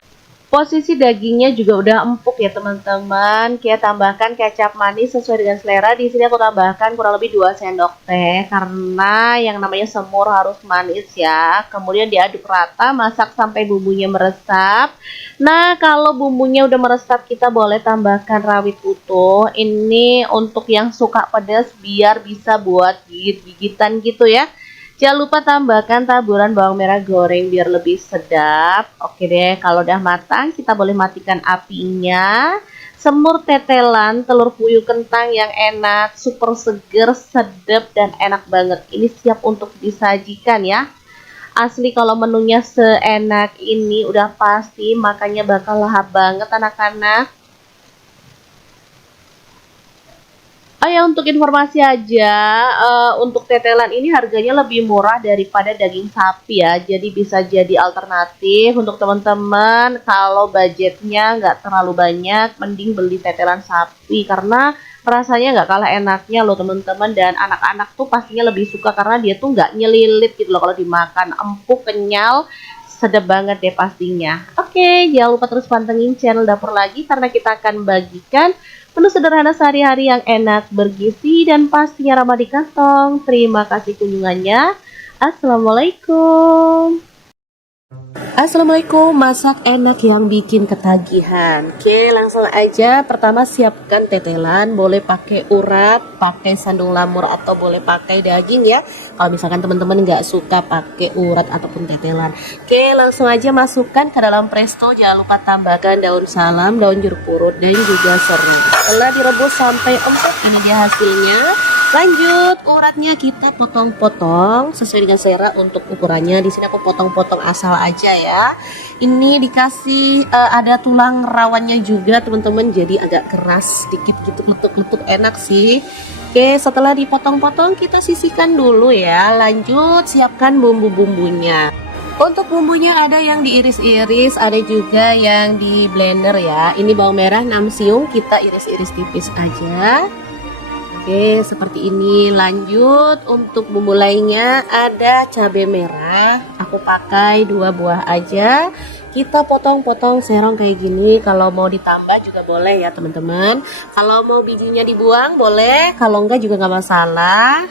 posisi dagingnya juga udah empuk ya teman-teman. Kita tambahkan kecap manis sesuai dengan selera. Di sini aku tambahkan kurang lebih 2 sendok teh karena yang namanya semur harus manis ya. Kemudian diaduk rata, masak sampai bumbunya meresap. Nah, kalau bumbunya udah meresap kita boleh tambahkan rawit utuh. Ini untuk yang suka pedas biar bisa buat gigit-gigitan gitu ya. Jangan lupa tambahkan taburan bawang merah goreng biar lebih sedap. Oke deh, kalau udah matang kita boleh matikan apinya. Semur tetelan, telur puyuh kentang yang enak, super seger, sedap, dan enak banget. Ini siap untuk disajikan ya. Asli kalau menunya seenak ini udah pasti makannya bakal lahap banget anak-anak. Oh ya, untuk informasi aja, untuk tetelan ini harganya lebih murah daripada daging sapi ya. Jadi bisa jadi alternatif untuk teman-teman kalau budgetnya nggak terlalu banyak, mending beli tetelan sapi karena rasanya nggak kalah enaknya loh teman-teman. Dan anak-anak tuh pastinya lebih suka karena dia tuh nggak nyelilit gitu loh kalau dimakan, empuk, kenyal, sedap banget deh pastinya. Oke, jangan lupa terus pantengin channel Dapur Lagi karena kita akan bagikan menu sederhana sehari-hari yang enak, bergizi, dan pastinya ramah di kantong. Terima kasih kunjungannya. Assalamualaikum. Assalamualaikum, masak enak yang bikin ketagihan. Oke, langsung aja. Pertama siapkan tetelan, boleh pakai urat, pakai sandung lamur, atau boleh pakai daging ya. Kalau misalkan teman-teman nggak suka pakai urat ataupun tetelan. Oke, langsung aja masukkan ke dalam presto. Jangan lupa tambahkan daun salam, daun jeruk purut, dan juga serai. Setelah direbus sampai empuk, ini dia hasilnya. Lanjut, uratnya kita potong-potong sesuai dengan selera untuk ukurannya. Di sini aku potong-potong asal aja ya. Ini dikasih ada tulang rawannya juga teman-teman, jadi agak keras sedikit gitu, letuk-letuk enak sih. Oke, setelah dipotong-potong kita sisihkan dulu ya. Lanjut, siapkan bumbu-bumbunya. Untuk bumbunya ada yang diiris-iris, ada juga yang di blender ya. Ini bawang merah 6 siung, kita iris-iris tipis aja. Oke, seperti ini. Lanjut, untuk bumbu lainnya ada cabai merah. Aku pakai 2 buah aja. Kita potong-potong serong kayak gini. Kalau mau ditambah juga boleh ya teman-teman. Kalau mau bijinya dibuang boleh, kalau enggak juga nggak masalah.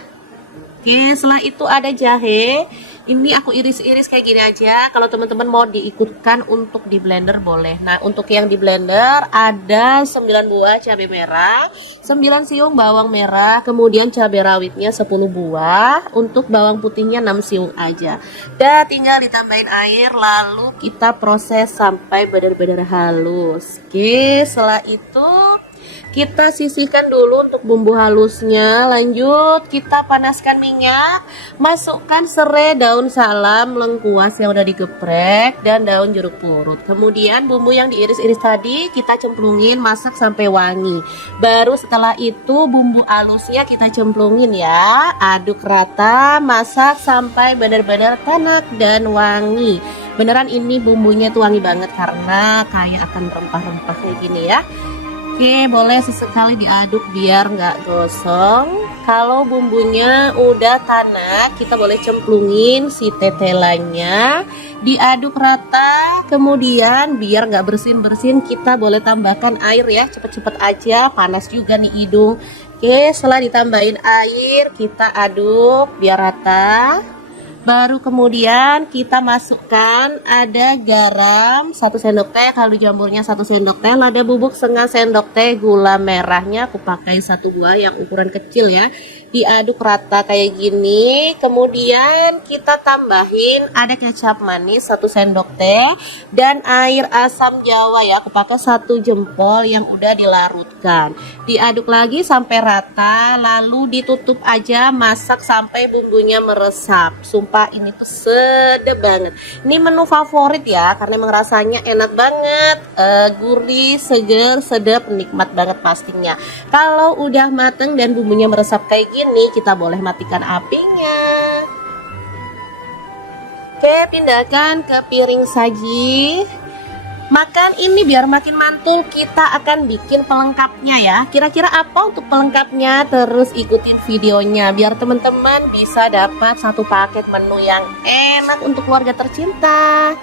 Oke, setelah itu ada jahe. Ini aku iris-iris kayak gini aja. Kalau teman-teman mau diikutkan untuk di blender boleh. Nah, untuk yang di blender ada 9 buah cabai merah, 9 siung bawang merah, kemudian cabai rawitnya 10 buah. Untuk bawang putihnya 6 siung aja. Dan tinggal ditambahin air lalu kita proses sampai benar-benar halus. Oke, setelah itu kita sisihkan dulu untuk bumbu halusnya. Lanjut kita panaskan minyak, masukkan serai, daun salam, lengkuas yang udah digeprek, dan daun jeruk purut. Kemudian bumbu yang diiris-iris tadi kita cemplungin, masak sampai wangi. Baru setelah itu bumbu halusnya kita cemplungin ya. Aduk rata, masak sampai benar-benar tanak dan wangi. Beneran ini bumbunya tuh wangi banget karena kayak akan rempah-rempah kayak gini ya. Oke, boleh sesekali diaduk biar nggak gosong. Kalau bumbunya udah tanak, kita boleh cemplungin si tetelannya, diaduk rata. Kemudian biar nggak bersin-bersin, kita boleh tambahkan air ya, cepet-cepet aja, panas juga nih hidung. Oke, setelah ditambahin air, kita aduk biar rata. Baru kemudian kita masukkan ada garam 1 sendok teh, kaldu jamurnya 1 sendok teh, lada bubuk setengah sendok teh, gula merahnya aku pakai 1 buah yang ukuran kecil ya. diaduk rata kayak gini. Kemudian kita tambahin ada kecap manis 1 sendok teh dan air asam jawa ya, aku pakai 1 jempol yang udah dilarutkan. Diaduk lagi sampai rata, lalu ditutup aja, masak sampai bumbunya meresap. Sumpah ini tuh sedap banget. Ini menu favorit ya, karena emang rasanya enak banget, gurih, seger, sedap, nikmat banget pastinya. Kalau udah mateng dan bumbunya meresap kayak gini, kita boleh matikan apinya. Oke, pindahkan ke piring saji. Makan ini biar makin mantul, kita akan bikin pelengkapnya ya. Kira-kira apa untuk pelengkapnya? Terus ikutin videonya biar teman-teman bisa dapat satu paket menu yang enak untuk keluarga tercinta.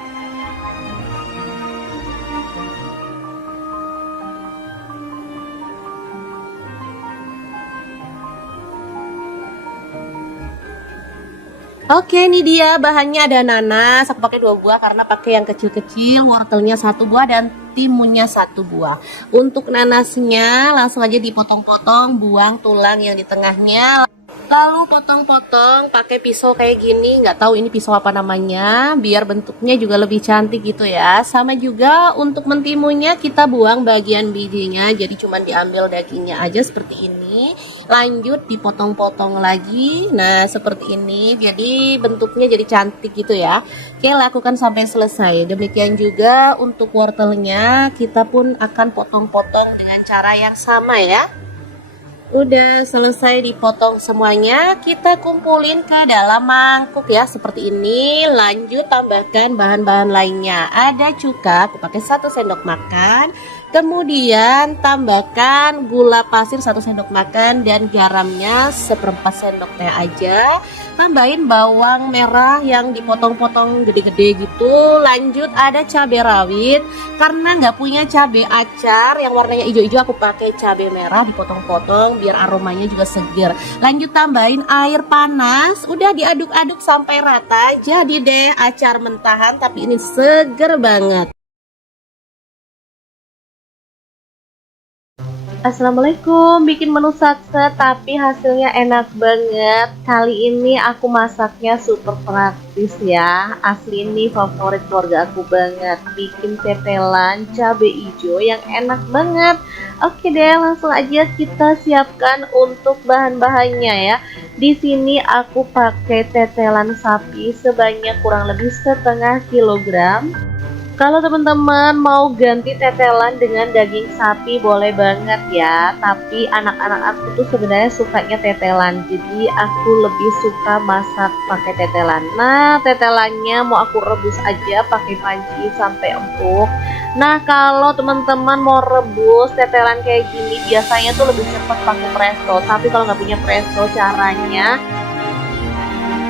Oke, ini dia bahannya. Ada nanas, aku pakai 2 buah karena pakai yang kecil-kecil, wortelnya 1 buah dan timunnya 1 buah. Untuk nanasnya langsung aja dipotong-potong, buang tulang yang di tengahnya. Lalu potong-potong pakai pisau kayak gini, nggak tahu ini pisau apa namanya, biar bentuknya juga lebih cantik gitu ya. Sama juga untuk mentimunnya kita buang bagian bijinya, jadi cuman diambil dagingnya aja seperti ini. Lanjut dipotong-potong lagi, nah seperti ini, jadi bentuknya jadi cantik gitu ya. Oke, lakukan sampai selesai. Demikian juga untuk wortelnya, kita pun akan potong-potong dengan cara yang sama ya. Udah selesai dipotong semuanya, kita kumpulin ke dalam mangkuk ya seperti ini. Lanjut tambahkan bahan-bahan lainnya. Ada cuka, aku pakai 1 sendok makan. Kemudian tambahkan gula pasir 1 sendok makan dan garamnya 1/4 sendok teh aja. Tambahin bawang merah yang dipotong-potong gede-gede gitu. Lanjut ada cabai rawit, karena nggak punya cabai acar yang warnanya hijau-hijau, aku pakai cabai merah dipotong-potong biar aromanya juga seger. Lanjut tambahin air panas, udah diaduk-aduk sampai rata. Jadi deh acar mentahan, tapi ini seger banget. Assalamualaikum, bikin menu sakset tapi hasilnya enak banget. Kali ini aku masaknya super praktis ya. Asli ini favorit keluarga aku banget. Bikin tetelan cabai hijau yang enak banget. Oke deh, langsung aja kita siapkan untuk bahan-bahannya ya. Di sini aku pakai tetelan sapi sebanyak kurang lebih 1/2 kilogram. Kalau teman-teman mau ganti tetelan dengan daging sapi boleh banget ya. Tapi anak-anak aku tuh sebenarnya sukanya tetelan, jadi aku lebih suka masak pakai tetelan. Nah, tetelannya mau aku rebus aja pakai panci sampai empuk. Nah, kalau teman-teman mau rebus tetelan kayak gini biasanya tuh lebih cepat pakai presto. Tapi kalau nggak punya presto, caranya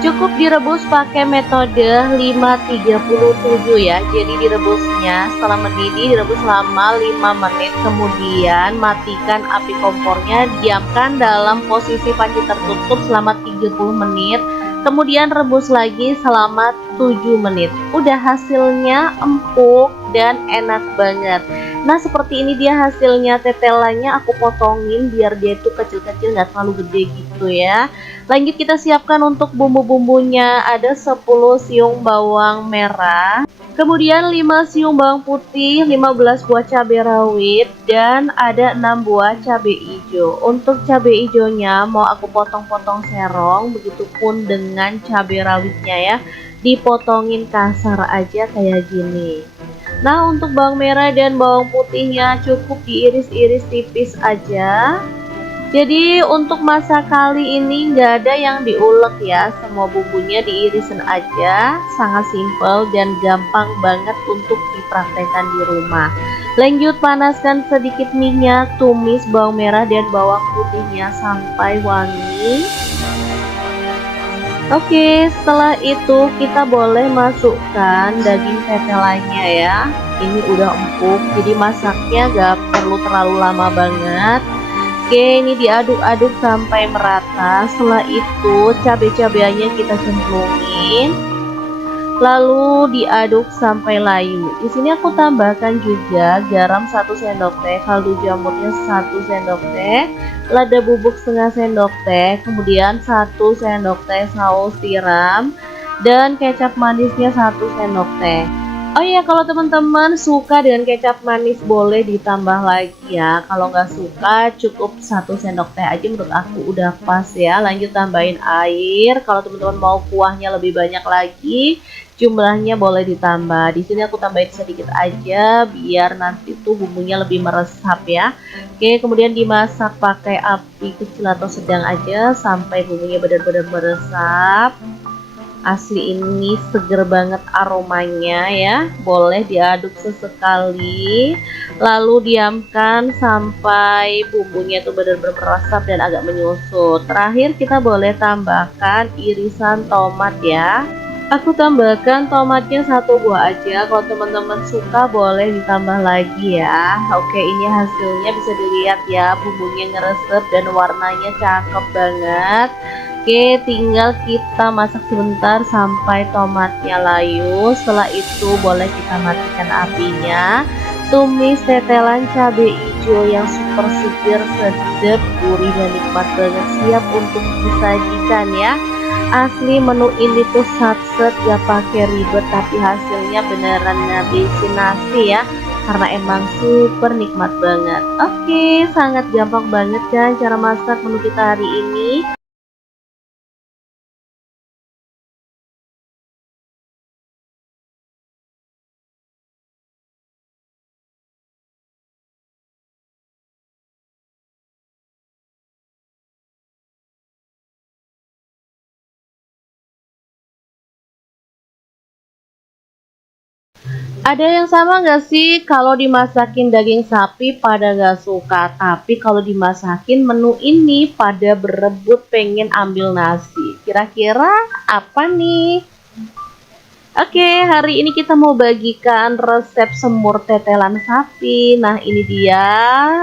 cukup direbus pakai metode 537 ya. Jadi direbusnya setelah mendidih, direbus selama 5 menit. Kemudian matikan api kompornya, diamkan dalam posisi panci tertutup selama 30 menit. Kemudian rebus lagi selama 7 menit. Udah hasilnya empuk dan enak banget. Nah, seperti ini dia hasilnya. Tetelannya aku potongin biar dia itu kecil-kecil, nggak terlalu gede gitu ya. Lanjut kita siapkan untuk bumbu-bumbunya. Ada 10 siung bawang merah, kemudian 5 siung bawang putih, 15 buah cabai rawit, dan ada 6 buah cabai hijau. Untuk cabai hijaunya mau aku potong-potong serong, begitupun dengan cabai rawitnya ya. Dipotongin kasar aja kayak gini. Nah, untuk bawang merah dan bawang putihnya cukup diiris-iris tipis aja. Jadi untuk masak kali ini nggak ada yang diulek ya, semua bumbunya diirisin aja, sangat simpel dan gampang banget untuk dipraktekkan di rumah. Lanjut panaskan sedikit minyak, tumis bawang merah dan bawang putihnya sampai wangi. Oke, setelah itu kita boleh masukkan daging tetelannya ya. Ini udah empuk, jadi masaknya gak perlu terlalu lama banget. Oke, ini diaduk-aduk sampai merata. Setelah itu cabai-cabainya kita cemplungin. lalu diaduk sampai layu. Di sini aku tambahkan juga garam 1 sendok teh, kaldu jamurnya 1 sendok teh, lada bubuk setengah sendok teh, kemudian 1 sendok teh saus tiram, dan kecap manisnya 1 sendok teh. Oh iya, kalau teman-teman suka dengan kecap manis boleh ditambah lagi ya. Kalau nggak suka cukup 1 sendok teh aja, menurut aku udah pas ya. Lanjut tambahin air. Kalau teman-teman mau kuahnya lebih banyak lagi, jumlahnya boleh ditambah. Di sini aku tambahin sedikit aja biar nanti tuh bumbunya lebih meresap ya. Oke, kemudian dimasak pakai api kecil atau sedang aja sampai bumbunya benar-benar meresap. Asli ini seger banget aromanya ya. Boleh diaduk sesekali, lalu diamkan sampai bumbunya itu benar-benar meresap dan agak menyusut. Terakhir kita boleh tambahkan irisan tomat ya. Aku tambahkan tomatnya 1 buah aja. Kalau teman-teman suka boleh ditambah lagi ya. Oke, ini hasilnya bisa dilihat ya, bumbunya ngeresep dan warnanya cakep banget. Oke, tinggal kita masak sebentar sampai tomatnya layu. Setelah itu boleh kita matikan apinya. Tumis tetelan cabai hijau yang super seger, sedap, gurih dan nikmat banget, siap untuk disajikan ya. Asli menu ini tuh satset, gak pakai ribet, tapi hasilnya beneran ngabisin nasi ya, karena emang super nikmat banget. Oke, sangat gampang banget kan cara masak menu kita hari ini. Ada yang sama nggak sih kalau dimasakin daging sapi pada nggak suka, tapi kalau dimasakin menu ini pada berebut pengen ambil nasi. Kira-kira apa nih? Oke, hari ini kita mau bagikan resep semur tetelan sapi. Nah, ini dia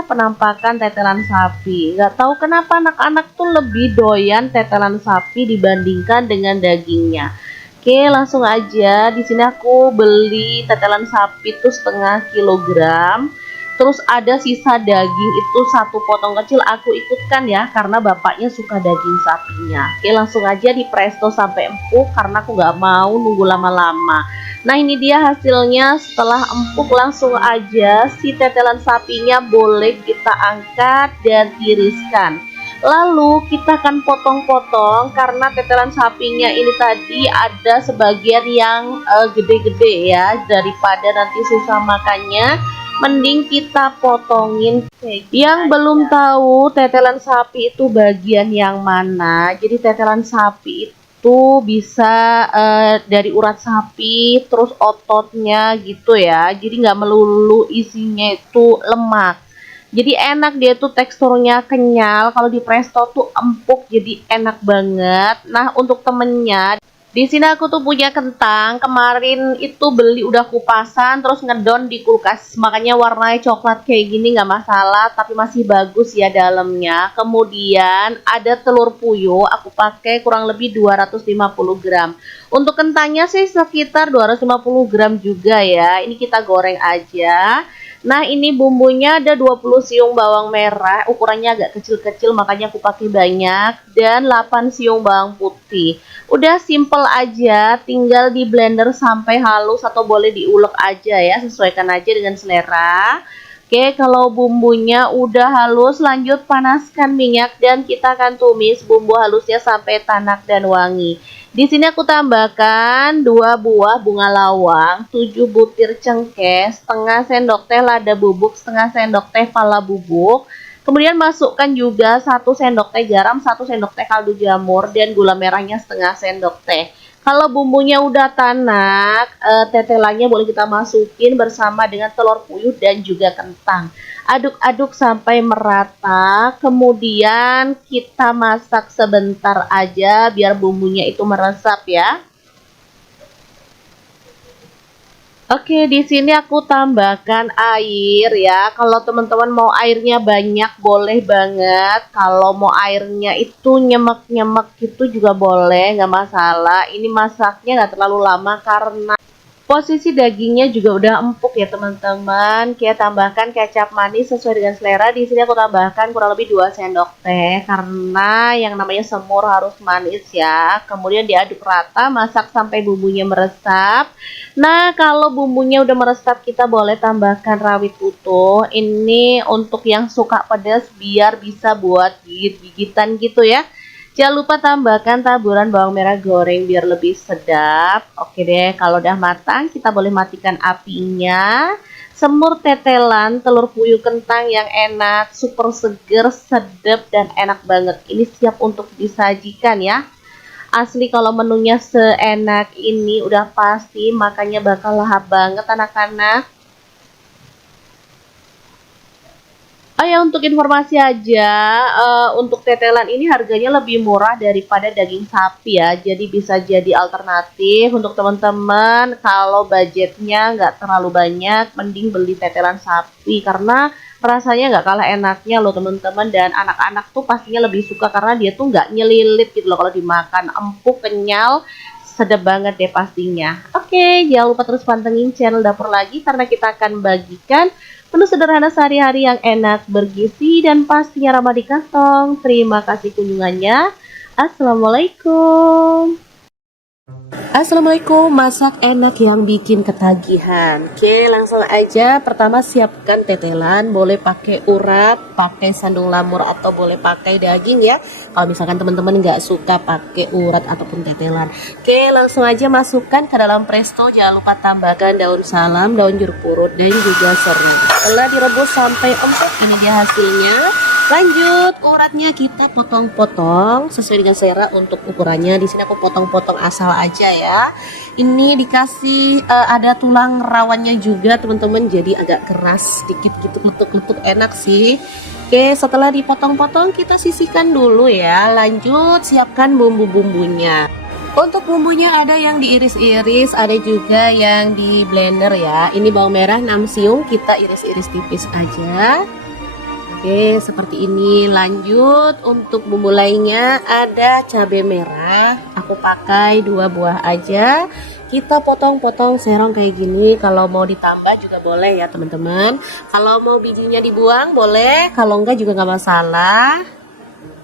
penampakan tetelan sapi. Nggak tahu kenapa anak-anak tuh lebih doyan tetelan sapi dibandingkan dengan dagingnya. Oke, langsung aja. Di sini aku beli tetelan sapi itu setengah kilogram. Terus ada sisa daging itu 1 potong kecil, aku ikutkan ya karena bapaknya suka daging sapinya. Oke, langsung aja di presto sampai empuk karena aku nggak mau nunggu lama-lama. Nah, ini dia hasilnya. Setelah empuk langsung aja si tetelan sapinya boleh kita angkat dan tiriskan. Lalu kita akan potong-potong karena tetelan sapinya ini tadi ada sebagian yang gede-gede ya, daripada nanti susah makannya. Mending kita potongin. Yang belum tahu tetelan sapi itu bagian yang mana, jadi tetelan sapi itu bisa dari urat sapi, terus ototnya gitu ya. Jadi nggak melulu isinya itu lemak. Jadi enak, dia tuh teksturnya kenyal. Kalau di presto tuh empuk, jadi enak banget. Nah, untuk temennya, di sini aku tuh punya kentang. Kemarin itu beli udah kupasan, terus ngedon di kulkas. Makanya warnanya coklat kayak gini nggak masalah, tapi masih bagus ya dalamnya. Kemudian ada telur puyuh, aku pakai kurang lebih 250 gram. Untuk kentangnya sih sekitar 250 gram juga ya. Ini kita goreng aja. Nah, ini bumbunya ada 20 siung bawang merah, ukurannya agak kecil-kecil makanya aku pakai banyak, dan 8 siung bawang putih. Udah simple aja, tinggal di blender sampai halus atau boleh diulek aja ya, sesuaikan aja dengan selera. Oke, kalau bumbunya udah halus, lanjut panaskan minyak dan kita akan tumis bumbu halusnya sampai tanak dan wangi. Di sini aku tambahkan 2 buah bunga lawang, 7 butir cengkeh, setengah sendok teh lada bubuk, setengah sendok teh pala bubuk. Kemudian masukkan juga 1 sendok teh garam, 1 sendok teh kaldu jamur, dan gula merahnya setengah sendok teh. Kalau bumbunya udah tanak, tetelannya boleh kita masukin bersama dengan telur puyuh dan juga kentang. Aduk-aduk sampai merata, kemudian kita masak sebentar aja biar bumbunya itu meresap ya. Oke, di sini aku tambahkan air ya. Kalau teman-teman mau airnya banyak boleh banget. Kalau mau airnya itu nyemek-nyemek itu juga boleh, nggak masalah. Ini masaknya nggak terlalu lama karena posisi dagingnya juga udah empuk ya teman-teman. Kita tambahkan kecap manis sesuai dengan selera. Di sini aku tambahkan kurang lebih 2 sendok teh karena yang namanya semur harus manis ya. Kemudian diaduk rata, masak sampai bumbunya meresap. Nah, kalau bumbunya udah meresap kita boleh tambahkan rawit utuh. Ini untuk yang suka pedas biar bisa buat gigit-gigitan gitu ya. Jangan lupa tambahkan taburan bawang merah goreng biar lebih sedap. Oke deh, kalau udah matang kita boleh matikan apinya. Semur tetelan telur puyuh kentang yang enak, super seger, sedap dan enak banget. Ini siap untuk disajikan ya. Asli kalau menunya seenak ini udah pasti makanya bakal lahap banget anak-anak. Oh ya, untuk informasi aja, untuk tetelan ini harganya lebih murah daripada daging sapi ya. Jadi bisa jadi alternatif untuk teman-teman kalau budgetnya nggak terlalu banyak, mending beli tetelan sapi karena rasanya nggak kalah enaknya loh teman-teman. Dan anak-anak tuh pastinya lebih suka karena dia tuh nggak nyelilit gitu loh kalau dimakan, empuk, kenyal, sedap banget deh pastinya. Oke, jangan lupa terus pantengin channel Dapur Lagi karena kita akan bagikan menu sederhana sehari-hari yang enak, bergizi, dan pastinya ramah di kantong. Terima kasih kunjungannya. Assalamualaikum. Assalamualaikum, masak enak yang bikin ketagihan. Oke, langsung aja. Pertama siapkan tetelan, boleh pakai urat, pakai sandung lamur atau boleh pakai daging ya. Kalau misalkan teman-teman nggak suka pakai urat ataupun tetelan. Oke, langsung aja masukkan ke dalam presto. Jangan lupa tambahkan daun salam, daun jeruk purut dan juga serai. Setelah direbus sampai empuk, ini dia hasilnya. Lanjut, uratnya kita potong-potong sesuai dengan selera untuk ukurannya. Di sini aku potong-potong asal aja ya. Ini dikasih ada tulang rawannya juga teman-teman, jadi agak keras sedikit gitu, letuk-letuk enak sih. Oke, setelah dipotong-potong kita sisihkan dulu ya. Lanjut, siapkan bumbu-bumbunya. Untuk bumbunya ada yang diiris-iris, ada juga yang di blender ya. Ini bawang merah 6 siung, kita iris-iris tipis aja. Oke, seperti ini. Lanjut, untuk bumbu lainnya ada cabai merah. Aku pakai 2 buah aja. Kita potong-potong serong kayak gini. Kalau mau ditambah juga boleh ya teman-teman. Kalau mau bijinya dibuang boleh, kalau enggak juga nggak masalah.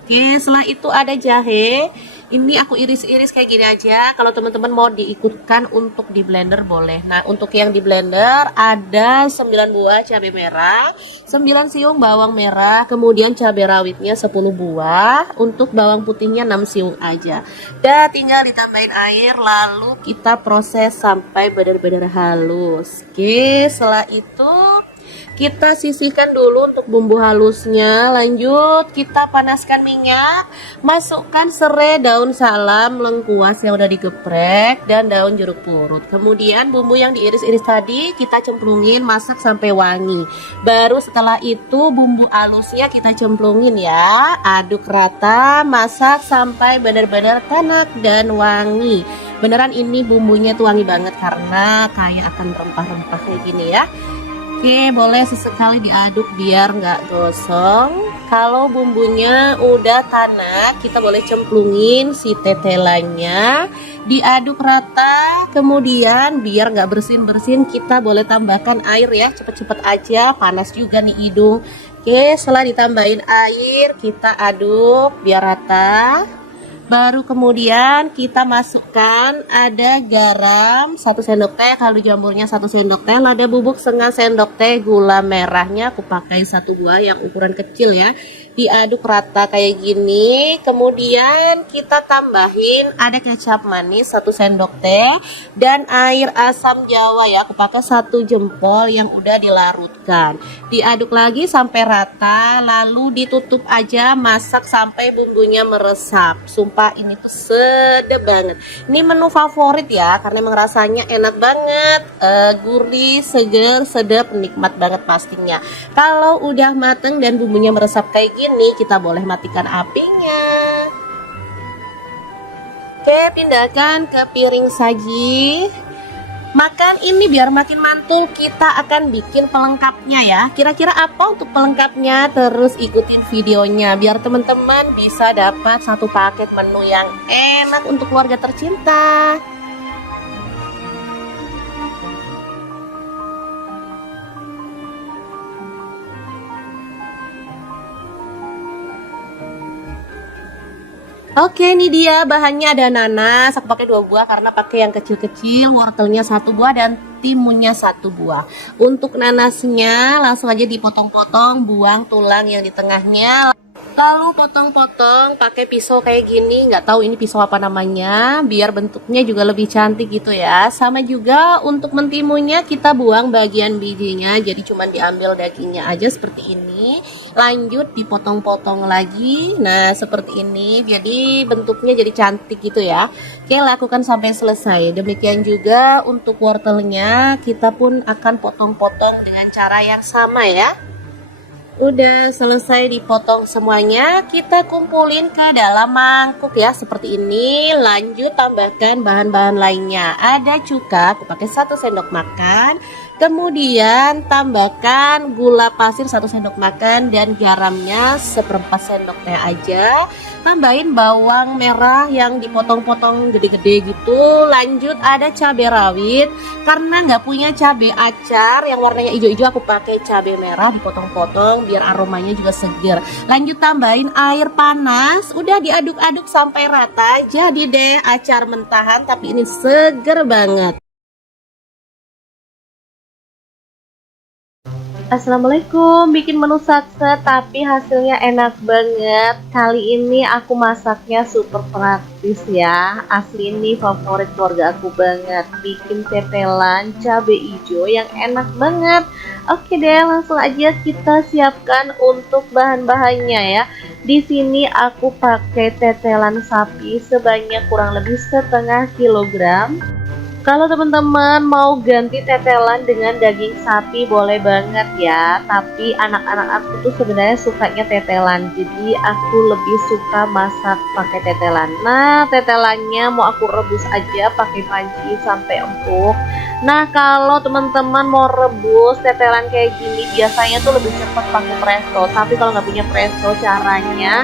Oke, setelah itu ada jahe. Ini aku iris-iris kayak gini aja. Kalau teman-teman mau diikutkan untuk di blender boleh. Nah, untuk yang di blender ada 9 buah cabai merah, 9 siung bawang merah, kemudian cabai rawitnya 10 buah. Untuk bawang putihnya 6 siung aja. Dan tinggal ditambahin air lalu kita proses sampai benar-benar halus. Oke, setelah itu kita sisihkan dulu untuk bumbu halusnya. Lanjut kita panaskan minyak, masukkan serai, daun salam, lengkuas yang udah digeprek, dan daun jeruk purut. Kemudian bumbu yang diiris-iris tadi kita cemplungin, masak sampai wangi. Baru setelah itu bumbu halusnya kita cemplungin ya. Aduk rata, masak sampai benar-benar tanak dan wangi. Beneran ini bumbunya tuh wangi banget karena kayak akan rempah-rempah kayak gini ya. Oke, boleh sesekali diaduk biar nggak gosong. Kalau bumbunya udah tanak, kita boleh cemplungin si tetelannya, diaduk rata. Kemudian biar nggak bersin-bersin, kita boleh tambahkan air ya, cepet-cepet aja, panas juga nih hidung. Oke, setelah ditambahin air, kita aduk biar rata. Baru kemudian kita masukkan ada garam 1 sendok teh, kaldu jamurnya 1 sendok teh, lada bubuk setengah sendok teh, gula merahnya aku pakai 1 buah yang ukuran kecil ya. Diaduk rata kayak gini. Kemudian kita tambahin ada kecap manis 1 sendok teh dan air asam jawa ya. Aku pakai 1 jempol yang udah dilarutkan. Diaduk lagi sampai rata, lalu ditutup aja, masak sampai bumbunya meresap. Sumpah ini tuh sedap banget. Ini menu favorit ya karena emang rasanya enak banget, gurih, seger, sedap, nikmat banget pastinya. Kalau udah mateng dan bumbunya meresap kayak gini, kita boleh matikan apinya. Oke, pindahkan ke piring saji. Makan ini biar makin mantul, kita akan bikin pelengkapnya ya. Kira-kira apa untuk pelengkapnya? Terus ikutin videonya biar teman-teman bisa dapat satu paket menu yang enak untuk keluarga tercinta. Oke, ini dia bahannya. Ada nanas, aku pakai 2 buah karena pakai yang kecil-kecil, wortelnya 1 buah dan timunnya 1 buah. Untuk nanasnya langsung aja dipotong-potong, buang tulang yang di tengahnya. Lalu potong-potong pakai pisau kayak gini, nggak tahu ini pisau apa namanya, biar bentuknya juga lebih cantik gitu ya. Sama juga untuk mentimunnya kita buang bagian bijinya, jadi cuma diambil dagingnya aja seperti ini. Lanjut dipotong-potong lagi, nah seperti ini, jadi bentuknya jadi cantik gitu ya. Oke, lakukan sampai selesai. Demikian juga untuk wortelnya, kita pun akan potong-potong dengan cara yang sama ya. Udah selesai dipotong semuanya, kita kumpulin ke dalam mangkuk ya seperti ini. Lanjut tambahkan bahan-bahan lainnya. Ada cuka, aku pakai 1 sendok makan. Kemudian tambahkan gula pasir 1 sendok makan dan garamnya 1/4 sendok teh aja. Tambahin bawang merah yang dipotong-potong gede-gede gitu. Lanjut ada cabai rawit. Karena nggak punya cabai acar yang warnanya hijau-hijau, aku pakai cabai merah dipotong-potong biar aromanya juga seger. Lanjut tambahin air panas, udah diaduk-aduk sampai rata. Jadi deh acar mentahan tapi ini seger banget. Assalamualaikum, bikin menu satset tapi hasilnya enak banget. Kali ini aku masaknya super praktis ya. Asli ini favorit keluarga aku banget. Bikin tetelan cabai hijau yang enak banget. Oke deh, langsung aja kita siapkan untuk bahan-bahannya ya. Di sini aku pakai tetelan sapi sebanyak kurang lebih 1/2 kilogram. Kalau teman-teman mau ganti tetelan dengan daging sapi boleh banget ya. Tapi anak-anak aku tuh sebenarnya sukanya tetelan. Jadi aku lebih suka masak pakai tetelan. Nah, tetelannya mau aku rebus aja pakai panci sampai empuk. Nah, kalau teman-teman mau rebus tetelan kayak gini biasanya tuh lebih cepat pakai presto. Tapi kalau nggak punya presto, caranya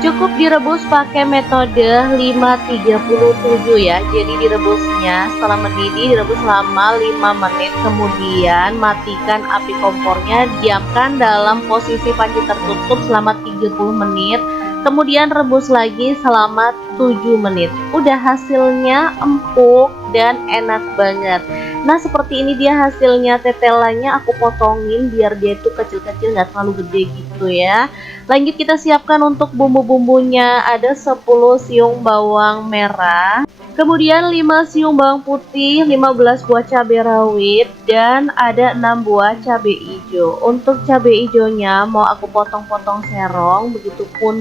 cukup direbus pakai metode 537 ya. Jadi direbusnya setelah mendidih direbus selama 5 menit. Kemudian matikan api kompornya, diamkan dalam posisi panci tertutup selama 30 menit. Kemudian rebus lagi selama 7 menit. Udah hasilnya empuk dan enak banget. Nah seperti ini dia hasilnya. Tetelannya aku potongin biar dia tuh kecil-kecil, nggak terlalu gede gitu ya. Lanjut kita siapkan untuk bumbu-bumbunya. Ada 10 siung bawang merah, kemudian 5 siung bawang putih, 15 buah cabai rawit, dan ada 6 buah cabai hijau. Untuk cabai hijaunya mau aku potong-potong serong, begitupun